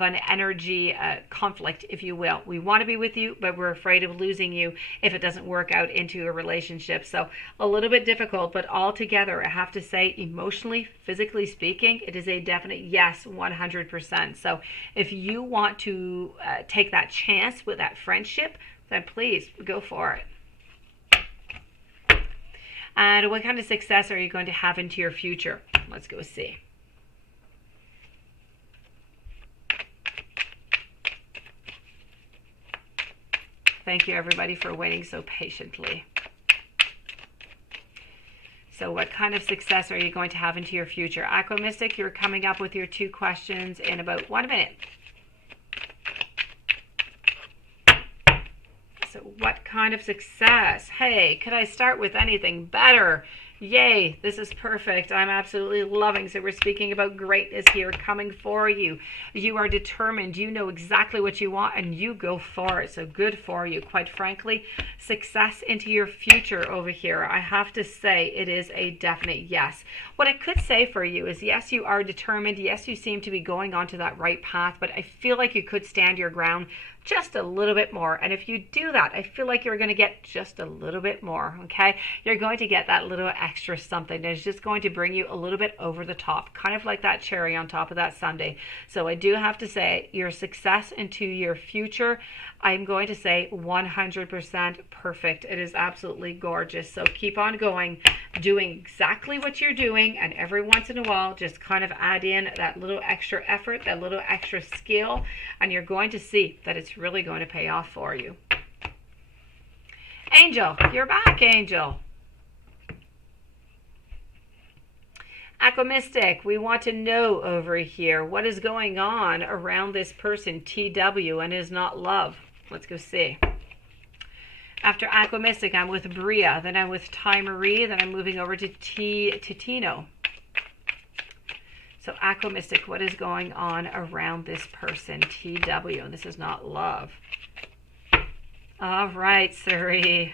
an energy conflict, if you will. We want to be with you, but we're afraid of losing you if it doesn't work out into a relationship. So a little bit difficult, but altogether, I have to say, emotionally, physically speaking, it is a definite yes, 100%. So if you want to take that chance with that friendship, then please go for it. And what kind of success are you going to have into your future? Let's go see. Thank you, everybody, for waiting so patiently. So what kind of success are you going to have into your future? Aqua Mystic, you're coming up with your 2 questions in about 1 minute. So what kind of success? Hey, could I start with anything better? Yay, this is perfect. I'm absolutely loving. So we're speaking about greatness here coming for you. You are determined. You know exactly what you want and you go for it. So good for you. Quite frankly, success into your future over here. I have to say it is a definite yes. What I could say for you is yes, you are determined. Yes, you seem to be going onto that right path, but I feel like you could stand your ground just a little bit more. And if you do that, I feel like you're going to get just a little bit more, okay? You're going to get that little extra something that is just going to bring you a little bit over the top, kind of like that cherry on top of that sundae. So I do have to say your success into your future, I'm going to say 100% perfect. It is absolutely gorgeous. So keep on going, doing exactly what you're doing, and every once in a while, just kind of add in that little extra effort, that little extra skill, and you're going to see that it's it's really going to pay off for you. Angel, you're back, Angel. Aquamystic, we want to know over here what is going on around this person, TW, and is not love. Let's go see. After Aquamystic, I'm with Bria, then I'm with Ty Marie, then I'm moving over to Tino. So Aquamystic, what is going on around this person, TW, and this is not love. All right, Suri.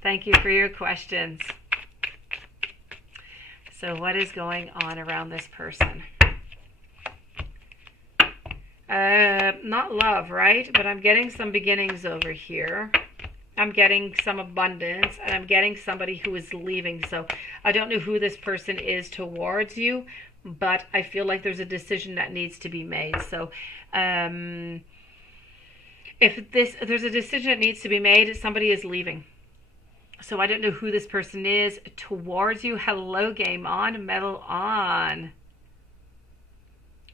Thank you for your questions. So what is going on around this person? Not love, right? But I'm getting some beginnings over here. I'm getting some abundance, and I'm getting somebody who is leaving. So I don't know who this person is towards you, but I feel like there's a decision that needs to be made. So if there's a decision that needs to be made, somebody is leaving. So I don't know who this person is towards you. Hello, game on, metal on.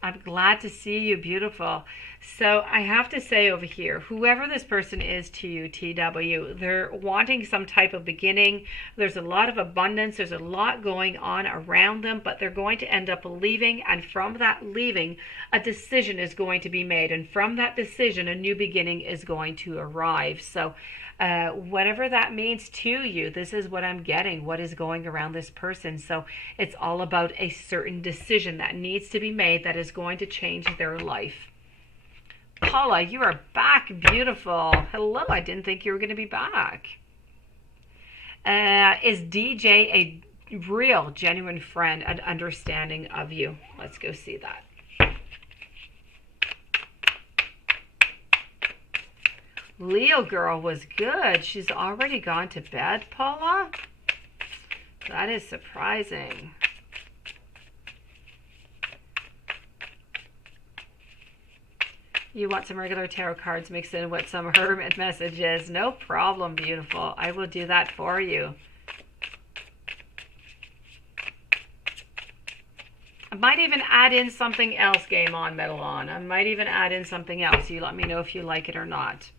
I'm glad to see you, beautiful. So I have to say over here, whoever this person is to you, TW, they're wanting some type of beginning. There's a lot of abundance. There's a lot going on around them, but they're going to end up leaving. And from that leaving, a decision is going to be made. And from that decision, a new beginning is going to arrive. So whatever that means to you, this is what I'm getting, what is going around this person. So it's all about a certain decision that needs to be made that is going to change their life. Paula, you are back, beautiful. Hello, I didn't think you were going to be back. Is DJ a real, genuine friend and understanding of you? Let's go see that. Leo girl was good. She's already gone to bed, Paula? That is surprising. You want some regular tarot cards mixed in with some hermit messages? No problem, beautiful. I will do that for you. I might even add in something else, game on, metal on. I might even add in something else. You let me know if you like it or not.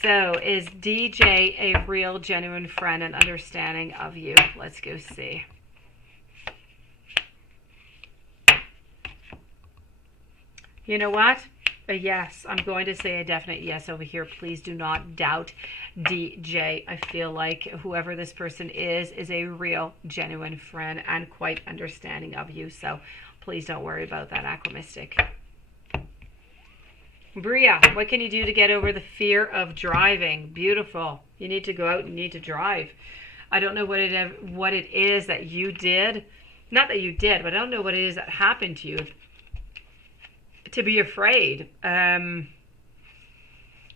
So, is DJ a real, genuine friend and understanding of you? Let's go see. You know what? A yes. I'm going to say a definite yes over here. Please do not doubt DJ. I feel like whoever this person is a real, genuine friend and quite understanding of you. So, please don't worry about that, Aquamystic. Bria, what can you do to get over the fear of driving? Beautiful. You need to go out and you need to drive. I don't know what it is that you did. Not that you did, but I don't know what it is that happened to you to be afraid.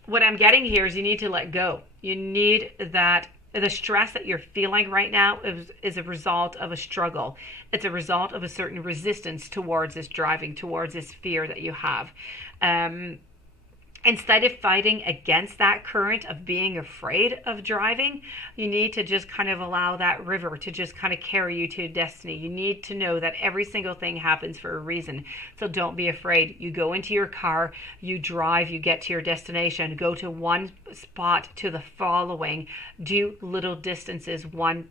What I'm getting here is you need to let go. You need that. The stress that you're feeling right now is a result of a struggle. It's a result of a certain resistance towards this driving, towards this fear that you have. Instead of fighting against that current of being afraid of driving, you need to just kind of allow that river to just kind of carry you to your destiny. You need to know that every single thing happens for a reason. So don't be afraid. You go into your car, you drive, you get to your destination, go to one spot to the following, do little distances, one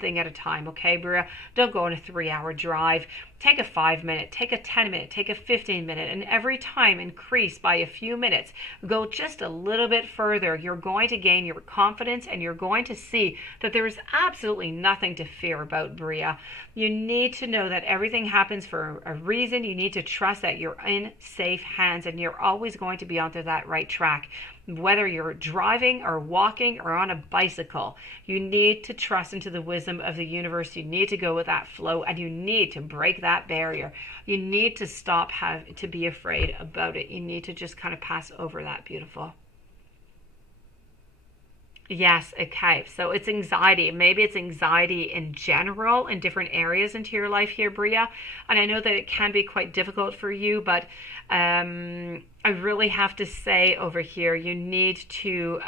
thing at a time. Okay, Bria? Don't go on a 3-hour drive. Take a 5-minute, take a 10-minute, take a 15-minute, and every time increase by a few minutes. Go just a little bit further. You're going to gain your confidence and you're going to see that there is absolutely nothing to fear about, Bria. You need to know that everything happens for a reason. You need to trust that you're in safe hands and you're always going to be onto that right track. Whether you're driving or walking or on a bicycle, you need to trust into the wisdom of the universe. You need to go with that flow and you need to break that barrier. You need to stop having to be afraid about it. You need to just kind of pass over that, beautiful. Yes, okay. So it's anxiety. Maybe it's anxiety in general in different areas into your life here, Bria. And I know that it can be quite difficult for you, but I really have to say over here, you need to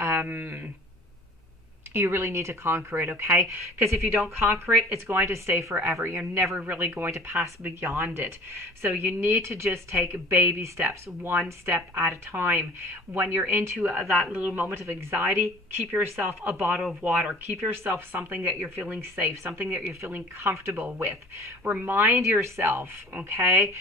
you really need to conquer it, okay? Because if you don't conquer it, it's going to stay forever. You're never really going to pass beyond it. So you need to just take baby steps, one step at a time. When you're into that little moment of anxiety, keep yourself a bottle of water. Keep yourself something that you're feeling safe, something that you're feeling comfortable with. Remind yourself, okay?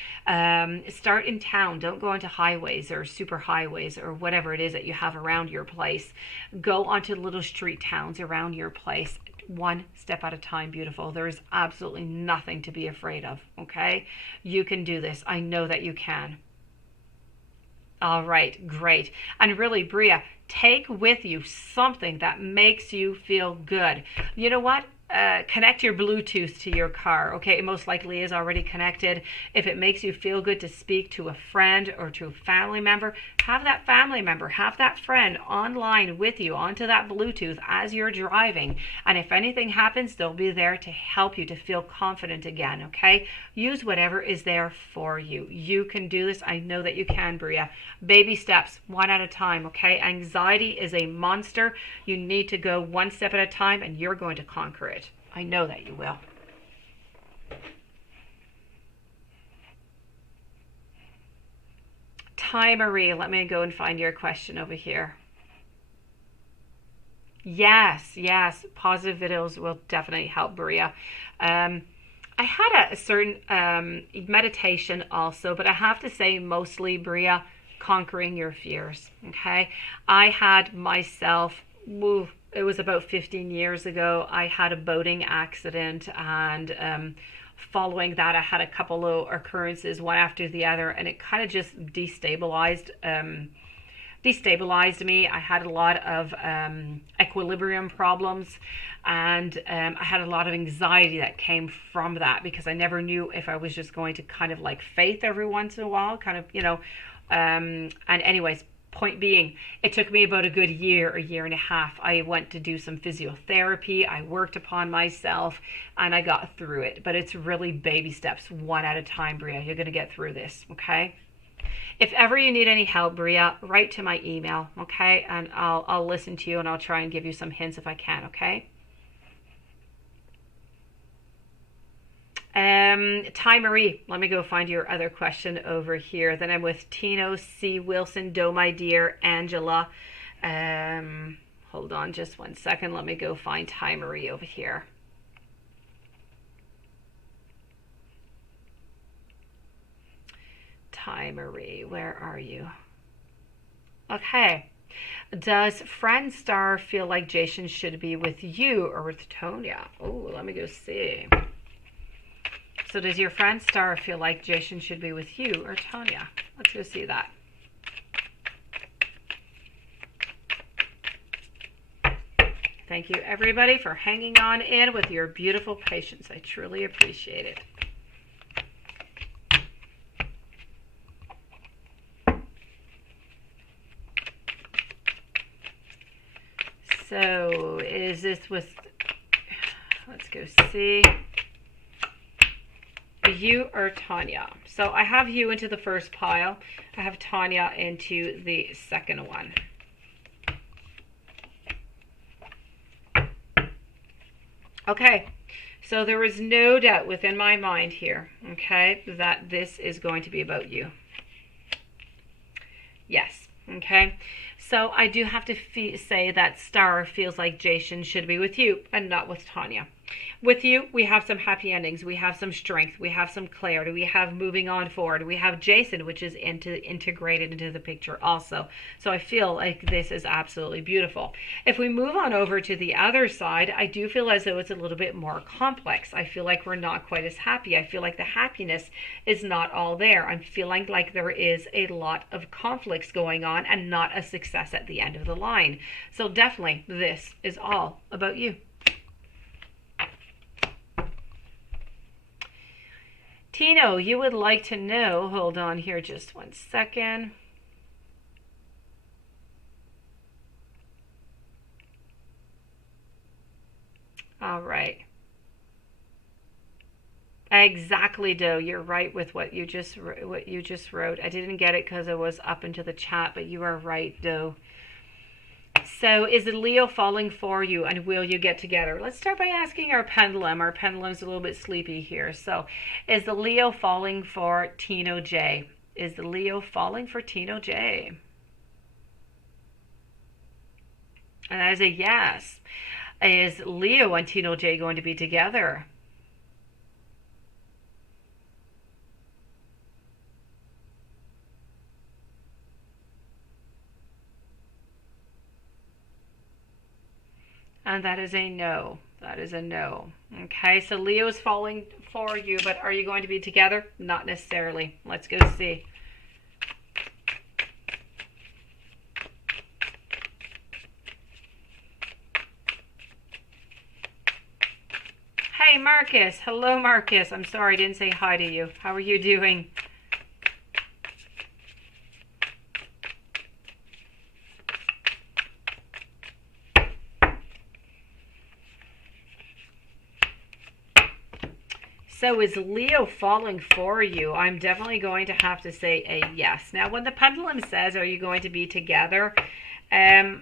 Start in town. Don't go into highways or super highways or whatever it is that you have around your place. Go onto little street towns around your place, one step at a time, beautiful. There is absolutely nothing to be afraid of, okay? You can do this. I know that you can. All right, great. And really, Bria, take with you something that makes you feel good. You know what? Connect your Bluetooth to your car. Okay, it most likely is already connected. If it makes you feel good to speak to a friend or to a family member, have that family member, have that friend online with you onto that Bluetooth as you're driving. And if anything happens, they'll be there to help you to feel confident again, okay? Use whatever is there for you. You can do this. I know that you can, Bria. Baby steps, one at a time, okay? Anxiety is a monster. You need to go one step at a time, and you're going to conquer it. I know that you will. Hi, Marie. Let me go and find your question over here. Yes, yes. Positive videos will definitely help, Bria. I had a certain meditation also, but I have to say mostly, Bria, conquering your fears. Okay. I had myself, it was about 15 years ago, I had a boating accident, and following that I had a couple of occurrences one after the other, and it kind of just destabilized me. I had a lot of equilibrium problems, and I had a lot of anxiety that came from that, because I never knew if I was just going to kind of like faith every once in a while, kind of, and anyways, point being, it took me about a good year, a year and a half. I went to do some physiotherapy. I worked upon myself, and I got through it. But it's really baby steps, one at a time, Bria. You're going to get through this, okay? If ever you need any help, Bria, write to my email, okay? And I'll listen to you, and I'll try and give you some hints if I can, okay? Ty Marie, let me go find your other question over here. Then I'm with Tino C. Wilson, Do My Dear, Angela. Hold on just one second. Let me go find Ty Marie over here. Ty Marie, where are you? Okay. Does Friend Star feel like Jason should be with you or with Tonya? Oh, let me go see. So does your friend Star feel like Jason should be with you or Tonya? Let's go see that. Thank you, everybody, for hanging on in with your beautiful patience. I truly appreciate it. So is this with, let's go see, you or Tanya? So I have you into the first pile. I have Tanya into the second one. Okay, so there is no doubt within my mind here, okay, that this is going to be about you. Yes, okay. So I do have to say that Star feels like Jason should be with you and not with Tanya. With you, we have some happy endings. We have some strength. We have some clarity. We have moving on forward. We have Jason, which is integrated into the picture also. So I feel like this is absolutely beautiful. If we move on over to the other side, I do feel as though it's a little bit more complex. I feel like we're not quite as happy. I feel like the happiness is not all there. I'm feeling like there is a lot of conflicts going on and not a success at the end of the line. So definitely this is all about you. Tino, you would like to know, hold on here just one second. All right. Exactly, Doe. You're right with what you just wrote. I didn't get it because it was up into the chat, but you are right, Doe. So is the Leo falling for you, and will you get together? Let's start by asking our pendulum. Our pendulum's a little bit sleepy here. So is the Leo falling for Tino J? Is the Leo falling for Tino J? And that is a yes. Is Leo and Tino J going to be together? And that is a no. That is a no. Okay, so Leo is falling for you, but are you going to be together? Not necessarily. Let's go see. Hey, Marcus. Hello, Marcus. I'm sorry I didn't say hi to you. How are you doing? So is Leo falling for you? I'm definitely going to have to say a yes. Now, when the pendulum says, are you going to be together? A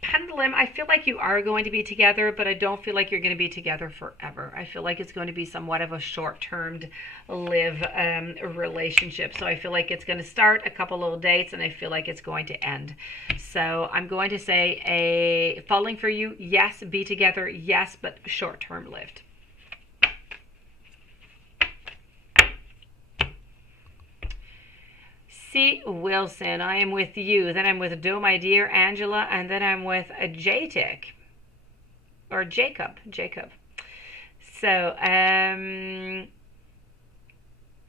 pendulum, I feel like you are going to be together, but I don't feel like you're going to be together forever. I feel like it's going to be somewhat of a short-term live relationship. So I feel like it's going to start a couple little dates, and I feel like it's going to end. So I'm going to say a falling for you, yes. Be together, yes, but short-term lived. C. Wilson, I am with you. Then I'm with Do, my dear Angela, and then I'm with a Jatic or Jacob. So,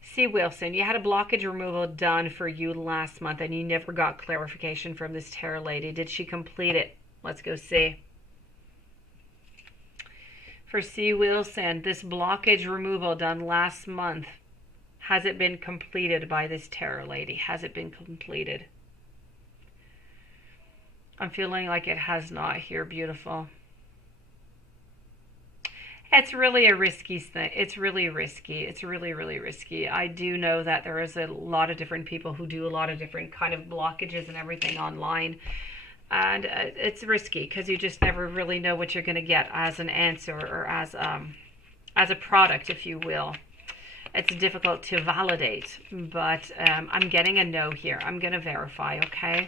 C. Wilson, you had a blockage removal done for you last month, and you never got clarification from this tarot lady. Did she complete it? Let's go see. For C. Wilson, this blockage removal done last month. Has it been completed by this tarot lady? Has it been completed? I'm feeling like it has not here, beautiful. It's really a risky thing. It's really risky. It's really, really risky. I do know that there is a lot of different people who do a lot of different kind of blockages and everything online. And it's risky because you just never really know what you're going to get as an answer or as a product, if you will. It's difficult to validate, but I'm getting a no here. I'm going to verify, okay?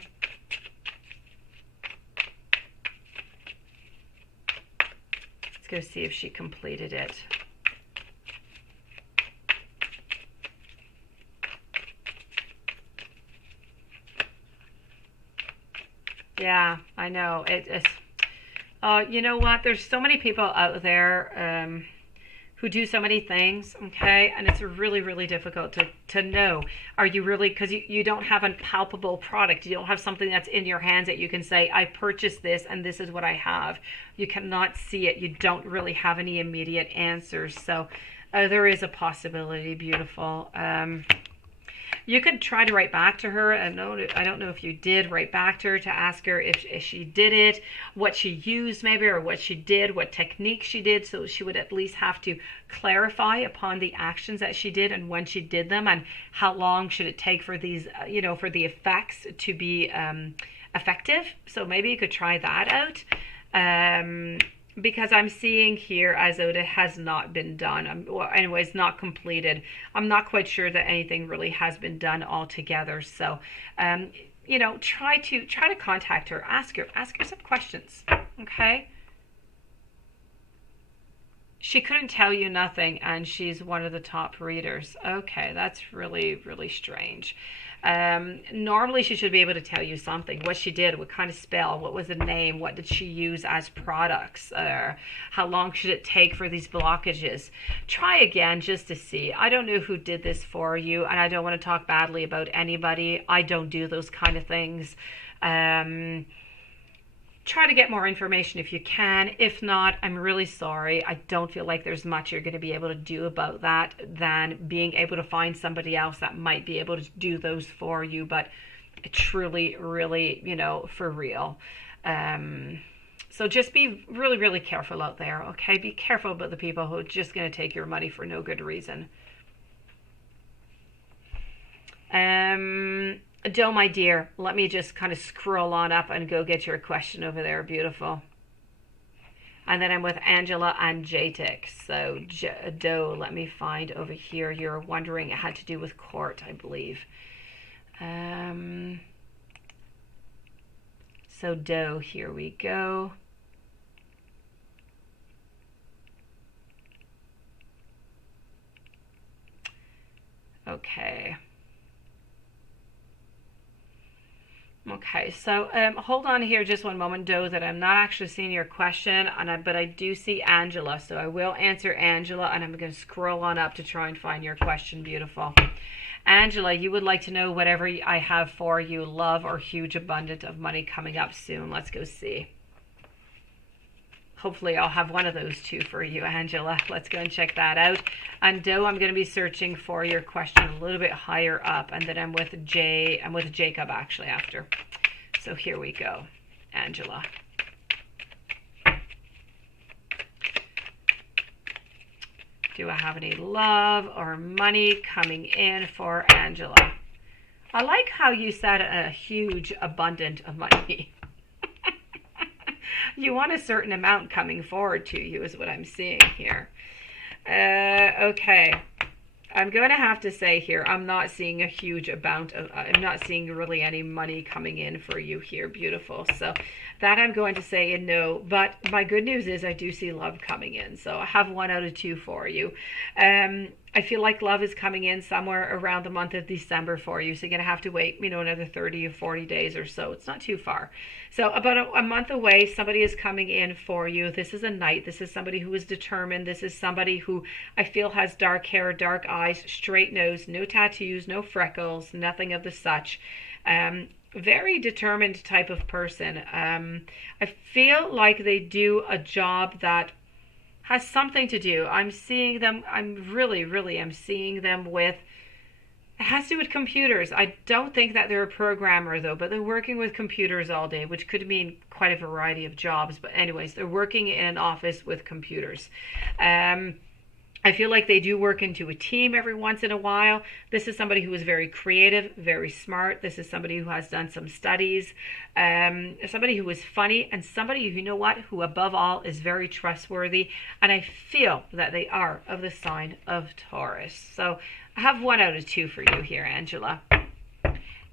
Let's go see if she completed it. Yeah, I know. It's. You know what? There's so many people out there who do so many things, okay? And it's really, really difficult to know. Are you really, because you don't have a palpable product. You don't have something that's in your hands that you can say, I purchased this and this is what I have. You cannot see it. You don't really have any immediate answers. So there is a possibility, beautiful. You could try to write back to her. I don't know if you did write back to her to ask her if she did it, what she used maybe, or what she did, what technique she did. So she would at least have to clarify upon the actions that she did and when she did them, and how long should it take for these, for the effects to be effective. So maybe you could try that out. Because I'm seeing here as though it has not been done. Well, anyways, not completed. I'm not quite sure that anything really has been done altogether. So, try to contact her. Ask her some questions. Okay. She couldn't tell you nothing, and she's one of the top readers. Okay, that's really, really strange. Normally she should be able to tell you something, what she did, what kind of spell, what was the name, what did she use as products, how long should it take for these blockages. Try again just to see. I don't know who did this for you, and I don't want to talk badly about anybody. I don't do those kind of things. Try to get more information if you can. If not, I'm really sorry. I don't feel like there's much you're going to be able to do about that than being able to find somebody else that might be able to do those for you. But truly, really, for real. So just be really, really careful out there, okay? Be careful about the people who are just going to take your money for no good reason. Joe, my dear, let me just kind of scroll on up and go get your question over there. Beautiful. And then I'm with Angela and Jatic. So, Doe, let me find over here. You're wondering it had to do with court, I believe. So, Doe, here we go. Okay. Okay, so hold on here just one moment, Doe, that I'm not actually seeing your question, but I do see Angela, so I will answer Angela, and I'm going to scroll on up to try and find your question. Beautiful. Angela, you would like to know whatever I have for you, love or huge abundance of money coming up soon. Let's go see. Hopefully I'll have one of those two for you, Angela. Let's go and check that out. And Doe, I'm going to be searching for your question a little bit higher up, and then I'm with Jacob actually after. So here we go, Angela. Do I have any love or money coming in for Angela? I like how you said a huge abundance of money. You want a certain amount coming forward to you is what I'm seeing here. Okay. I'm going to have to say here, I'm not seeing a huge amount of, I'm not seeing really any money coming in for you here. Beautiful. So that I'm going to say a no, but my good news is I do see love coming in. So I have 1 out of 2 for you. I feel like love is coming in somewhere around the month of December for you. So you're going to have to wait, another 30 or 40 days or so. It's not too far. So about a month away, somebody is coming in for you. This is a knight. This is somebody who is determined. This is somebody who I feel has dark hair, dark eyes, straight nose, no tattoos, no freckles, nothing of the such. Very determined type of person. I feel like they do a job that has something to do. I'm seeing them, I'm seeing them with, it has to do with computers. I don't think that they're a programmer though, but they're working with computers all day, which could mean quite a variety of jobs. But anyways, they're working in an office with computers. I feel like they do work into a team every once in a while. This is somebody who is very creative, very smart. This is somebody who has done some studies, somebody who is funny, and somebody who above all is very trustworthy. And I feel that they are of the sign of Taurus. So I have 1 out of 2 for you here, Angela.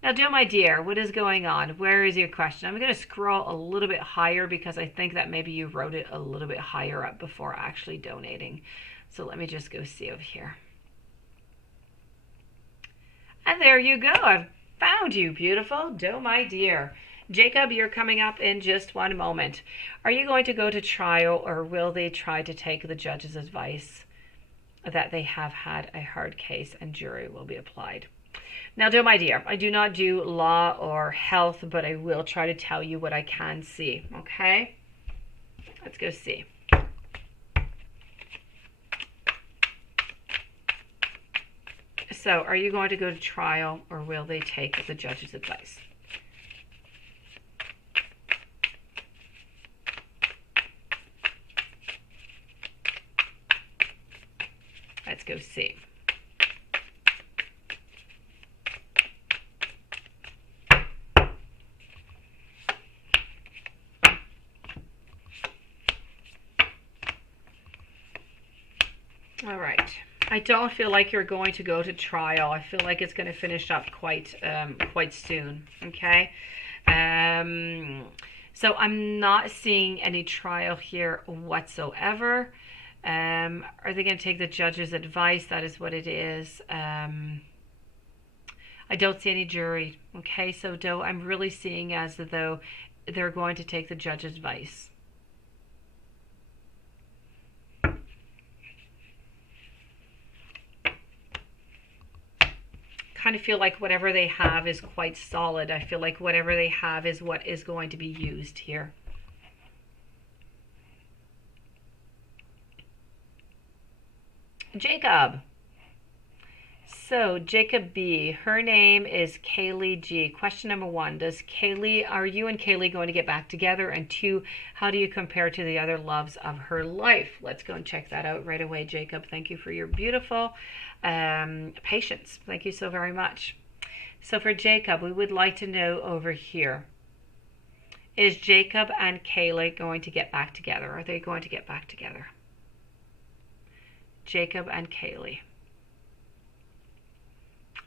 Now, Joe, my dear, what is going on? Where is your question? I'm going to scroll a little bit higher because I think that maybe you wrote it a little bit higher up before actually donating. So let me just go see over here. And there you go. I've found you, beautiful Doe, my dear. Jacob, you're coming up in just 1 moment. Are you going to go to trial, or will they try to take the judge's advice that they have had a hard case and jury will be applied? Now, Doe, my dear, I do not do law or health, but I will try to tell you what I can see, okay? Let's go see. So, are you going to go to trial, or will they take the judge's advice? Let's go see. All right. I don't feel like you're going to go to trial. I feel like it's going to finish up quite soon. Okay. So I'm not seeing any trial here whatsoever. Are they going to take the judge's advice? That is what it is. I don't see any jury. Okay. So Doe, I'm really seeing as though they're going to take the judge's advice. Kind of feel like whatever they have is quite solid. I feel like whatever they have is what is going to be used here. Jacob. So Jacob B, her name is Kaylee G. Question number 1, are you and Kaylee going to get back together? And 2, how do you compare to the other loves of her life? Let's go and check that out right away, Jacob. Thank you for your beautiful patience. Thank you so very much. So for Jacob, we would like to know over here, is Jacob and Kaylee going to get back together? Are they going to get back together? Jacob and Kaylee.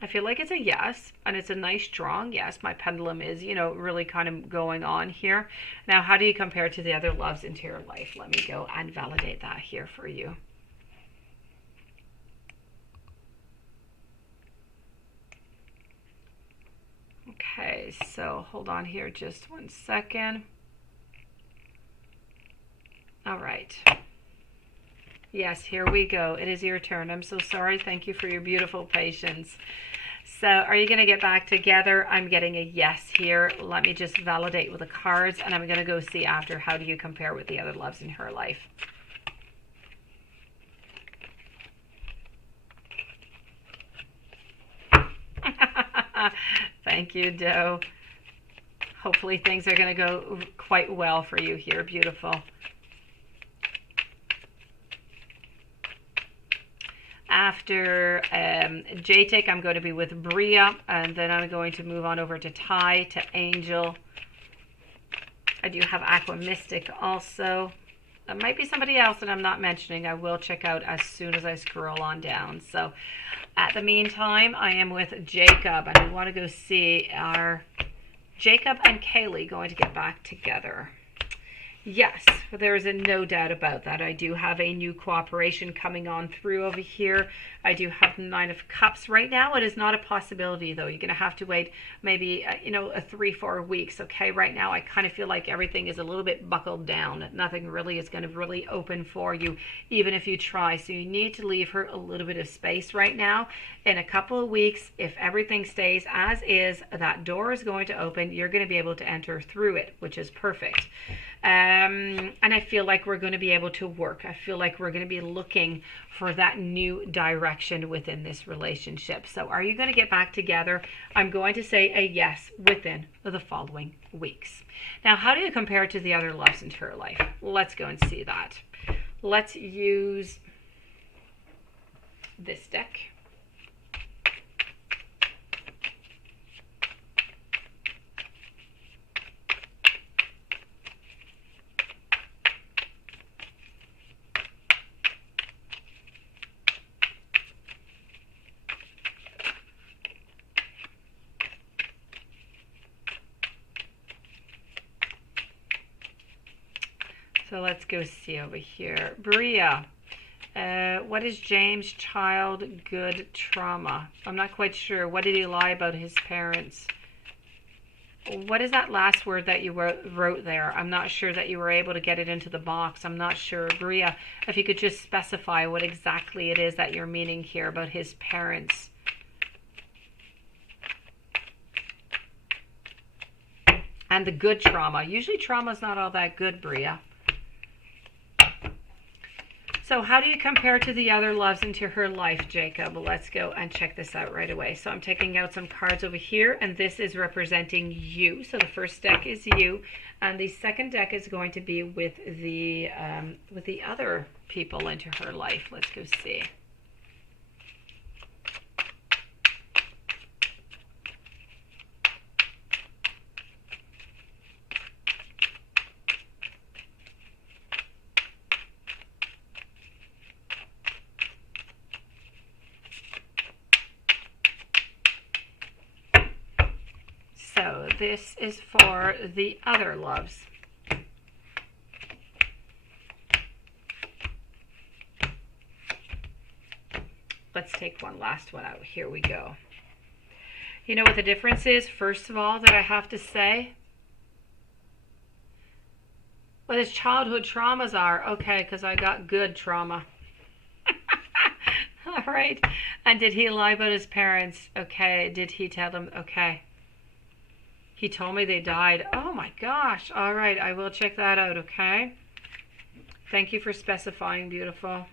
I feel like it's a yes, and it's a nice strong yes. My pendulum is, really kind of going on here. Now, how do you compare to the other loves into your life? Let me go and validate that here for you. Okay, so hold on here just 1 second. All right. Yes, here we go. It is your turn. I'm so sorry. Thank you for your beautiful patience. So are you going to get back together? I'm getting a yes here. Let me just validate with the cards, and I'm going to go see after how do you compare with the other loves in her life. Thank you, Doe. Hopefully things are going to go quite well for you here. Beautiful. After Jatik, I'm going to be with Bria, and then I'm going to move on over to Ty, to Angel. I do have Aqua Mystic also. There might be somebody else that I'm not mentioning. I will check out as soon as I scroll on down. So at the meantime, I am with Jacob, and we want to go see are Jacob and Kaylee going to get back together. Yes, there is no doubt about that. I do have a new cooperation coming on through over here. I do have 9 of Cups right now. It is not a possibility, though. You're going to have to wait maybe, a 3-4 weeks. Okay, right now I kind of feel like everything is a little bit buckled down. Nothing really is going to really open for you, even if you try. So you need to leave her a little bit of space right now. In a couple of weeks, if everything stays as is, that door is going to open. You're going to be able to enter through it, which is perfect. And I feel like we're going to be able to work. I feel like we're going to be looking for that new direction within this relationship. So are you going to get back together? I'm going to say a yes within the following weeks. Now, how do you compare to the other loves in her life? Let's go and see that. Let's use this deck. So let's go see over here. Bria, what is James' childhood trauma? I'm not quite sure. What did he lie about his parents? What is that last word that you wrote there? I'm not sure that you were able to get it into the box. I'm not sure. Bria, if you could just specify what exactly it is that you're meaning here about his parents. And the good trauma. Usually trauma is not all that good, Bria. So how do you compare to the other loves into her life, Jacob? Let's go and check this out right away. So I'm taking out some cards over here, and this is representing you. So the first deck is you, and the second deck is going to be with the other people into her life. Let's go see. So this is for the other loves. Let's take one last one out. Here we go. You know what the difference is, first of all, that I have to say? What his childhood traumas are. Okay, because I got good trauma. All right. And did he lie about his parents? Okay. Did he tell them? Okay. He told me they died. Oh my gosh. All right. I will check that out. Okay. Thank you for specifying, beautiful.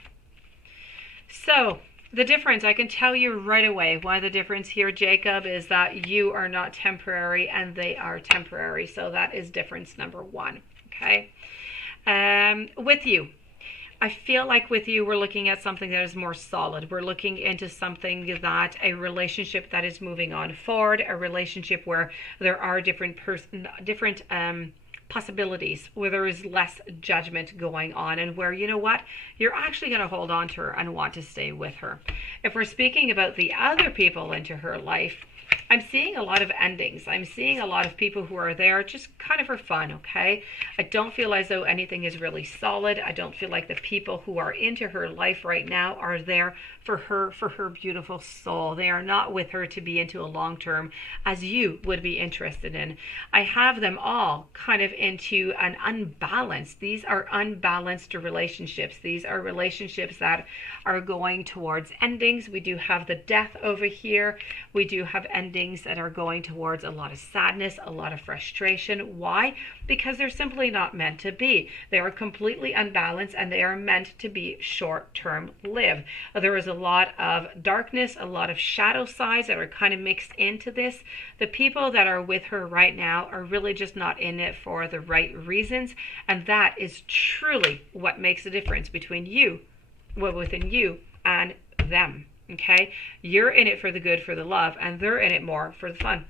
So the difference, I can tell you right away why the difference here, Jacob, is that you are not temporary and they are temporary. So that is difference number one. Okay. With you, I feel like with you, we're looking at something that is more solid. We're looking into something that a relationship that is moving on forward, a relationship where there are different possibilities, where there is less judgment going on, and where, you know what, you're actually going to hold on to her and want to stay with her. If we're speaking about the other people into her life, I'm seeing a lot of endings. I'm seeing a lot of people who are there just kind of for fun, okay? I don't feel as though anything is really solid. I don't feel like the people who are into her life right now are there for her beautiful soul. They are not with her to be into a long term as you would be interested in. I have them all kind of into an unbalanced. These are unbalanced relationships. These are relationships that are going towards endings. We do have the death over here. We do have endings that are going towards a lot of sadness, a lot of frustration. Why? Because they're simply not meant to be. They are completely unbalanced, and they are meant to be short-term lived. There is a lot of darkness, a lot of shadow sides that are kind of mixed into this. The people that are with her right now are really just not in it for the right reasons, and that is truly what makes the difference between you, within you and them. Okay, you're in it for the good, for the love, and they're in it more for the fun.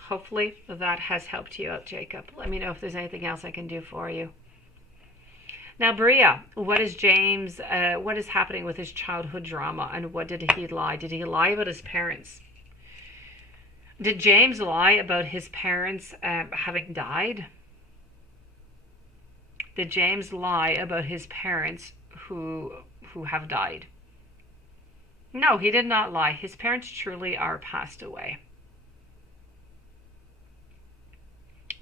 Hopefully that has helped you out, Jacob. Let me know if there's anything else I can do for you. Now, Bria, what is James, what is happening with his childhood drama, and what did he lie? Did he lie about his parents? Did James lie about his parents having died? Did James lie about his parents who have died? No, he did not lie. His parents truly are passed away.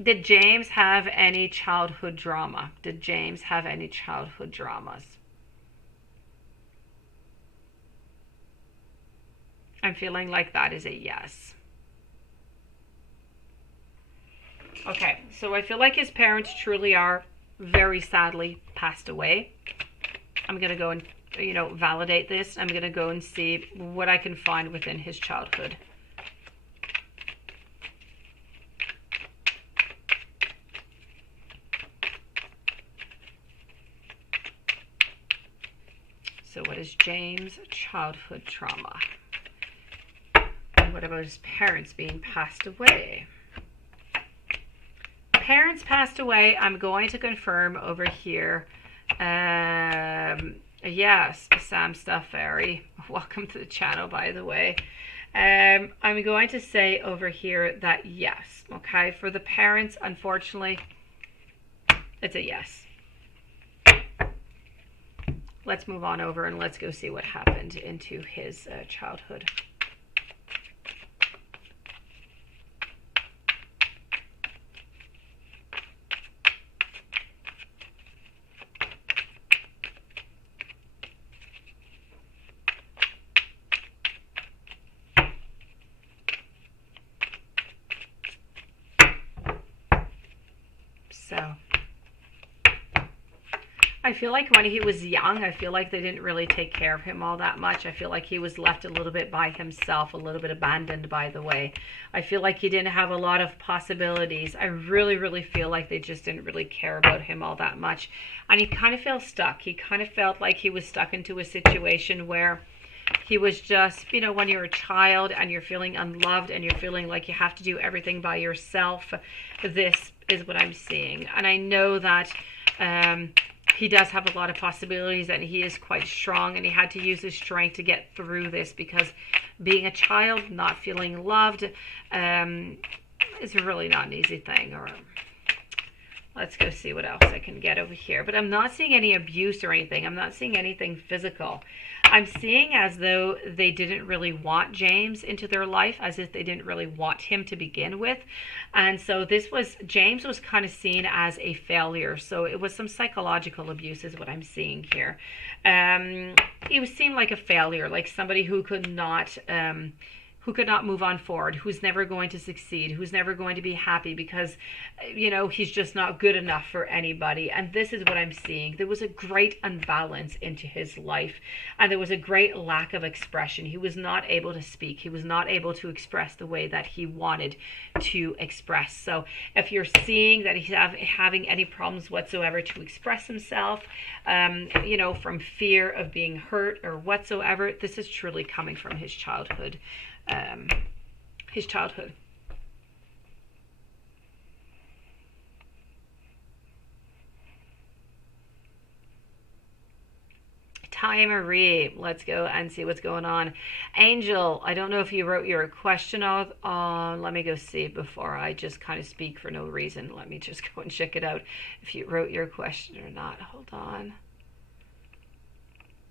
Did James have any childhood drama? Did James have any childhood dramas? I'm feeling like that is a yes. Okay, so I feel like his parents truly are very sadly passed away. I'm going to go and, validate this. I'm going to go and see what I can find within his childhood. So what is James' childhood trauma? And what about his parents being passed away? Parents passed away. I'm going to confirm over here. Yes, Sam Staffery. Welcome to the channel, by the way. I'm going to say over here that yes. Okay, for the parents, unfortunately, it's a yes. Let's move on over and let's go see what happened into his childhood. So I feel like when he was young, I feel like they didn't really take care of him all that much. I feel like he was left a little bit by himself, a little bit abandoned by the way. I feel like he didn't have a lot of possibilities. I really feel like they just didn't really care about him all that much. And he kind of felt stuck. He kind of felt like he was stuck into a situation where he was just, when you're a child and you're feeling unloved and you're feeling like you have to do everything by yourself, this is what I'm seeing. And I know that he does have a lot of possibilities and he is quite strong, and he had to use his strength to get through this, because being a child, not feeling loved, is really not an easy thing. Or let's go see what else I can get over here. But I'm not seeing any abuse or anything. I'm not seeing anything physical. I'm seeing as though they didn't really want James into their life, as if they didn't really want him to begin with. And so James was kind of seen as a failure. So it was some psychological abuse is what I'm seeing here. He was seen like a failure, like somebody who could not who could not move on forward, who's never going to succeed, who's never going to be happy because, he's just not good enough for anybody. And this is what I'm seeing. There was a great unbalance into his life, and there was a great lack of expression. He was not able to speak. He was not able to express the way that he wanted to express. So if you're seeing that he's having any problems whatsoever to express himself, from fear of being hurt or whatsoever, this is truly coming from his childhood. Hi, Marie. Let's go and see what's going on. Angel, I don't know if you wrote your question on. Let me go see before I just kind of speak for no reason. Let me just go and check it out if you wrote your question or not. Hold on.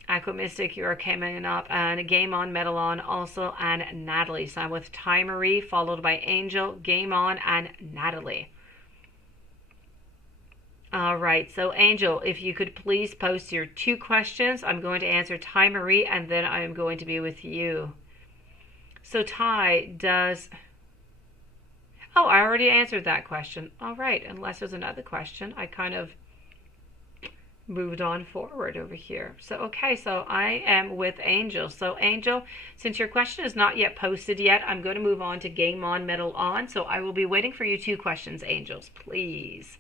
Aqua Mystic, you are coming up, and Game On, Metal On also, and Natalie. So I'm with Ty Marie, followed by Angel, Game On, and Natalie. All right, so Angel, if you could please post your 2 questions. I'm going to answer Ty Marie, and then I am going to be with you. So Ty does... Oh, I already answered that question. All right, unless there's another question. I kind of moved on forward over here. So, okay, so I am with Angel. So Angel, since your question is not yet posted yet, I'm going to move on to Game On, Metal On. So I will be waiting for you 2 questions, Angels, please.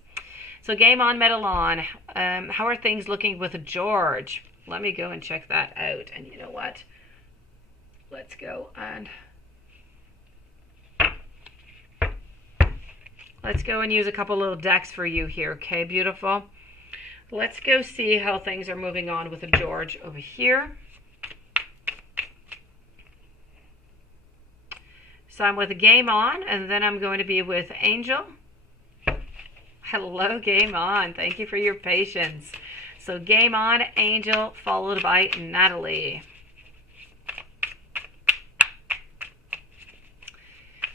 So Game On, Metal On. How are things looking with George? Let me go and check that out. And you know what? Let's go and use a couple little decks for you here. Okay, beautiful. Let's go see how things are moving on with George over here. So I'm with Game On, and then I'm going to be with Angel. Hello, Game On. Thank you for your patience. So Game On, Angel, followed by Natalie.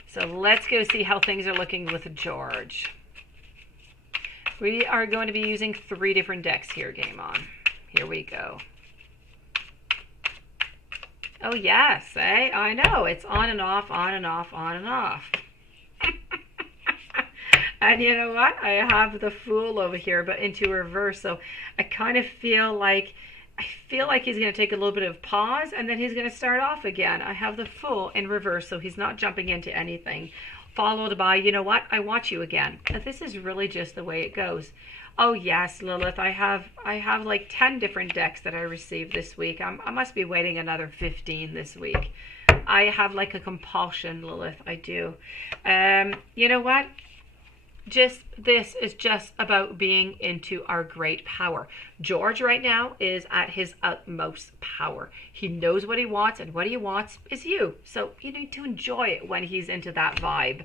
So let's go see how things are looking with George. We are going to be using 3 different decks here, Game On. Here we go. Oh, yes, eh? I know. It's on and off, on and off, on and off. And you know what? I have the Fool over here, but into reverse. So I kind of feel like he's going to take a little bit of pause, and then he's going to start off again. I have the Fool in reverse, so he's not jumping into anything. Followed by, you know what? I watch you again. But this is really just the way it goes. Oh yes, Lilith, I have like 10 different decks that I received this week. I must be waiting another 15 this week. I have like a compulsion, Lilith. I do. You know what? This is just about being into our great power. George right now is at his utmost power. He knows what he wants, and what he wants is you. So you need to enjoy it when he's into that vibe.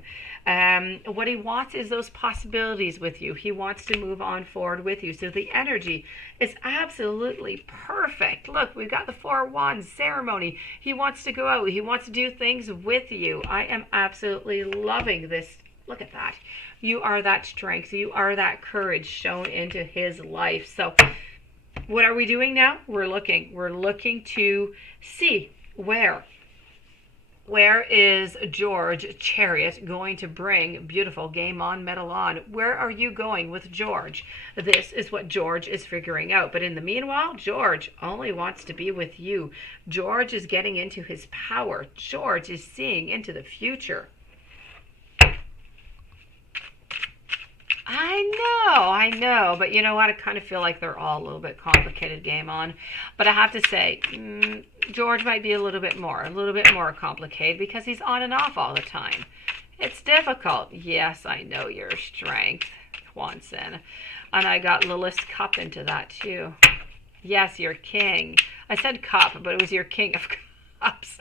What he wants is those possibilities with you. He wants to move on forward with you. So the energy is absolutely perfect. Look, we've got the 4 Wands ceremony. He wants to go out. He wants to do things with you. I am absolutely loving this. Look at that. You are that strength. You are that courage shown into his life. So what are we doing now? We're looking to see where is George Chariot going to bring beautiful Game On, Metal On. Where are you going with George? This is what George is figuring out. But in the meanwhile, George only wants to be with you. George is getting into his power. George is seeing into the future. I know, but you know what? I kind of feel like they're all a little bit complicated, Game On. But I have to say, George might be a little bit more complicated because he's on and off all the time. It's difficult. Yes, I know your strength, Quanson. And I got Lilith's cup into that too. Yes, your king. I said cup, but it was your king of cups.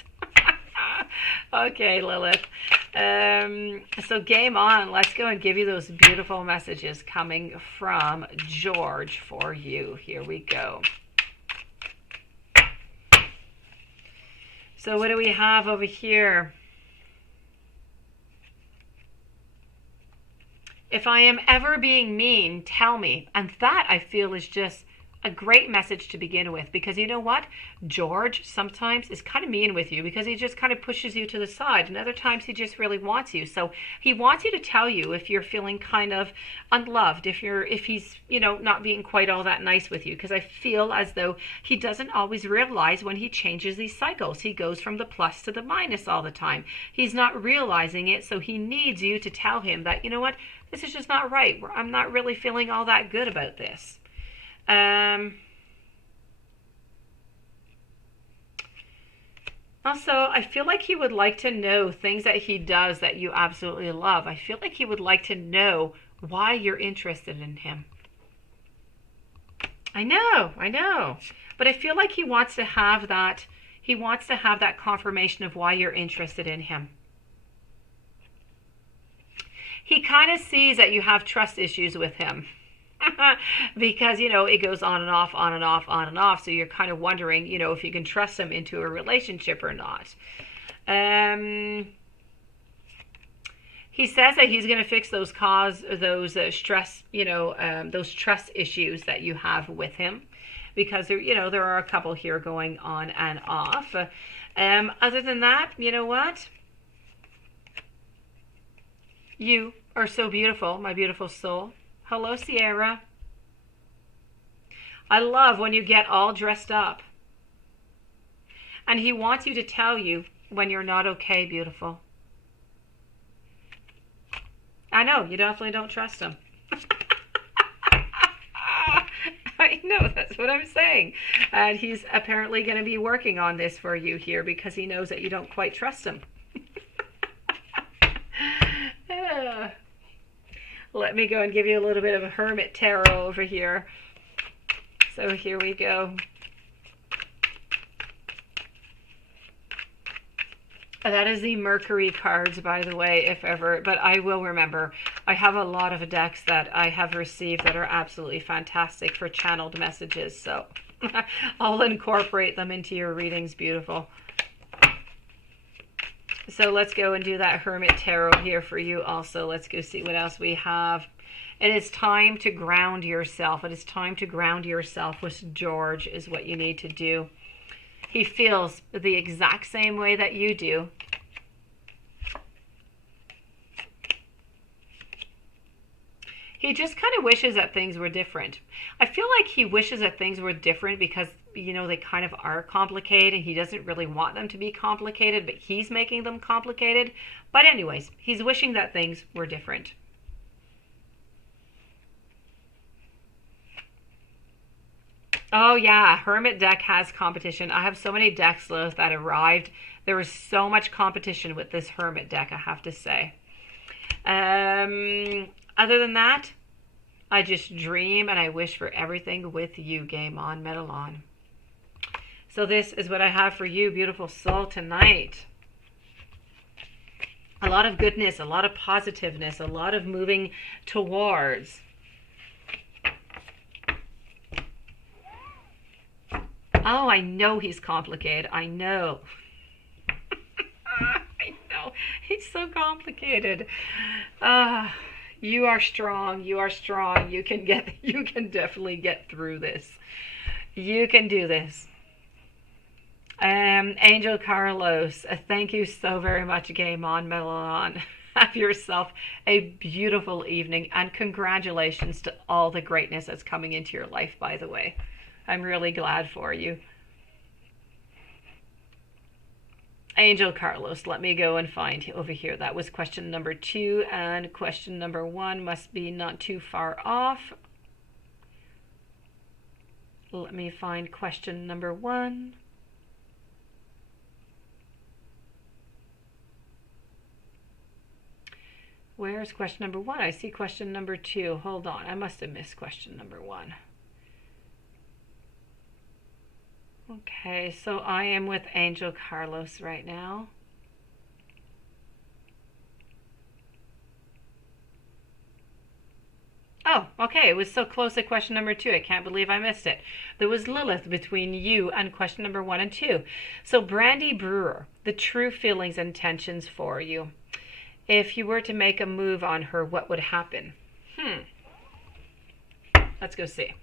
Okay, Lilith. So Game On. Let's go and give you those beautiful messages coming from George for you. Here we go. So what do we have over here? If I am ever being mean, tell me. And that I feel is just a great message to begin with, because you know what? George sometimes is kind of mean with you because he just kind of pushes you to the side, and other times he just really wants you. So he wants you to tell you if you're feeling kind of unloved, if he's, you know, not being quite all that nice with you, because I feel as though he doesn't always realize when he changes these cycles. He goes from the plus to the minus all the time. He's not realizing it, so he needs you to tell him that, you know what, this is just not right. I'm not really feeling all that good about this. Also, I feel like he would like to know things that he does that you absolutely love. I feel like he would like to know why you're interested in him. I know. But I feel like he wants to have that, confirmation of why you're interested in him. He kind of sees that you have trust issues with him. Because, you know, it goes on and off, on and off, on and off. So you're kind of wondering, you know, if you can trust him into a relationship or not. He says that he's going to fix those stress, you know, those trust issues that you have with him, because there, you know, there are a couple here going on and off. Other than that, you know what? You are so beautiful, my beautiful soul. Hello, Sierra. I love when you get all dressed up. And he wants you to tell you when you're not okay, beautiful. I know, you definitely don't trust him. I know, that's what I'm saying. And he's apparently going to be working on this for you here because he knows that you don't quite trust him. Let me go and give you a little bit of a Hermit Tarot over here. So here we go. That is the Mercury cards, by the way, if ever. But I will remember. I have a lot of decks that I have received that are absolutely fantastic for channeled messages. So I'll incorporate them into your readings, beautiful. So let's go and do that Hermit Tarot here for you also. Let's go see what else we have. It is time to ground yourself. It is time to ground yourself with George is what you need to do. He feels the exact same way that you do. He just kind of wishes that things were different. I feel like he wishes that things were different because, you know, they kind of are complicated and he doesn't really want them to be complicated, but he's making them complicated. But anyways, he's wishing that things were different. Oh yeah, Hermit deck has competition. I have so many decks that arrived. There was so much competition with this Hermit deck, I have to say. Other than that, I just dream and I wish for everything with you, Game On, Metal On. So this is what I have for you, beautiful soul, tonight. A lot of goodness, a lot of positiveness, a lot of moving towards. Oh, I know he's complicated. I know. I know. He's so complicated. You are strong. You are strong. You can definitely get through this. You can do this. Angel Carlos, thank you so very much, Game On, Metal On. Have yourself a beautiful evening, and congratulations to all the greatness that's coming into your life, by the way. I'm really glad for you. Angel Carlos, let me go and find over here. That was question number 2, and question number 1 must be not too far off. Let me find question number 1. Where's question number 1? I see question number 2. Hold on, I must have missed question number 1. Okay, so I am with Angel Carlos right now. Oh, okay, it was so close at question number 2. I can't believe I missed it. There was Lilith between you and question number 1 and 2. So Brandy Brewer, the true feelings and intentions for you. If you were to make a move on her, what would happen? Let's go see.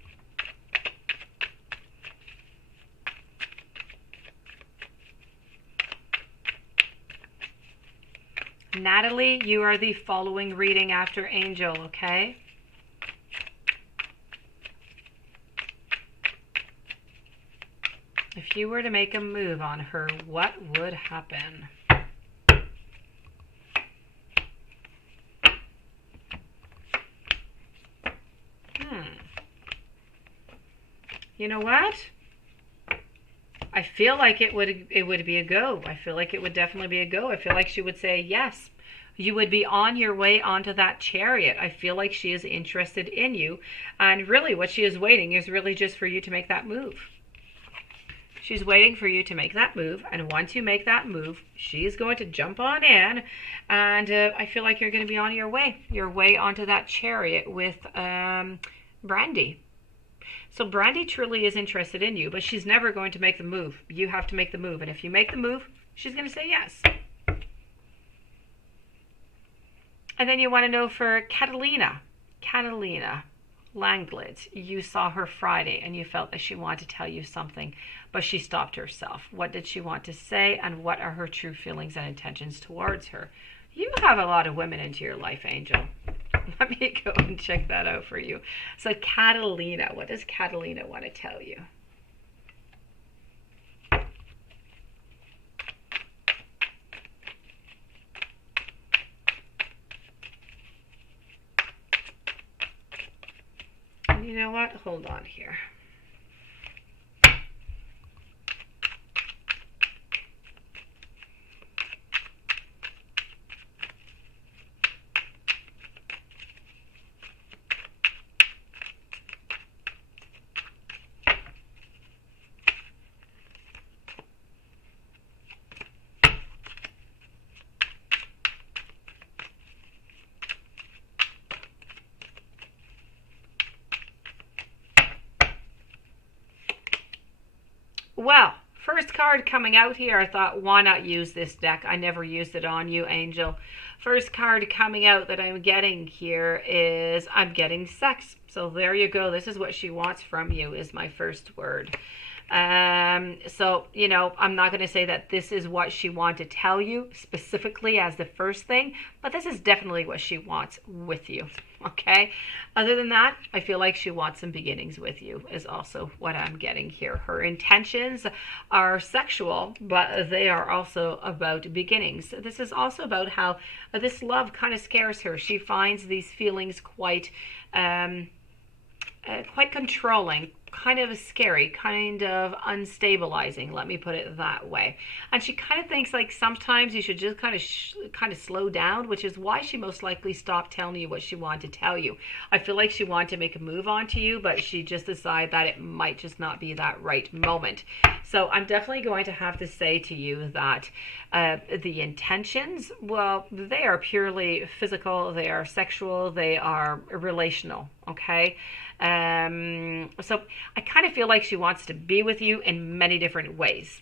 Natalie, you are the following reading after Angel, okay? If you were to make a move on her, what would happen? You know what? I feel like it would be a go. I feel like it would definitely be a go. I feel like she would say yes. You would be on your way onto that chariot. I feel like she is interested in you. And really what she is waiting is really just for you to make that move. She's waiting for you to make that move. And once you make that move, she's going to jump on in. And I feel like you're going to be on your way onto that chariot with Brandy. So Brandy truly is interested in you, but she's never going to make the move. You have to make the move. And if you make the move, she's going to say yes. And then you want to know for Catalina Langlet. You saw her Friday and you felt that she wanted to tell you something, but she stopped herself. What did she want to say, and what are her true feelings and intentions towards her? You have a lot of women into your life, Angel. Let me go and check that out for you. So Catalina, what does Catalina want to tell you? You know what? Hold on here. Well, first card coming out here, I thought, why not use this deck? I never used it on you, Angel. First card coming out that I'm getting here is I'm getting sex. So there you go. This is what she wants from you, is my first word. So, you know, I'm not going to say that this is what she wanted to tell you specifically as the first thing, but this is definitely what she wants with you. Okay. Other than that, I feel like she wants some beginnings with you is also what I'm getting here. Her intentions are sexual, but they are also about beginnings. This is also about how this love kind of scares her. She finds these feelings quite controlling, kind of scary, kind of unstabilizing, let me put it that way. And she kind of thinks like sometimes you should just kind of slow down, which is why she most likely stopped telling you what she wanted to tell you. I feel like she wanted to make a move onto you, but she just decided that it might just not be that right moment. So I'm definitely going to have to say to you that the intentions, well, they are purely physical, they are sexual, they are relational, okay? So I kind of feel like she wants to be with you in many different ways.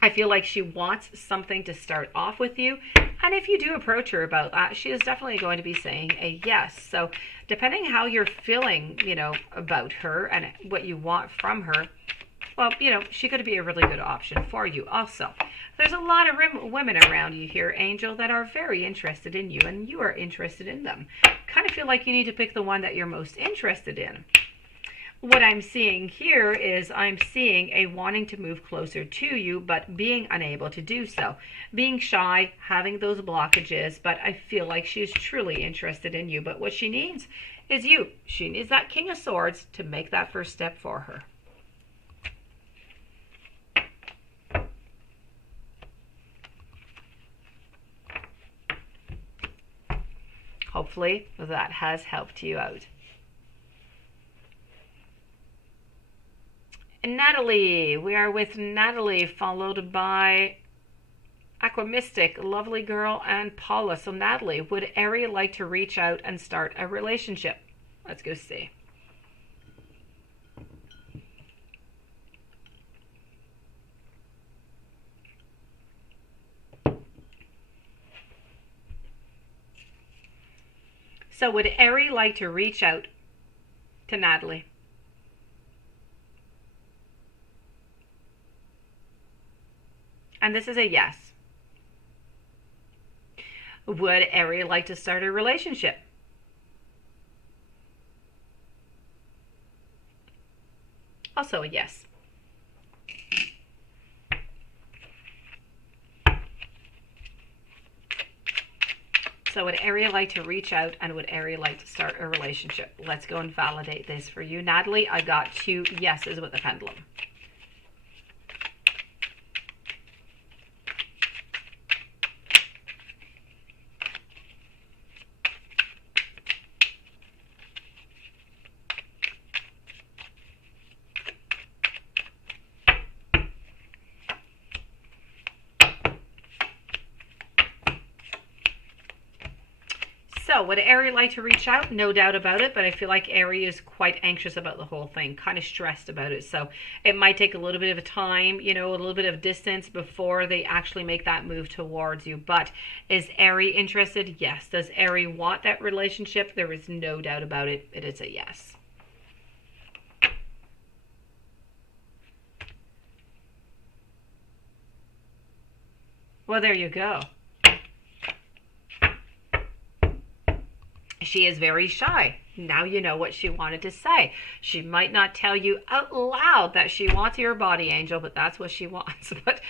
I feel like she wants something to start off with you. And if you do approach her about that, she is definitely going to be saying a yes. So depending how you're feeling, you know, about her and what you want from her, well, you know, she could be a really good option for you also. There's a lot of women around you here, Angel, that are very interested in you, and you are interested in them. Kind of feel like you need to pick the one that you're most interested in. What I'm seeing here is I'm seeing a wanting to move closer to you, but being unable to do so. Being shy, having those blockages, but I feel like she's truly interested in you. But what she needs is you. She needs that King of Swords to make that first step for her. Hopefully that has helped you out. And Natalie, we are with Natalie, followed by Aquamystic, Lovely Girl, and Paula. So Natalie, would Ari like to reach out and start a relationship? Let's go see. So would Ari like to reach out to Natalie? And this is a yes. Would Aries like to start a relationship? Also a yes. So would Aries like to reach out, and would Aries like to start a relationship? Let's go and validate this for you. Natalie, I got 2 yeses with the pendulum. So would Aries like to reach out? No doubt about it, but I feel like Aries is quite anxious about the whole thing, kind of stressed about it. So it might take a little bit of time, you know, a little bit of distance before they actually make that move towards you. But is Aries interested? Yes. Does Aries want that relationship? There is no doubt about it. It is a yes. Well, there you go. She is very shy. Now you know what she wanted to say. She might not tell you out loud that she wants your body, Angel, but that's what she wants. But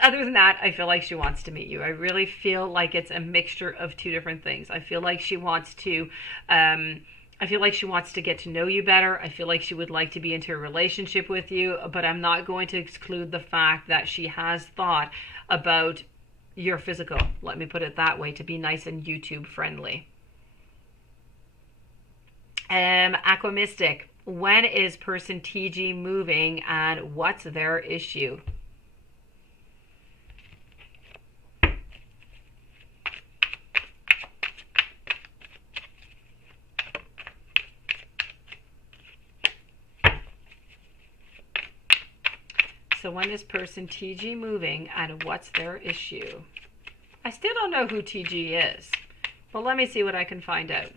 other than that, I feel like she wants to meet you. I really feel like it's a mixture of 2 different things. I feel like she wants to get to know you better. I feel like she would like to be into a relationship with you, but I'm not going to exclude the fact that she has thought about your physical. Let me put it that way, to be nice and YouTube friendly. Aqua Mystic, when is person TG moving and what's their issue? So when is person TG moving and what's their issue? I still don't know who TG is, but let me see what I can find out.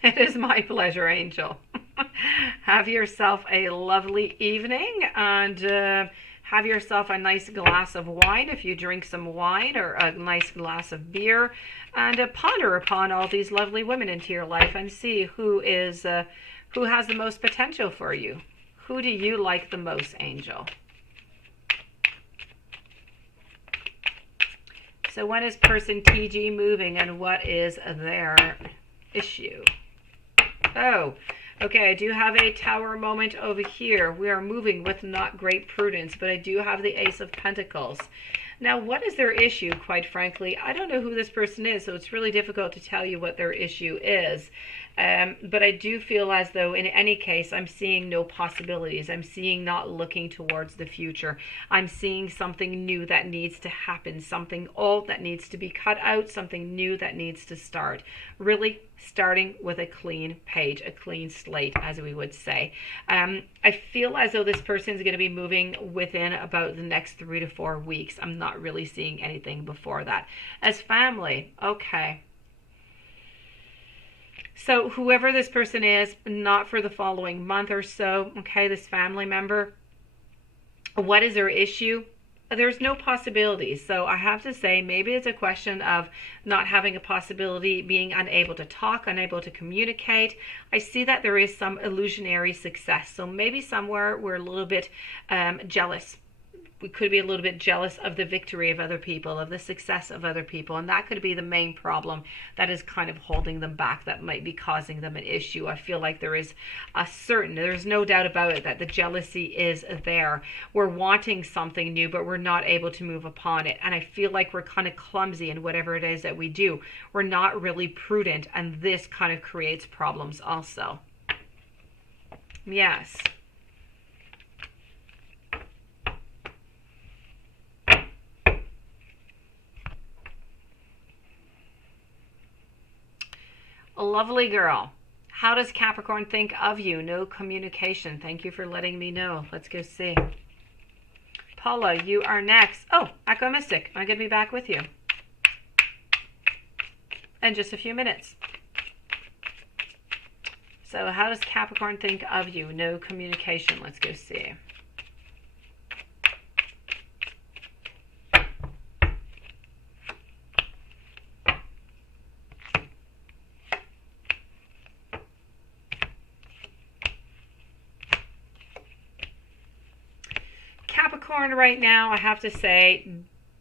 It is my pleasure, Angel. Have yourself a lovely evening, and have yourself a nice glass of wine if you drink some wine, or a nice glass of beer, and ponder upon all these lovely women into your life and see who has the most potential for you. Who do you like the most, Angel? So when is person TG moving and what is their issue? Oh, okay, I do have a tower moment over here. We are moving with not great prudence, but I do have the Ace of Pentacles. Now, what is their issue, quite frankly? I don't know who this person is, so it's really difficult to tell you what their issue is. But I do feel as though, in any case, I'm seeing no possibilities. I'm seeing not looking towards the future. I'm seeing something new that needs to happen, something old that needs to be cut out, something new that needs to start. Really starting with a clean page, a clean slate, as we would say. I feel as though this person is going to be moving within about the next 3 to 4 weeks. I'm not really seeing anything before that. As family, okay. So whoever this person is, not for the following month or so, okay, this family member, what is their issue? There's no possibilities. So I have to say, maybe it's a question of not having a possibility, being unable to talk, unable to communicate. I see that there is some illusionary success. So maybe somewhere we're a little bit jealous. We could be a little bit jealous of the victory of other people, of the success of other people. And that could be the main problem that is kind of holding them back, that might be causing them an issue. I feel like there's no doubt about it, that the jealousy is there. We're wanting something new, but we're not able to move upon it. And I feel like we're kind of clumsy in whatever it is that we do. We're not really prudent. And this kind of creates problems also. Yes. A lovely girl. How does Capricorn think of you? No communication. Thank you for letting me know. Let's go see. Paula, you are next. Oh, Echo Mystic. I'm going to be back with you in just a few minutes. So how does Capricorn think of you? No communication. Let's go see. Capricorn right now, I have to say,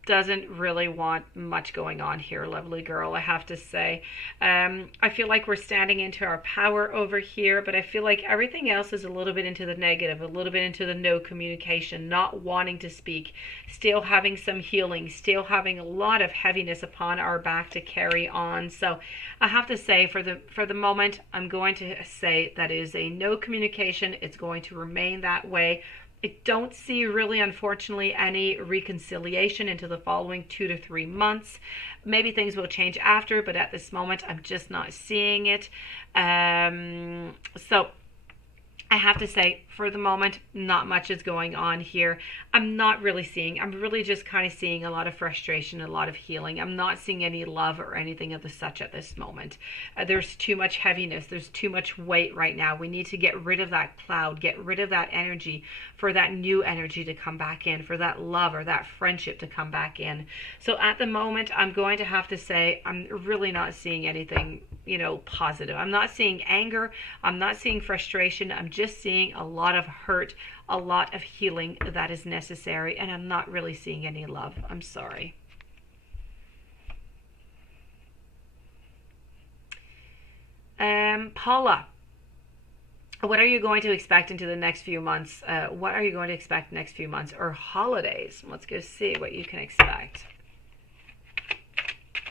doesn't really want much going on here, lovely girl. I have to say, I feel like we're standing into our power over here, but I feel like everything else is a little bit into the negative, a little bit into the no communication, not wanting to speak, still having some healing, still having a lot of heaviness upon our back to carry on. So I have to say, for the moment, I'm going to say that is a no communication. It's going to remain that way. I don't see really, unfortunately, any reconciliation into the following 2 to 3 months. Maybe things will change after, but at this moment, I'm just not seeing it. So I have to say, for the moment, not much is going on here. I'm really just kind of seeing a lot of frustration, a lot of healing. I'm not seeing any love or anything of the such at this moment. There's too much heaviness. There's too much weight right now. We need to get rid of that cloud, get rid of that energy for that new energy to come back in, for that love or that friendship to come back in. So at the moment, I'm going to have to say, I'm really not seeing anything, positive. I'm not seeing anger. I'm not seeing frustration. I'm just seeing a lot of hurt, a lot of healing that is necessary, and I'm not really seeing any love. I'm sorry. Paula, what are you going to expect into the next few months? What are you going to expect next few months or holidays? Let's go see what you can expect.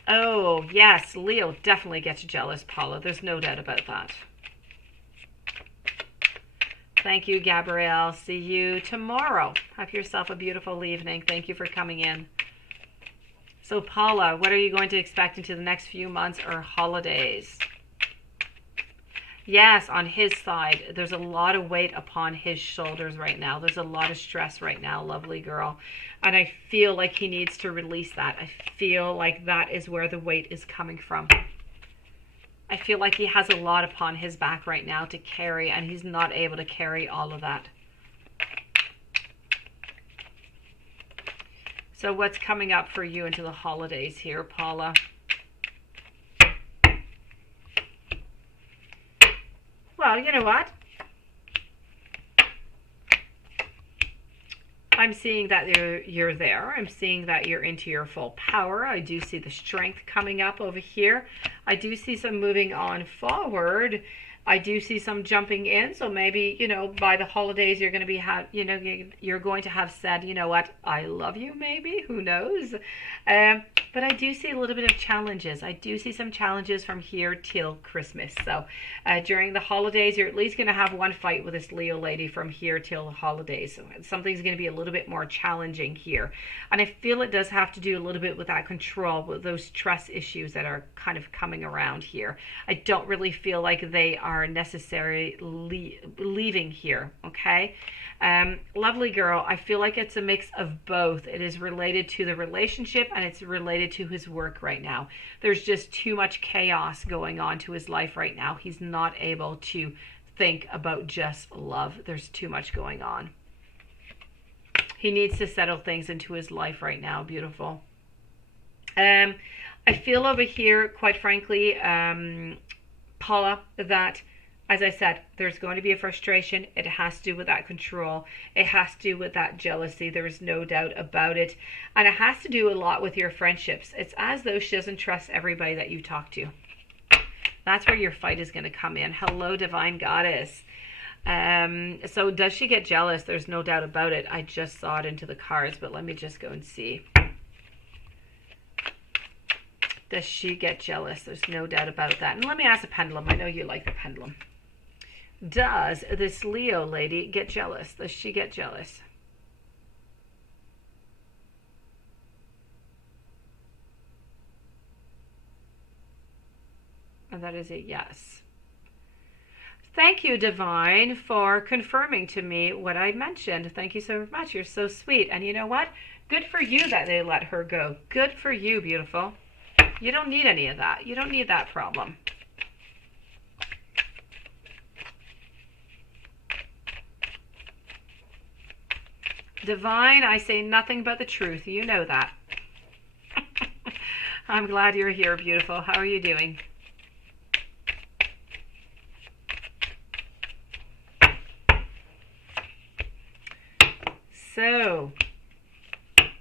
Oh, yes, Leo definitely gets jealous, Paula. There's no doubt about that. Thank you, Gabrielle. See you tomorrow. Have yourself a beautiful evening. Thank you for coming in. So, Paula, what are you going to expect into the next few months or holidays? Yes, on his side, there's a lot of weight upon his shoulders right now. There's a lot of stress right now, lovely girl. And I feel like he needs to release that. I feel like that is where the weight is coming from. I feel like he has a lot upon his back right now to carry, and he's not able to carry all of that. So what's coming up for you into the holidays here, Paula? Well, you know what? I'm seeing that you're there. I'm seeing that you're into your full power. I do see the strength coming up over here. I do see some moving on forward. I do see some jumping in. So maybe, by the holidays, you're going to be, you're going to have said, you know what, I love you, maybe. Who knows? But I do see a little bit of challenges. I do see some challenges from here till Christmas. So during the holidays, you're at least going to have one fight with this Leo lady from here till the holidays. So something's going to be a little bit more challenging here. And I feel it does have to do a little bit with that control, with those trust issues that are kind of coming around here. I don't really feel like they are necessarily leaving here, okay? Lovely girl, I feel like it's a mix of both. It is related to the relationship and it's related to his work right now. There's just too much chaos going on to his life right now. He's not able to think about just love. There's too much going on. He needs to settle things into his life right now. Beautiful. I feel over here, quite frankly, Paula, that, as I said, there's going to be a frustration. It has to do with that control. It has to do with that jealousy. There is no doubt about it. And it has to do a lot with your friendships. It's as though she doesn't trust everybody that you talk to. That's where your fight is going to come in. Hello, Divine Goddess. So does she get jealous? There's no doubt about it. I just saw it into the cards, but let me just go and see. Does she get jealous? There's no doubt about that. And let me ask the pendulum. I know you like the pendulum. Does this Leo lady get jealous? Does she get jealous? And that is a yes. Thank you, Divine, for confirming to me what I mentioned. Thank you so much. You're so sweet. And you know what? Good for you that they let her go. Good for you, beautiful. You don't need any of that. You don't need that problem. Divine, I say nothing but the truth. You know that. I'm glad you're here, beautiful. How are you doing? So,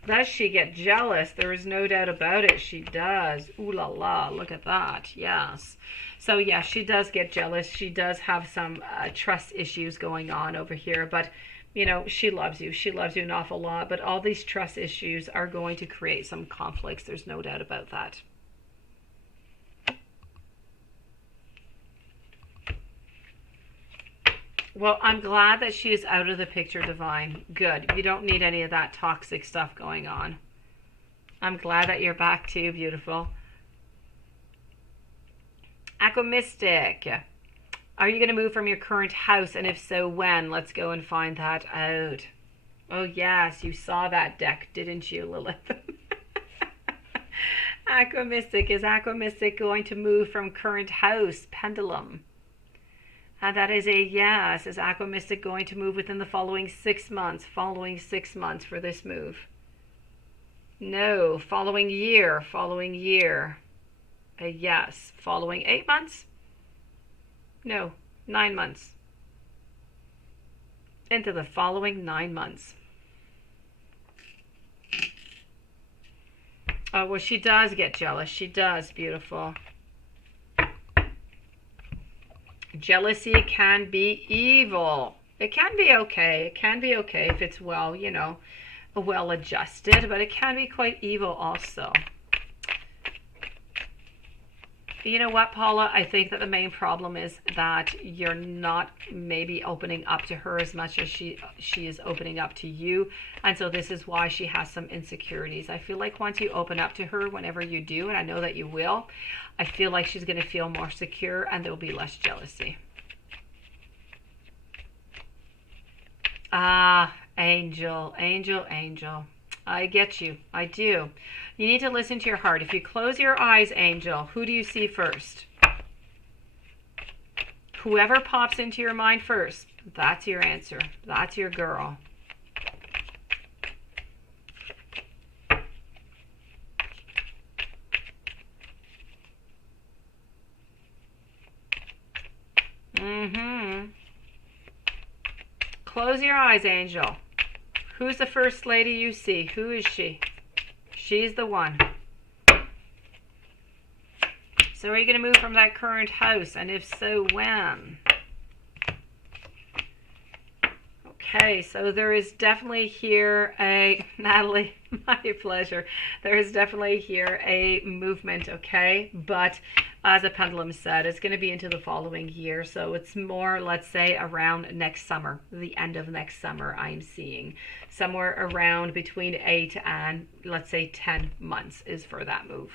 does she get jealous? There is no doubt about it. She does. Ooh la la, look at that. Yes. So, yeah, she does get jealous. She does have some trust issues going on over here. But, you know, she loves you. She loves you an awful lot. But all these trust issues are going to create some conflicts. There's no doubt about that. Well, I'm glad that she is out of the picture, Divine. Good. You don't need any of that toxic stuff going on. I'm glad that you're back too, beautiful. Aquamystic. Are you going to move from your current house? And if so, when? Let's go and find that out. Oh, yes. You saw that deck, didn't you, Lilith? Aquamystic. Is Aquamystic going to move from current house? Pendulum. And that is a yes. Is Aquamystic going to move within the following 6 months? Following 6 months for this move. No. Following year. Following year. A yes. Following 8 months? No. 9 months. Into the following 9 months. Oh, well, she does get jealous. She does, beautiful. Jealousy can be evil. It can be okay. It can be okay if it's well, you know, well adjusted, but it can be quite evil also. You know what, Paula? I think that the main problem is that you're not maybe opening up to her as much as she is opening up to you. And so this is why she has some insecurities. I feel like once you open up to her, whenever you do, and I know that you will, I feel like she's going to feel more secure and there'll be less jealousy. Ah, angel, angel, angel. I get you. I do. You need to listen to your heart. If you close your eyes, angel, who do you see first? Whoever pops into your mind first, that's your answer. That's your girl. Close your eyes, angel. Who's the first lady you see? Who is she? She's the one. So are you going to move from that current house? And if so, when? Okay, so there is definitely here a, Natalie, my pleasure. There is definitely here a movement, okay? But as a pendulum said, it's going to be into the following year. So it's more, let's say, around next summer, the end of next summer, I'm seeing. Somewhere around between 8 and, let's say, 10 months is for that move.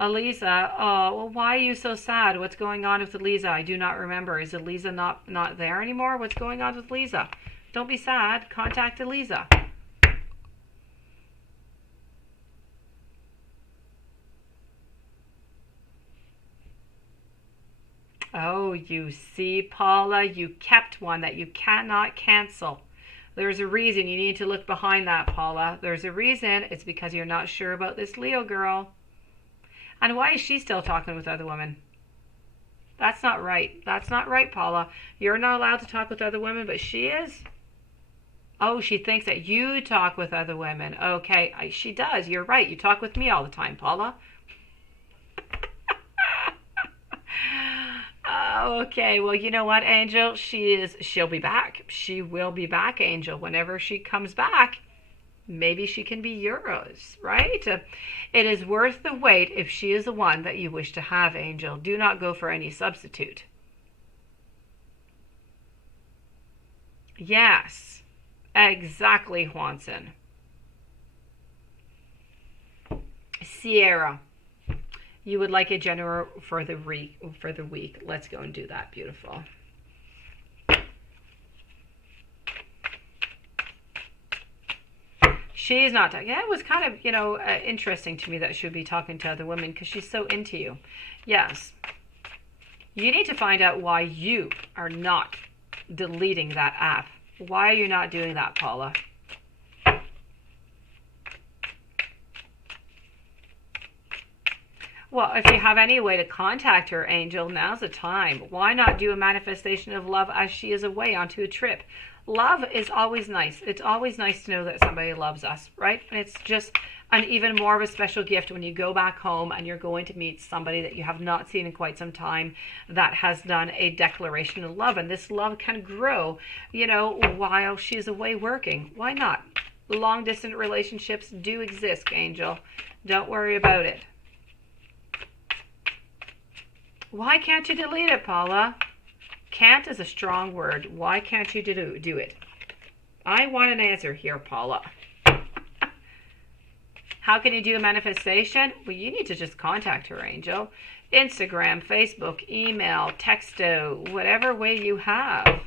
Eliza, oh, well, why are you so sad? What's going on with Eliza? I do not remember. Is Eliza not there anymore? What's going on with Eliza? Don't be sad. Contact Eliza. Oh, you see, Paula, you kept one that you cannot cancel. There's a reason. You need to look behind that, Paula. There's a reason. It's because you're not sure about this Leo girl. And why is she still talking with other women? That's not right. That's not right, Paula. You're not allowed to talk with other women, but she is. Oh, she thinks that you talk with other women. Okay, she does. You're right. You talk with me all the time, Paula. Okay, well, you know what, Angel? She'll be back. She will be back, Angel. Whenever she comes back, maybe she can be yours, right? It is worth the wait if she is the one that you wish to have, Angel. Do not go for any substitute. Yes, exactly, Juanson. Sierra, you would like a general for the week. Let's go and do that, beautiful. She's not talking. Yeah, it was kind of, interesting to me that she would be talking to other women because she's so into you. Yes. You need to find out why you are not deleting that app. Why are you not doing that, Paula? Well, if you have any way to contact her, Angel, now's the time. Why not do a manifestation of love as she is away onto a trip? Love is always nice. It's always nice to know that somebody loves us, right? And it's just an even more of a special gift when you go back home and you're going to meet somebody that you have not seen in quite some time that has done a declaration of love. And this love can grow, while she's away working. Why not? Long distance relationships do exist, Angel. Don't worry about it. Why can't you delete it, Paula? Can't is a strong word. Why can't you do it? I want an answer here, Paula. How can you do a manifestation? Well, you need to just contact her, Angel. Instagram, Facebook, email, texto, whatever way you have.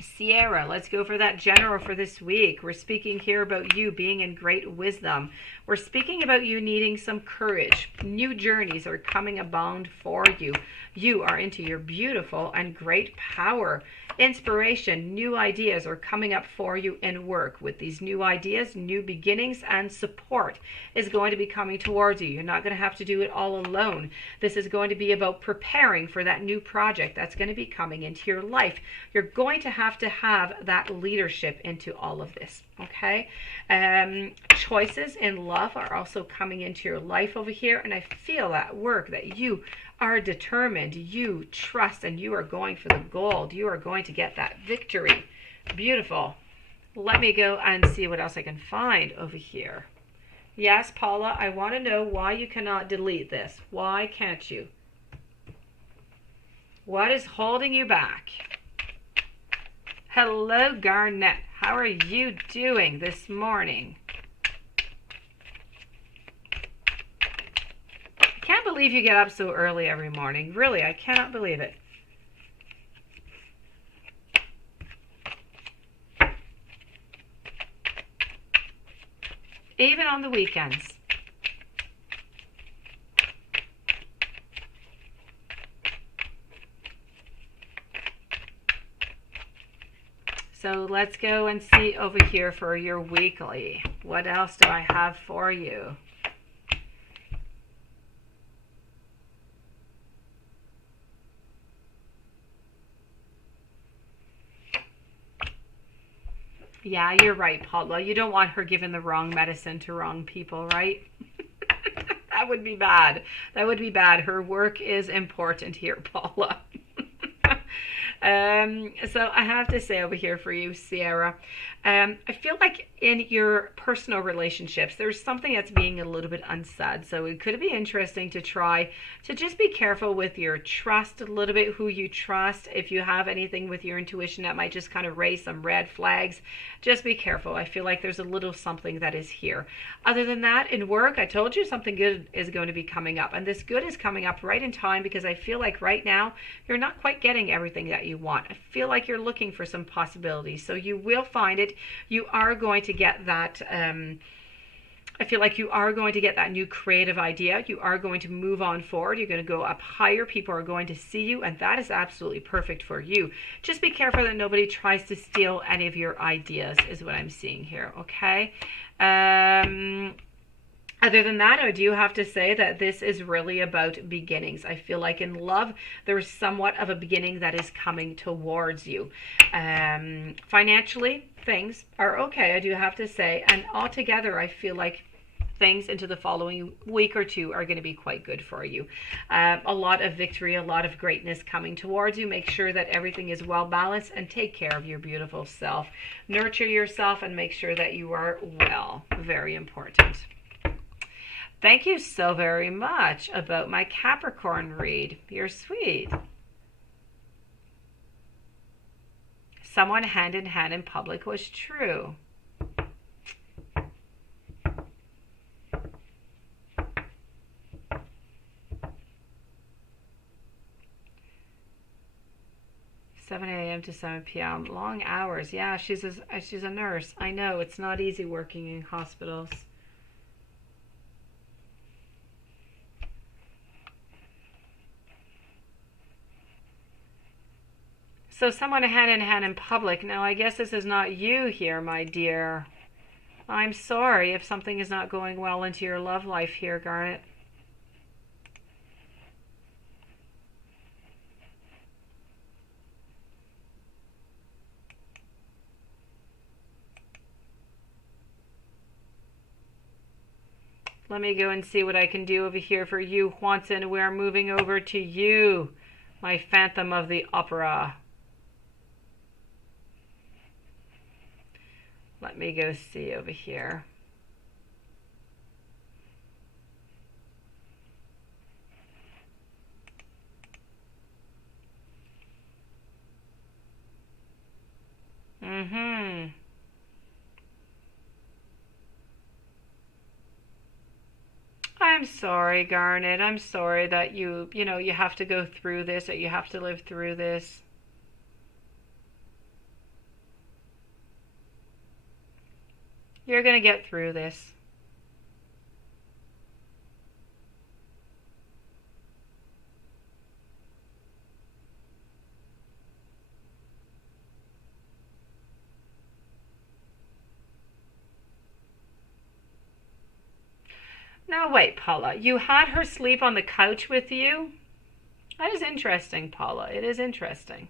Sierra, let's go for that general for this week. We're speaking here about you being in great wisdom. We're speaking about you needing some courage. New journeys are coming abound for you. You are into your beautiful and great power. Inspiration, new ideas are coming up for you in work. With these new ideas, new beginnings and support is going to be coming towards you. You're not going to have to do it all alone. This is going to be about preparing for that new project that's going to be coming into your life. You're going to have that leadership into all of this, okay? Choices in love are also coming into your life over here, and I feel that work that you are determined, you trust, and you are going for the gold. You are going to get that victory. Beautiful. Let me go and see what else I can find over here. Yes, Paula, I want to know why you cannot delete this. Why can't you? What is holding you back? Hello, Garnett. How are you doing this morning? I can't believe you get up so early every morning. Really, I cannot believe it. Even on the weekends. So let's go and see over here for your weekly. What else do I have for you? Yeah, you're right, Paula. You don't want her giving the wrong medicine to wrong people, right? That would be bad. That would be bad. Her work is important here, Paula. So I have to say over here for you, Sierra, I feel like in your personal relationships, there's something that's being a little bit unsaid. So it could be interesting to try to just be careful with your trust a little bit, who you trust. If you have anything with your intuition that might just kind of raise some red flags, just be careful. I feel like there's a little something that is here. Other than that, in work, I told you something good is going to be coming up. And this good is coming up right in time, because I feel like right now you're not quite getting everything that you want. I feel like you're looking for some possibilities. So you will find it. You are going to get that. I feel like you are going to get that new creative idea. You are going to move on forward. You're going to go up higher. People are going to see you, and that is absolutely perfect for you. Just be careful that nobody tries to steal any of your ideas, is what I'm seeing here, okay? Other than that, I do have to say that this is really about beginnings. I feel like in love, there's somewhat of a beginning that is coming towards you. Financially, things are okay, I do have to say. And altogether, I feel like things into the following week or two are going to be quite good for you. A lot of victory, a lot of greatness coming towards you. Make sure that everything is well balanced and take care of your beautiful self. Nurture yourself and make sure that you are well. Very important. Thank you so very much about my Capricorn read. You're sweet. Someone hand in hand in public was true. "7 a.m. to 7 p.m. Long hours." Yeah, she's a nurse. I know it's not easy working in hospitals. So someone hand in hand in public. Now, I guess this is not you here, my dear. I'm sorry if something is not going well into your love life here, Garnet. Let me go and see what I can do over here for you, Juanson. We're moving over to you, my Phantom of the Opera. Let me go see over here. I'm sorry, Garnet. I'm sorry that you have to go through this, that you have to live through this. You're going to get through this. Now wait, Paula, you had her sleep on the couch with you? That is interesting, Paula. It is interesting.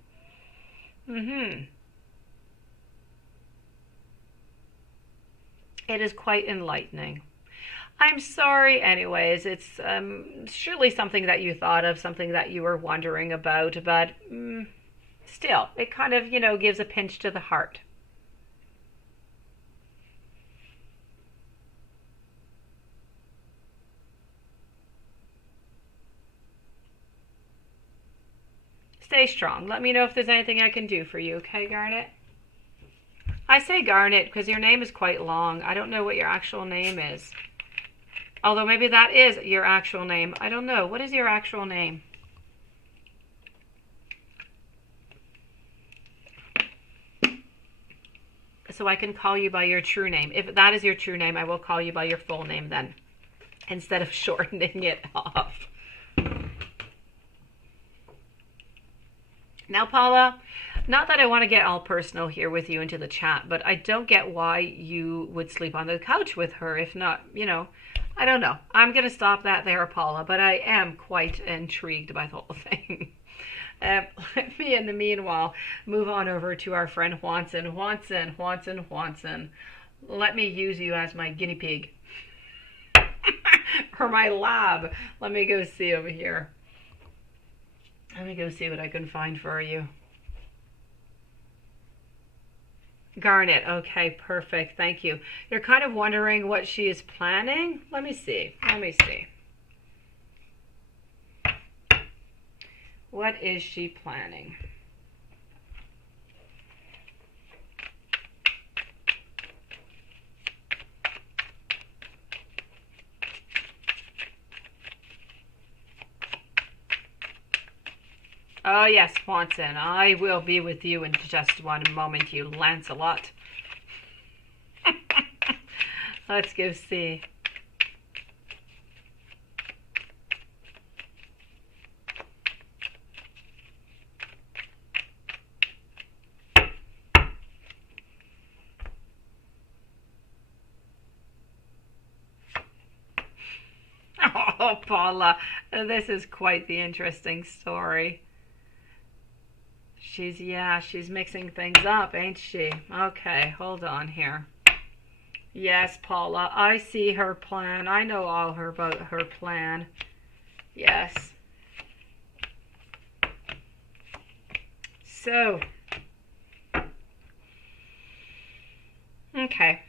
It is quite enlightening. I'm sorry anyways. It's surely something that you thought of, something that you were wondering about, but still, it kind of, gives a pinch to the heart. Stay strong. Let me know if there's anything I can do for you, okay, Garnet? I say Garnet because your name is quite long. I don't know what your actual name is. Although maybe that is your actual name. I don't know. What is your actual name? So I can call you by your true name. If that is your true name, I will call you by your full name then, instead of shortening it off. Now, Paula, not that I want to get all personal here with you into the chat, but I don't get why you would sleep on the couch with her. If not, I don't know. I'm going to stop that there, Paula, but I am quite intrigued by the whole thing. Let me, in the meanwhile, move on over to our friend Juanson. Juanson. Let me use you as my guinea pig. Or my lab. Let me go see over here. Let me go see what I can find for you. Garnet. Okay, perfect. Thank you. You're kind of wondering what she is planning? Let me see. What is she planning? Oh yes, Juanson, I will be with you in just one moment, you Lancelot. Let's go see. Oh, Paula, this is quite the interesting story. She's mixing things up, ain't she? Okay, hold on here. Yes, Paula, I see her plan. I know all about her plan. Yes. So, okay.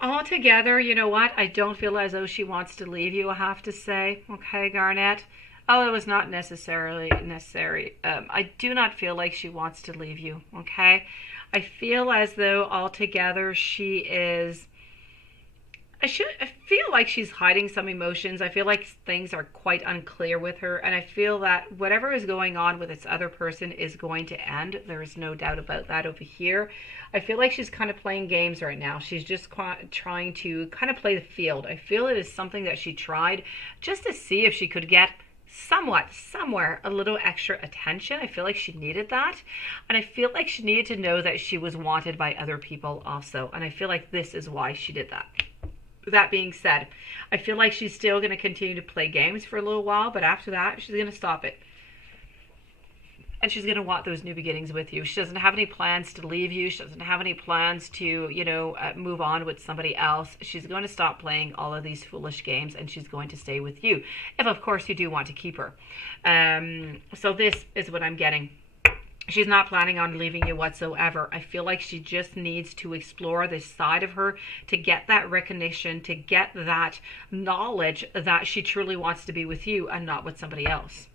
Altogether, you know what? I don't feel as though she wants to leave you, I have to say. Okay, Garnet? Although it was not necessarily necessary. I do not feel like she wants to leave you, okay? I feel as though altogether she is... I feel like she's hiding some emotions. I feel like things are quite unclear with her. And I feel that whatever is going on with this other person is going to end. There is no doubt about that over here. I feel like she's kind of playing games right now. She's just trying to kind of play the field. I feel it is something that she tried just to see if she could get somewhere a little extra attention. I feel like she needed that. And I feel like she needed to know that she was wanted by other people also. And I feel like this is why she did that. That being said, I feel like she's still going to continue to play games for a little while, but after that, she's going to stop it. And she's going to want those new beginnings with you. She doesn't have any plans to leave you. She doesn't have any plans to, move on with somebody else. She's going to stop playing all of these foolish games, and she's going to stay with you. If, of course, you do want to keep her. So this is what I'm getting. She's not planning on leaving you whatsoever. I feel like she just needs to explore this side of her to get that recognition, to get that knowledge that she truly wants to be with you and not with somebody else.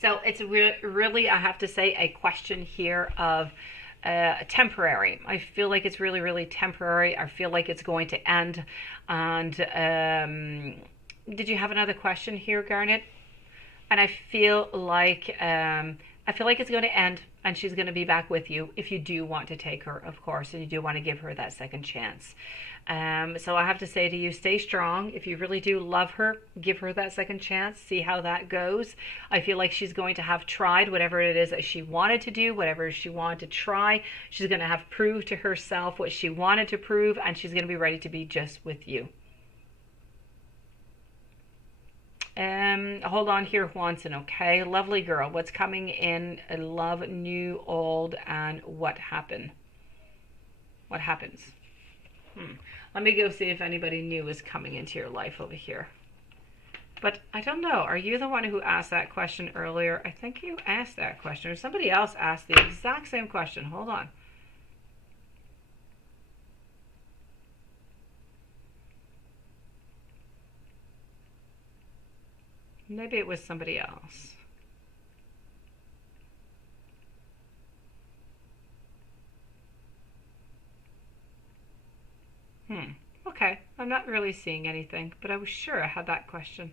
So it's really, I have to say, a question here of temporary. I feel like it's really, really temporary. I feel like it's going to end. And did you have another question here, Garnet? And I feel like it's going to end, and she's going to be back with you if you do want to take her, of course, and you do want to give her that second chance. So I have to say to you, stay strong. If you really do love her, give her that second chance. See how that goes. I feel like she's going to have tried whatever it is that she wanted to do, whatever she wanted to try. She's going to have proved to herself what she wanted to prove, and she's going to be ready to be just with you. Hold on here, Juanson, okay? Lovely girl. What's coming in? Love, new, old, and what happened? What happens? Let me go see if anybody new is coming into your life over here. But I don't know. Are you the one who asked that question earlier? I think you asked that question. Or somebody else asked the exact same question. Hold on. Maybe it was somebody else. Okay. I'm not really seeing anything, but I was sure I had that question.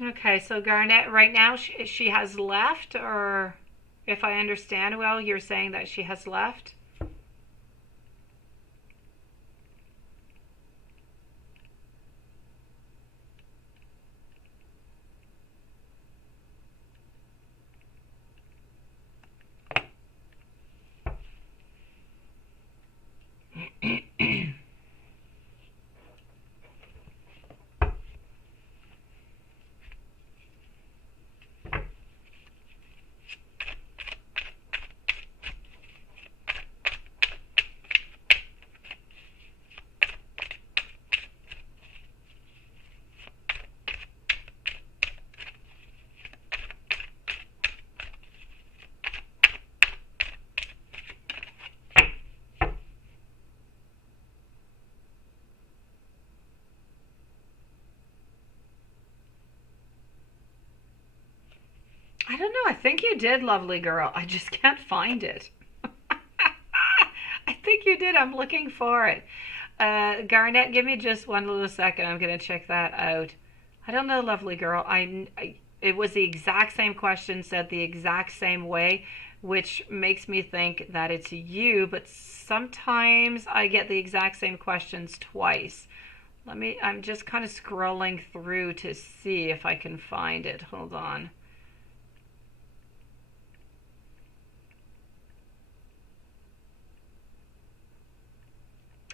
Okay, so Garnet, right now she has left, or if I understand well, you're saying that she has left? I don't know. I think you did, lovely girl. I just can't find it. I think you did. I'm looking for it. Garnet, give me just one little second. I'm going to check that out. I don't know, lovely girl. It was the exact same question, said the exact same way, which makes me think that it's you, but sometimes I get the exact same questions twice. I'm just kind of scrolling through to see if I can find it. Hold on.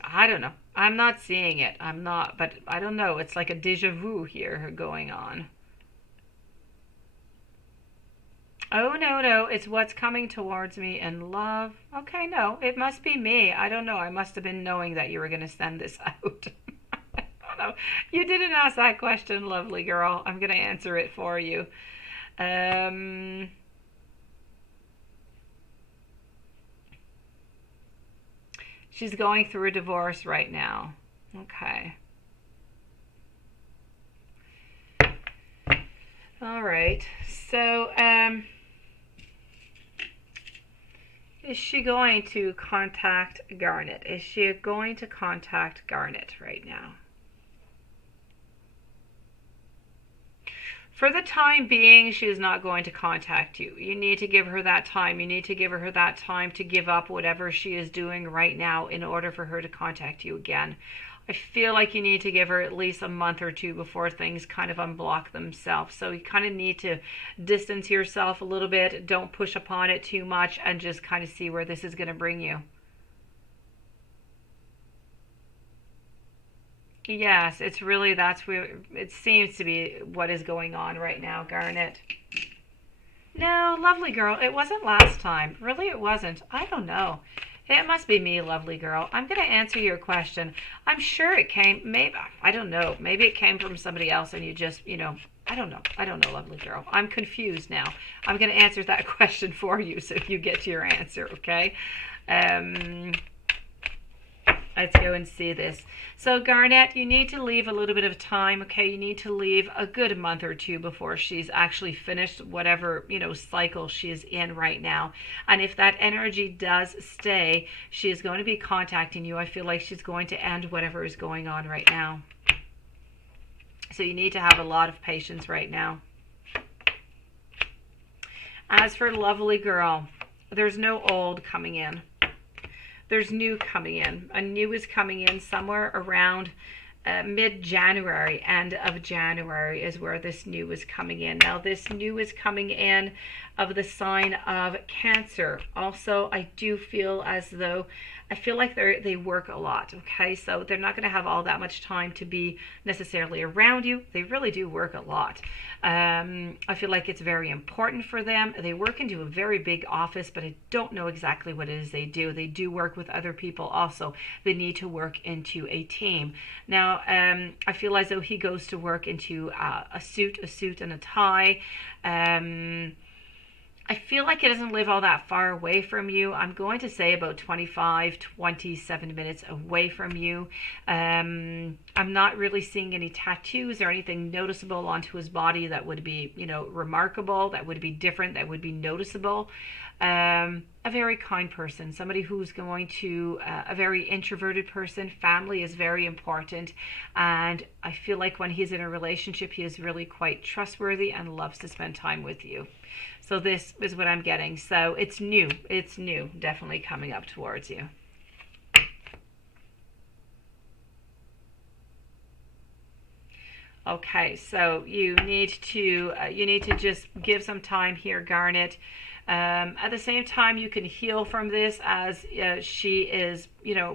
I don't know. I'm not seeing it. I'm not, but I don't know. It's like a déjà vu here going on. Oh, no, no. It's what's coming towards me in love. Okay, no. It must be me. I don't know. I must have been knowing that you were going to send this out. I don't know. You didn't ask that question, lovely girl. I'm going to answer it for you. She's going through a divorce right now. Okay. All right. So, is she going to contact Garnet? Is she going to contact Garnet right now? For the time being, she is not going to contact you. You need to give her that time. You need to give her that time to give up whatever she is doing right now in order for her to contact you again. I feel like you need to give her at least a month or two before things kind of unblock themselves. So you kind of need to distance yourself a little bit. Don't push upon it too much and just kind of see where this is going to bring you. Yes, it's really, that's where it seems to be what is going on right now, Garnet. No, lovely girl, it wasn't last time. Really, it wasn't. I don't know. It must be me, lovely girl. I'm going to answer your question. I'm sure it came, maybe, I don't know. Maybe it came from somebody else and you just, I don't know. I don't know, lovely girl. I'm confused now. I'm going to answer that question for you so you get to your answer, okay? Let's go and see this. So Garnet, you need to leave a little bit of time, okay? You need to leave a good month or two before she's actually finished whatever, cycle she is in right now. And if that energy does stay, she is going to be contacting you. I feel like she's going to end whatever is going on right now. So you need to have a lot of patience right now. As for lovely girl, there's no old coming in. There's new coming in. A new is coming in somewhere around mid-January, end of January is where this new is coming in. Now this new is coming in of the sign of Cancer. Also, I do feel as though, I feel like they work a lot, okay? So they're not going to have all that much time to be necessarily around you. They really do work a lot. I feel like it's very important for them. They work into a very big office, but I don't know exactly what it is they do. They do work with other people also. They need to work into a team. Now, I feel as though he goes to work into a suit and a tie. I feel like it doesn't live all that far away from you. I'm going to say about 27 minutes away from you. I'm not really seeing any tattoos or anything noticeable onto his body that would be, remarkable, that would be different, that would be noticeable. A very kind person, somebody who's going to, a very introverted person. Family is very important. And I feel like when he's in a relationship, he is really quite trustworthy and loves to spend time with you. So this is what I'm getting. So it's new, definitely coming up towards you. Okay, so you need to just give some time here, Garnet. At the same time, you can heal from this as she is,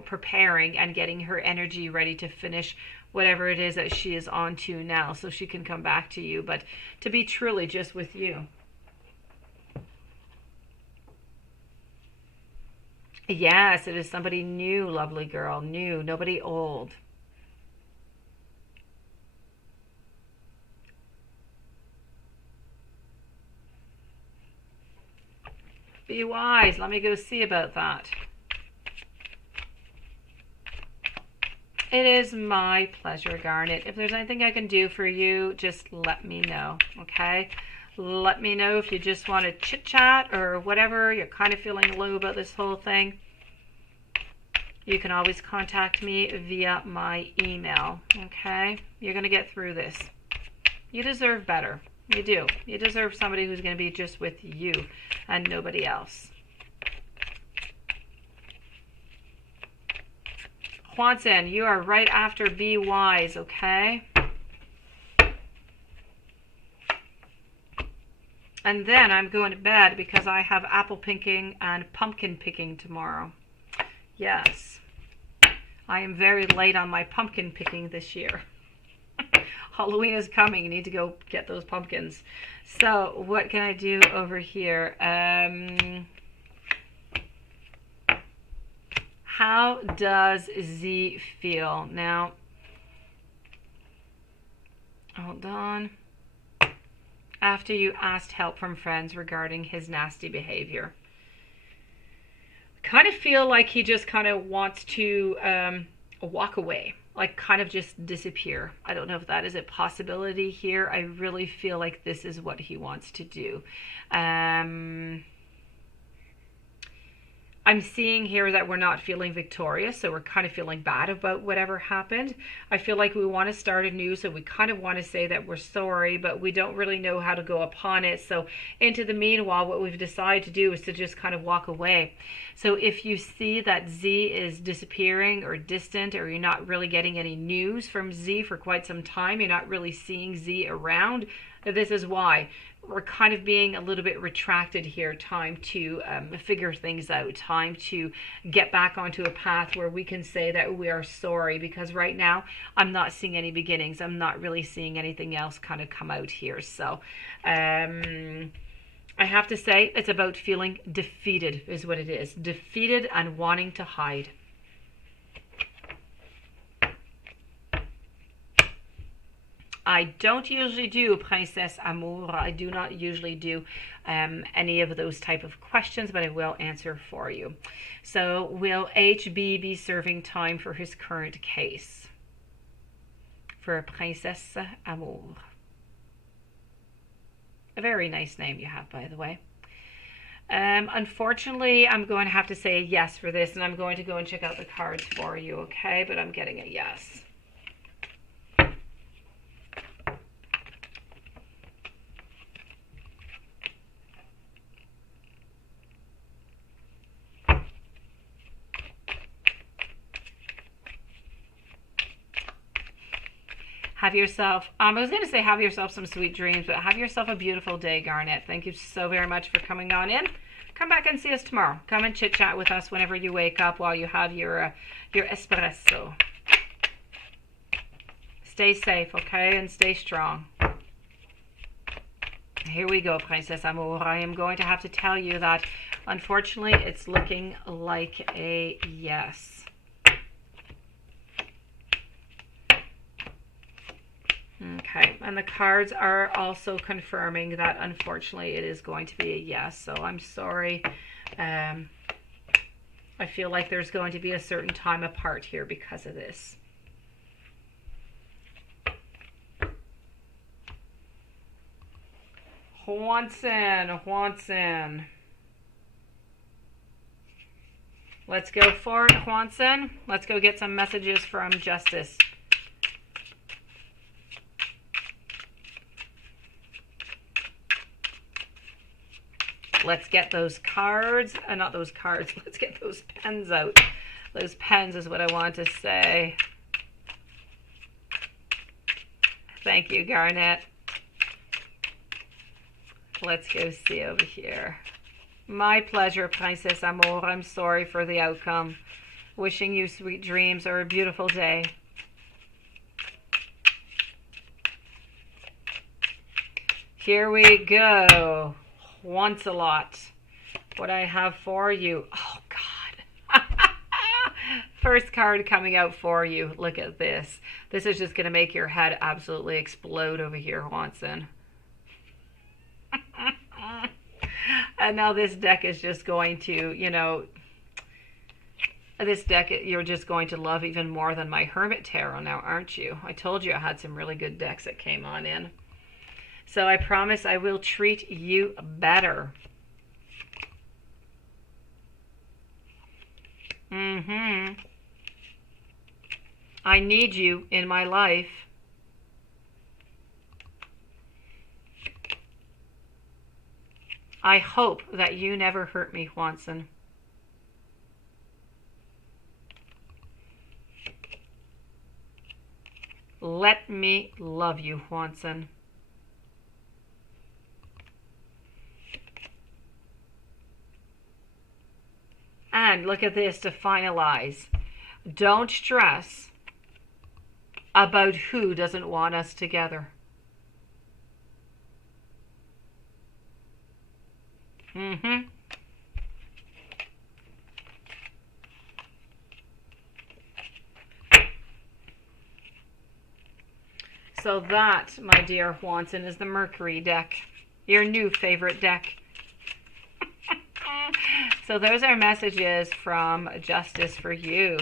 preparing and getting her energy ready to finish whatever it is that she is on to now, so she can come back to you, but to be truly just with you. Yes, it is somebody new, lovely girl, new, nobody old. Be wise. Let me go see about that. It is my pleasure, Garnet. If there's anything I can do for you, just let me know, okay? Let me know if you just want to chit chat or whatever. You're kind of feeling low about this whole thing. You can always contact me via my email, okay? You're going to get through this. You deserve better. You do. You deserve somebody who's going to be just with you and nobody else. Juanson, you are right after Be Wise, okay? And then I'm going to bed because I have apple picking and pumpkin picking tomorrow. Yes. I am very late on my pumpkin picking this year. Halloween is coming. You need to go get those pumpkins. So what can I do over here? How does Z feel? Now, hold on. After you asked help from friends regarding his nasty behavior. kind of feel like he just kind of wants to walk away, like kind of just disappear. I don't know if that is a possibility here. I really feel like this is what he wants to do. I'm seeing here that we're not feeling victorious, so we're kind of feeling bad about whatever happened. I feel like we want to start anew, so we kind of want to say that we're sorry, but we don't really know how to go upon it. So into the meanwhile, what we've decided to do is to just kind of walk away. So if you see that Z is disappearing or distant, or you're not really getting any news from Z for quite some time, you're not really seeing Z around, this is why. We're kind of being a little bit retracted here. Time to figure things out. Time to get back onto a path where we can say that we are sorry, because right now I'm not seeing any beginnings. I'm not really seeing anything else kind of come out here. So I have to say it's about feeling defeated is what it is. Defeated and wanting to hide. I don't usually do Princesse Amour. I do not usually do any of those type of questions, but I will answer for you. So will HB be serving time for his current case? For Princesse Amour. A very nice name you have, by the way. Unfortunately, I'm going to have to say a yes for this, and I'm going to go and check out the cards for you, okay? But I'm getting a yes. Have yourself, I was going to say have yourself some sweet dreams, but have yourself a beautiful day, Garnet. Thank you so very much for coming on in. Come back and see us tomorrow. Come and chit chat with us whenever you wake up while you have your espresso. Stay safe, okay, and stay strong. Here we go, Princesse Amour. I am going to have to tell you that, unfortunately, it's looking like a yes. Okay, and the cards are also confirming that unfortunately it is going to be a yes. So I'm sorry. I feel like there's going to be a certain time apart here because of this. Juanson. Let's go for it, Juanson. Let's go get some messages from Justice. Let's get those cards, not those cards, let's get those pens out. Those pens is what I want to say. Thank you, Garnet. Let's go see over here. My pleasure, Princesse Amour. I'm sorry for the outcome. Wishing you sweet dreams or a beautiful day. Here we go. Once a lot. What I have for you. Oh God. First card coming out for you. Look at this. This is just going to make your head absolutely explode over here, Juanson. And now this deck is just going to, you know, this deck you're just going to love even more than my Hermit Tarot now, aren't you? I told you I had some really good decks that came on in. So I promise I will treat you better. I need you in my life. I hope that you never hurt me, Juanson. Let me love you, Juanson. And look at this to finalize. Don't stress about who doesn't want us together. So that, my dear Juanson, is the Mercury deck. Your new favorite deck. So those are messages from Justice for you.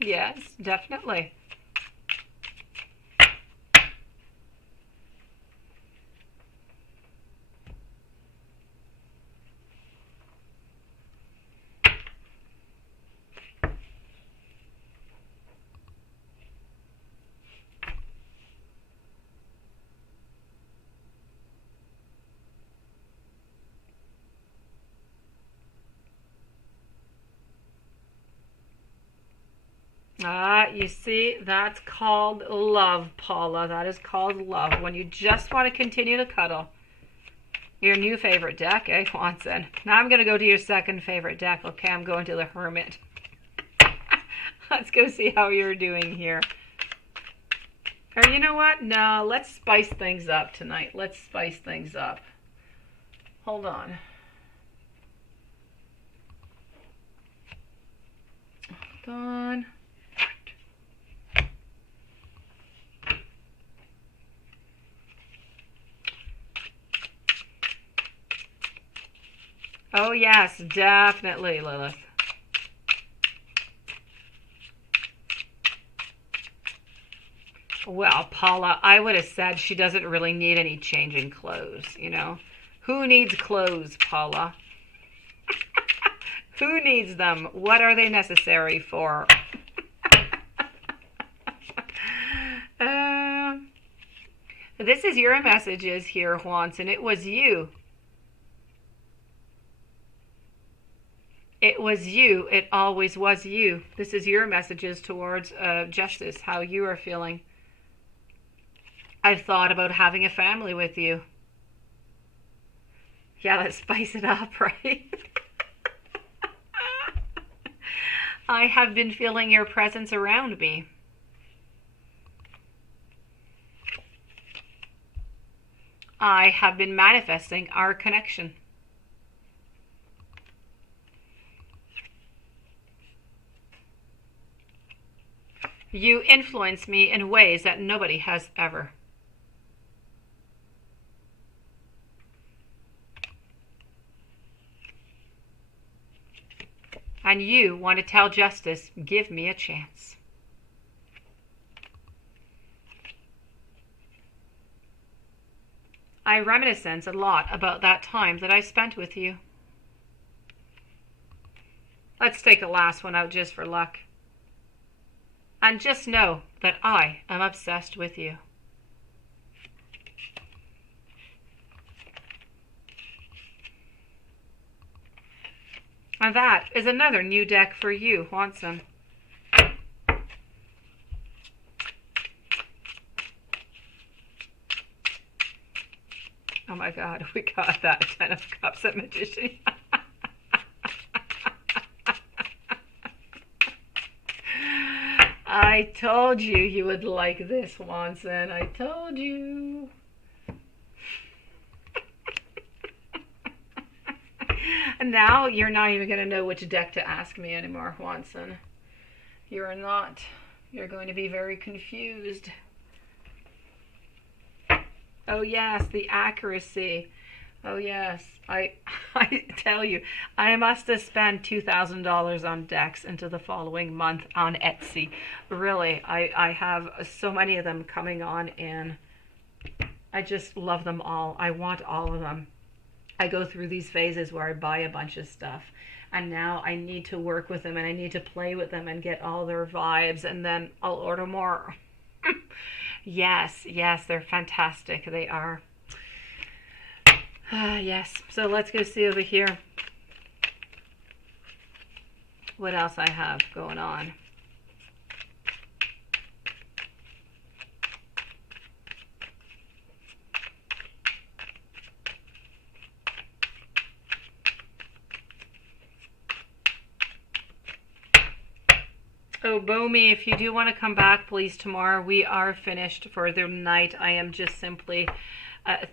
Yes, definitely. You see, that's called love, Paula. That is called love. When you just want to continue to cuddle. Your new favorite deck, eh, Watson? Now I'm going to go to your second favorite deck. Okay, I'm going to the Hermit. Let's go see how you're doing here. Or you know what? No, let's spice things up tonight. Let's spice things up. Hold on. Hold on. Oh, yes, definitely, Lilith. Well, Paula, I would have said she doesn't really need any changing clothes, you know. Who needs clothes, Paula? Who needs them? What are they necessary for? This is your messages here, Juanson. It was you. It was you. It always was you. This is your messages towards Justice, how you are feeling. I've thought about having a family with you. Yeah, let's spice it up, right? I have been feeling your presence around me. I have been manifesting our connection. You influence me in ways that nobody has ever. And you want to tell Justice, give me a chance. I reminisce a lot about that time that I spent with you. Let's take a last one out just for luck. And just know that I am obsessed with you. And that is another new deck for you, Watson. Oh my God, we got that Ten of Cups at Magician. I told you you would like this, Watson. I told you. And now you're not even going to know which deck to ask me anymore, Watson. You're not. You're going to be very confused. Oh yes, the accuracy. Oh yes, I tell you, I must have spent $2,000 on decks into the following month on Etsy. Really, I have so many of them coming on and I just love them all. I want all of them. I go through these phases where I buy a bunch of stuff and now I need to work with them and I need to play with them and get all their vibes and then I'll order more. Yes, they're fantastic. They are. Yes, so let's go see over here what else I have going on. Oh, Bomi, if you do want to come back, please, tomorrow. We are finished for the night. I am just simply,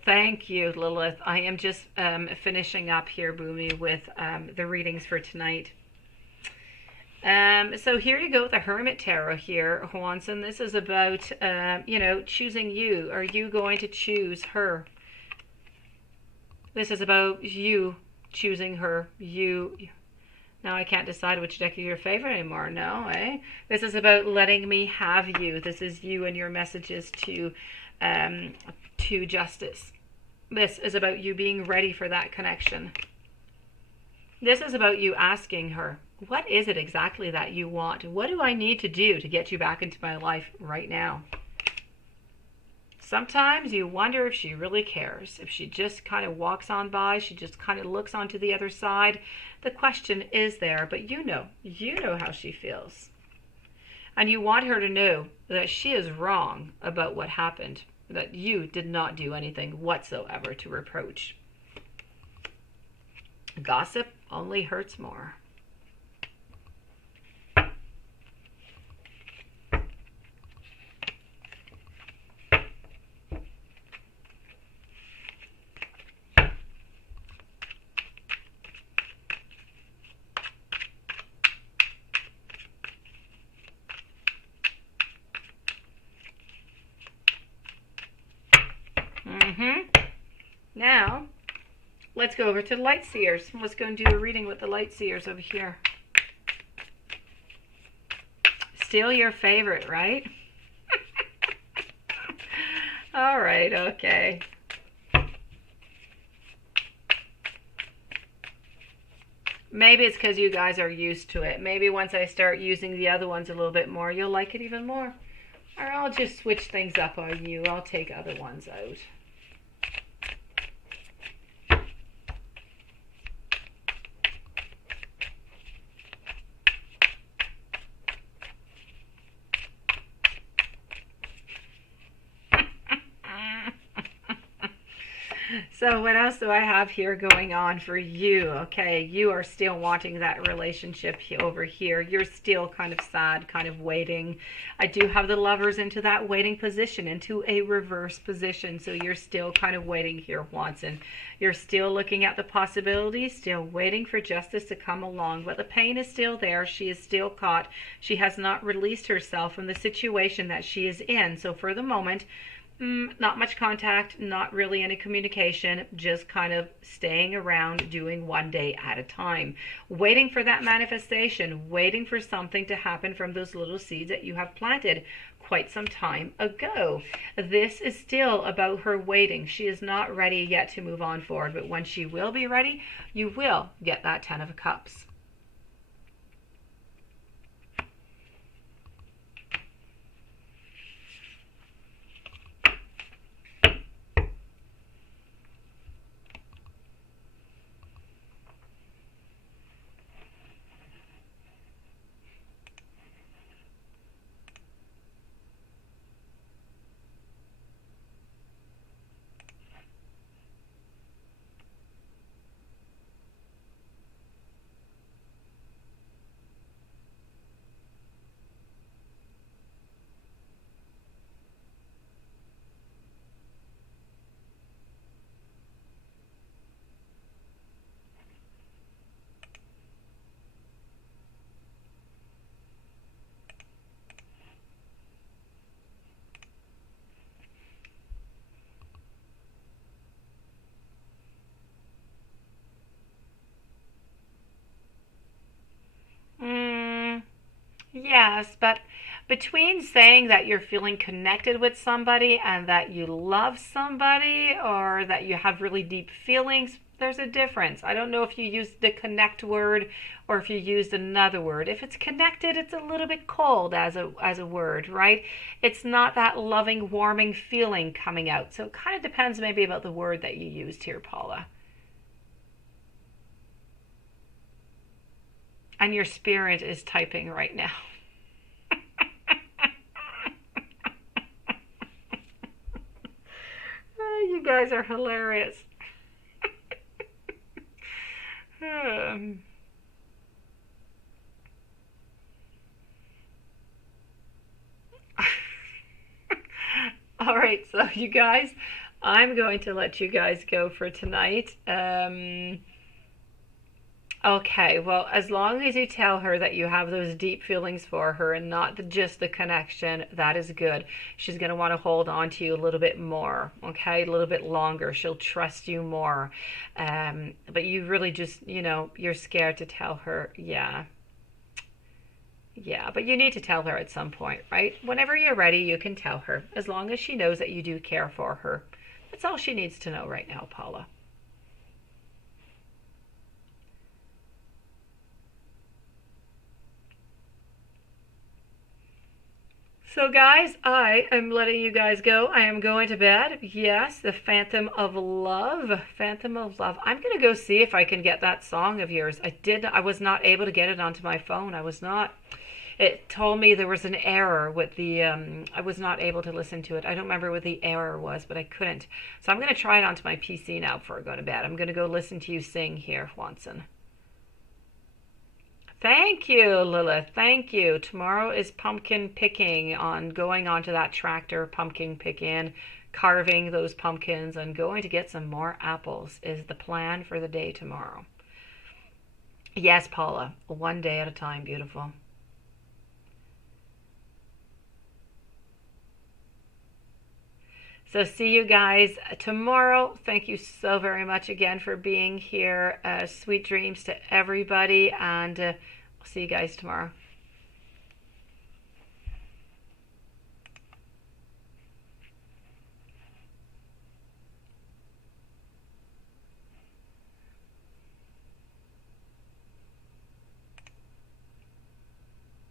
thank you, Lilith. I am just finishing up here, Bomi, with the readings for tonight. So here you go, the Hermit Tarot here, Juanson. This is about, choosing you. Are you going to choose her? This is about you choosing her. You. Now I can't decide which deck is your favorite anymore. No, eh? This is about letting me have you. This is you and your messages to Justice. This is about you being ready for that connection. This is about you asking her, what is it exactly that you want? What do I need to do to get you back into my life right now? Sometimes you wonder if she really cares, if she just kind of walks on by, she just kind of looks onto the other side. The question is there, but you know how she feels. And you want her to know that she is wrong about what happened, that you did not do anything whatsoever to reproach. Gossip only hurts more. Now, let's go over to the Light Seers. Let's go and do a reading with the Light Seers over here. Still your favorite, right? All right, okay. Maybe it's because you guys are used to it. Maybe once I start using the other ones a little bit more, you'll like it even more. Or I'll just switch things up on you. I'll take other ones out. So what else do I have here going on for you? Okay, you are still wanting that relationship over here. You're still kind of sad, kind of waiting. I do have the Lovers into that waiting position, into a reverse position. So you're still kind of waiting here, Watson. You're still looking at the possibilities, still waiting for Justice to come along. But the pain is still there. She is still caught. She has not released herself from the situation that she is in. So for the moment, not much contact, not really any communication, just kind of staying around, doing one day at a time, waiting for that manifestation, waiting for something to happen from those little seeds that you have planted quite some time ago. This is still about her waiting. She is not ready yet to move on forward, but when she will be ready, you will get that 10 of Cups. Yes, but between saying that you're feeling connected with somebody and that you love somebody or that you have really deep feelings, there's a difference. I don't know if you used the connect word or if you used another word. If it's connected, it's a little bit cold as a word, right? It's not that loving, warming feeling coming out. So it kind of depends maybe about the word that you used here, Paula. And your spirit is typing right now. You guys are hilarious. All right, so you guys, I'm going to let you guys go for tonight. Okay, well, as long as you tell her that you have those deep feelings for her and not just the connection, that is good. She's going to want to hold on to you a little bit more, okay? A little bit longer. She'll trust you more. But you really just, you're scared to tell her, yeah. Yeah, but you need to tell her at some point, right? Whenever you're ready, you can tell her, as long as she knows that you do care for her. That's all she needs to know right now, Paula. So, guys, I am letting you guys go. I am going to bed. Yes, the Phantom of Love. Phantom of Love. I'm going to go see if I can get that song of yours. I was not able to get it onto my phone. I was not. It told me there was an error with the, I was not able to listen to it. I don't remember what the error was, but I couldn't. So I'm going to try it onto my PC now before I go to bed. I'm going to go listen to you sing here, Watson. Thank you, Lilith. Thank you. Tomorrow is pumpkin picking, on going onto that tractor, pumpkin picking, carving those pumpkins, and going to get some more apples is the plan for the day tomorrow. Yes, Paula. One day at a time, beautiful. So see you guys tomorrow. Thank you so very much again for being here. Sweet dreams to everybody, and I'll see you guys tomorrow.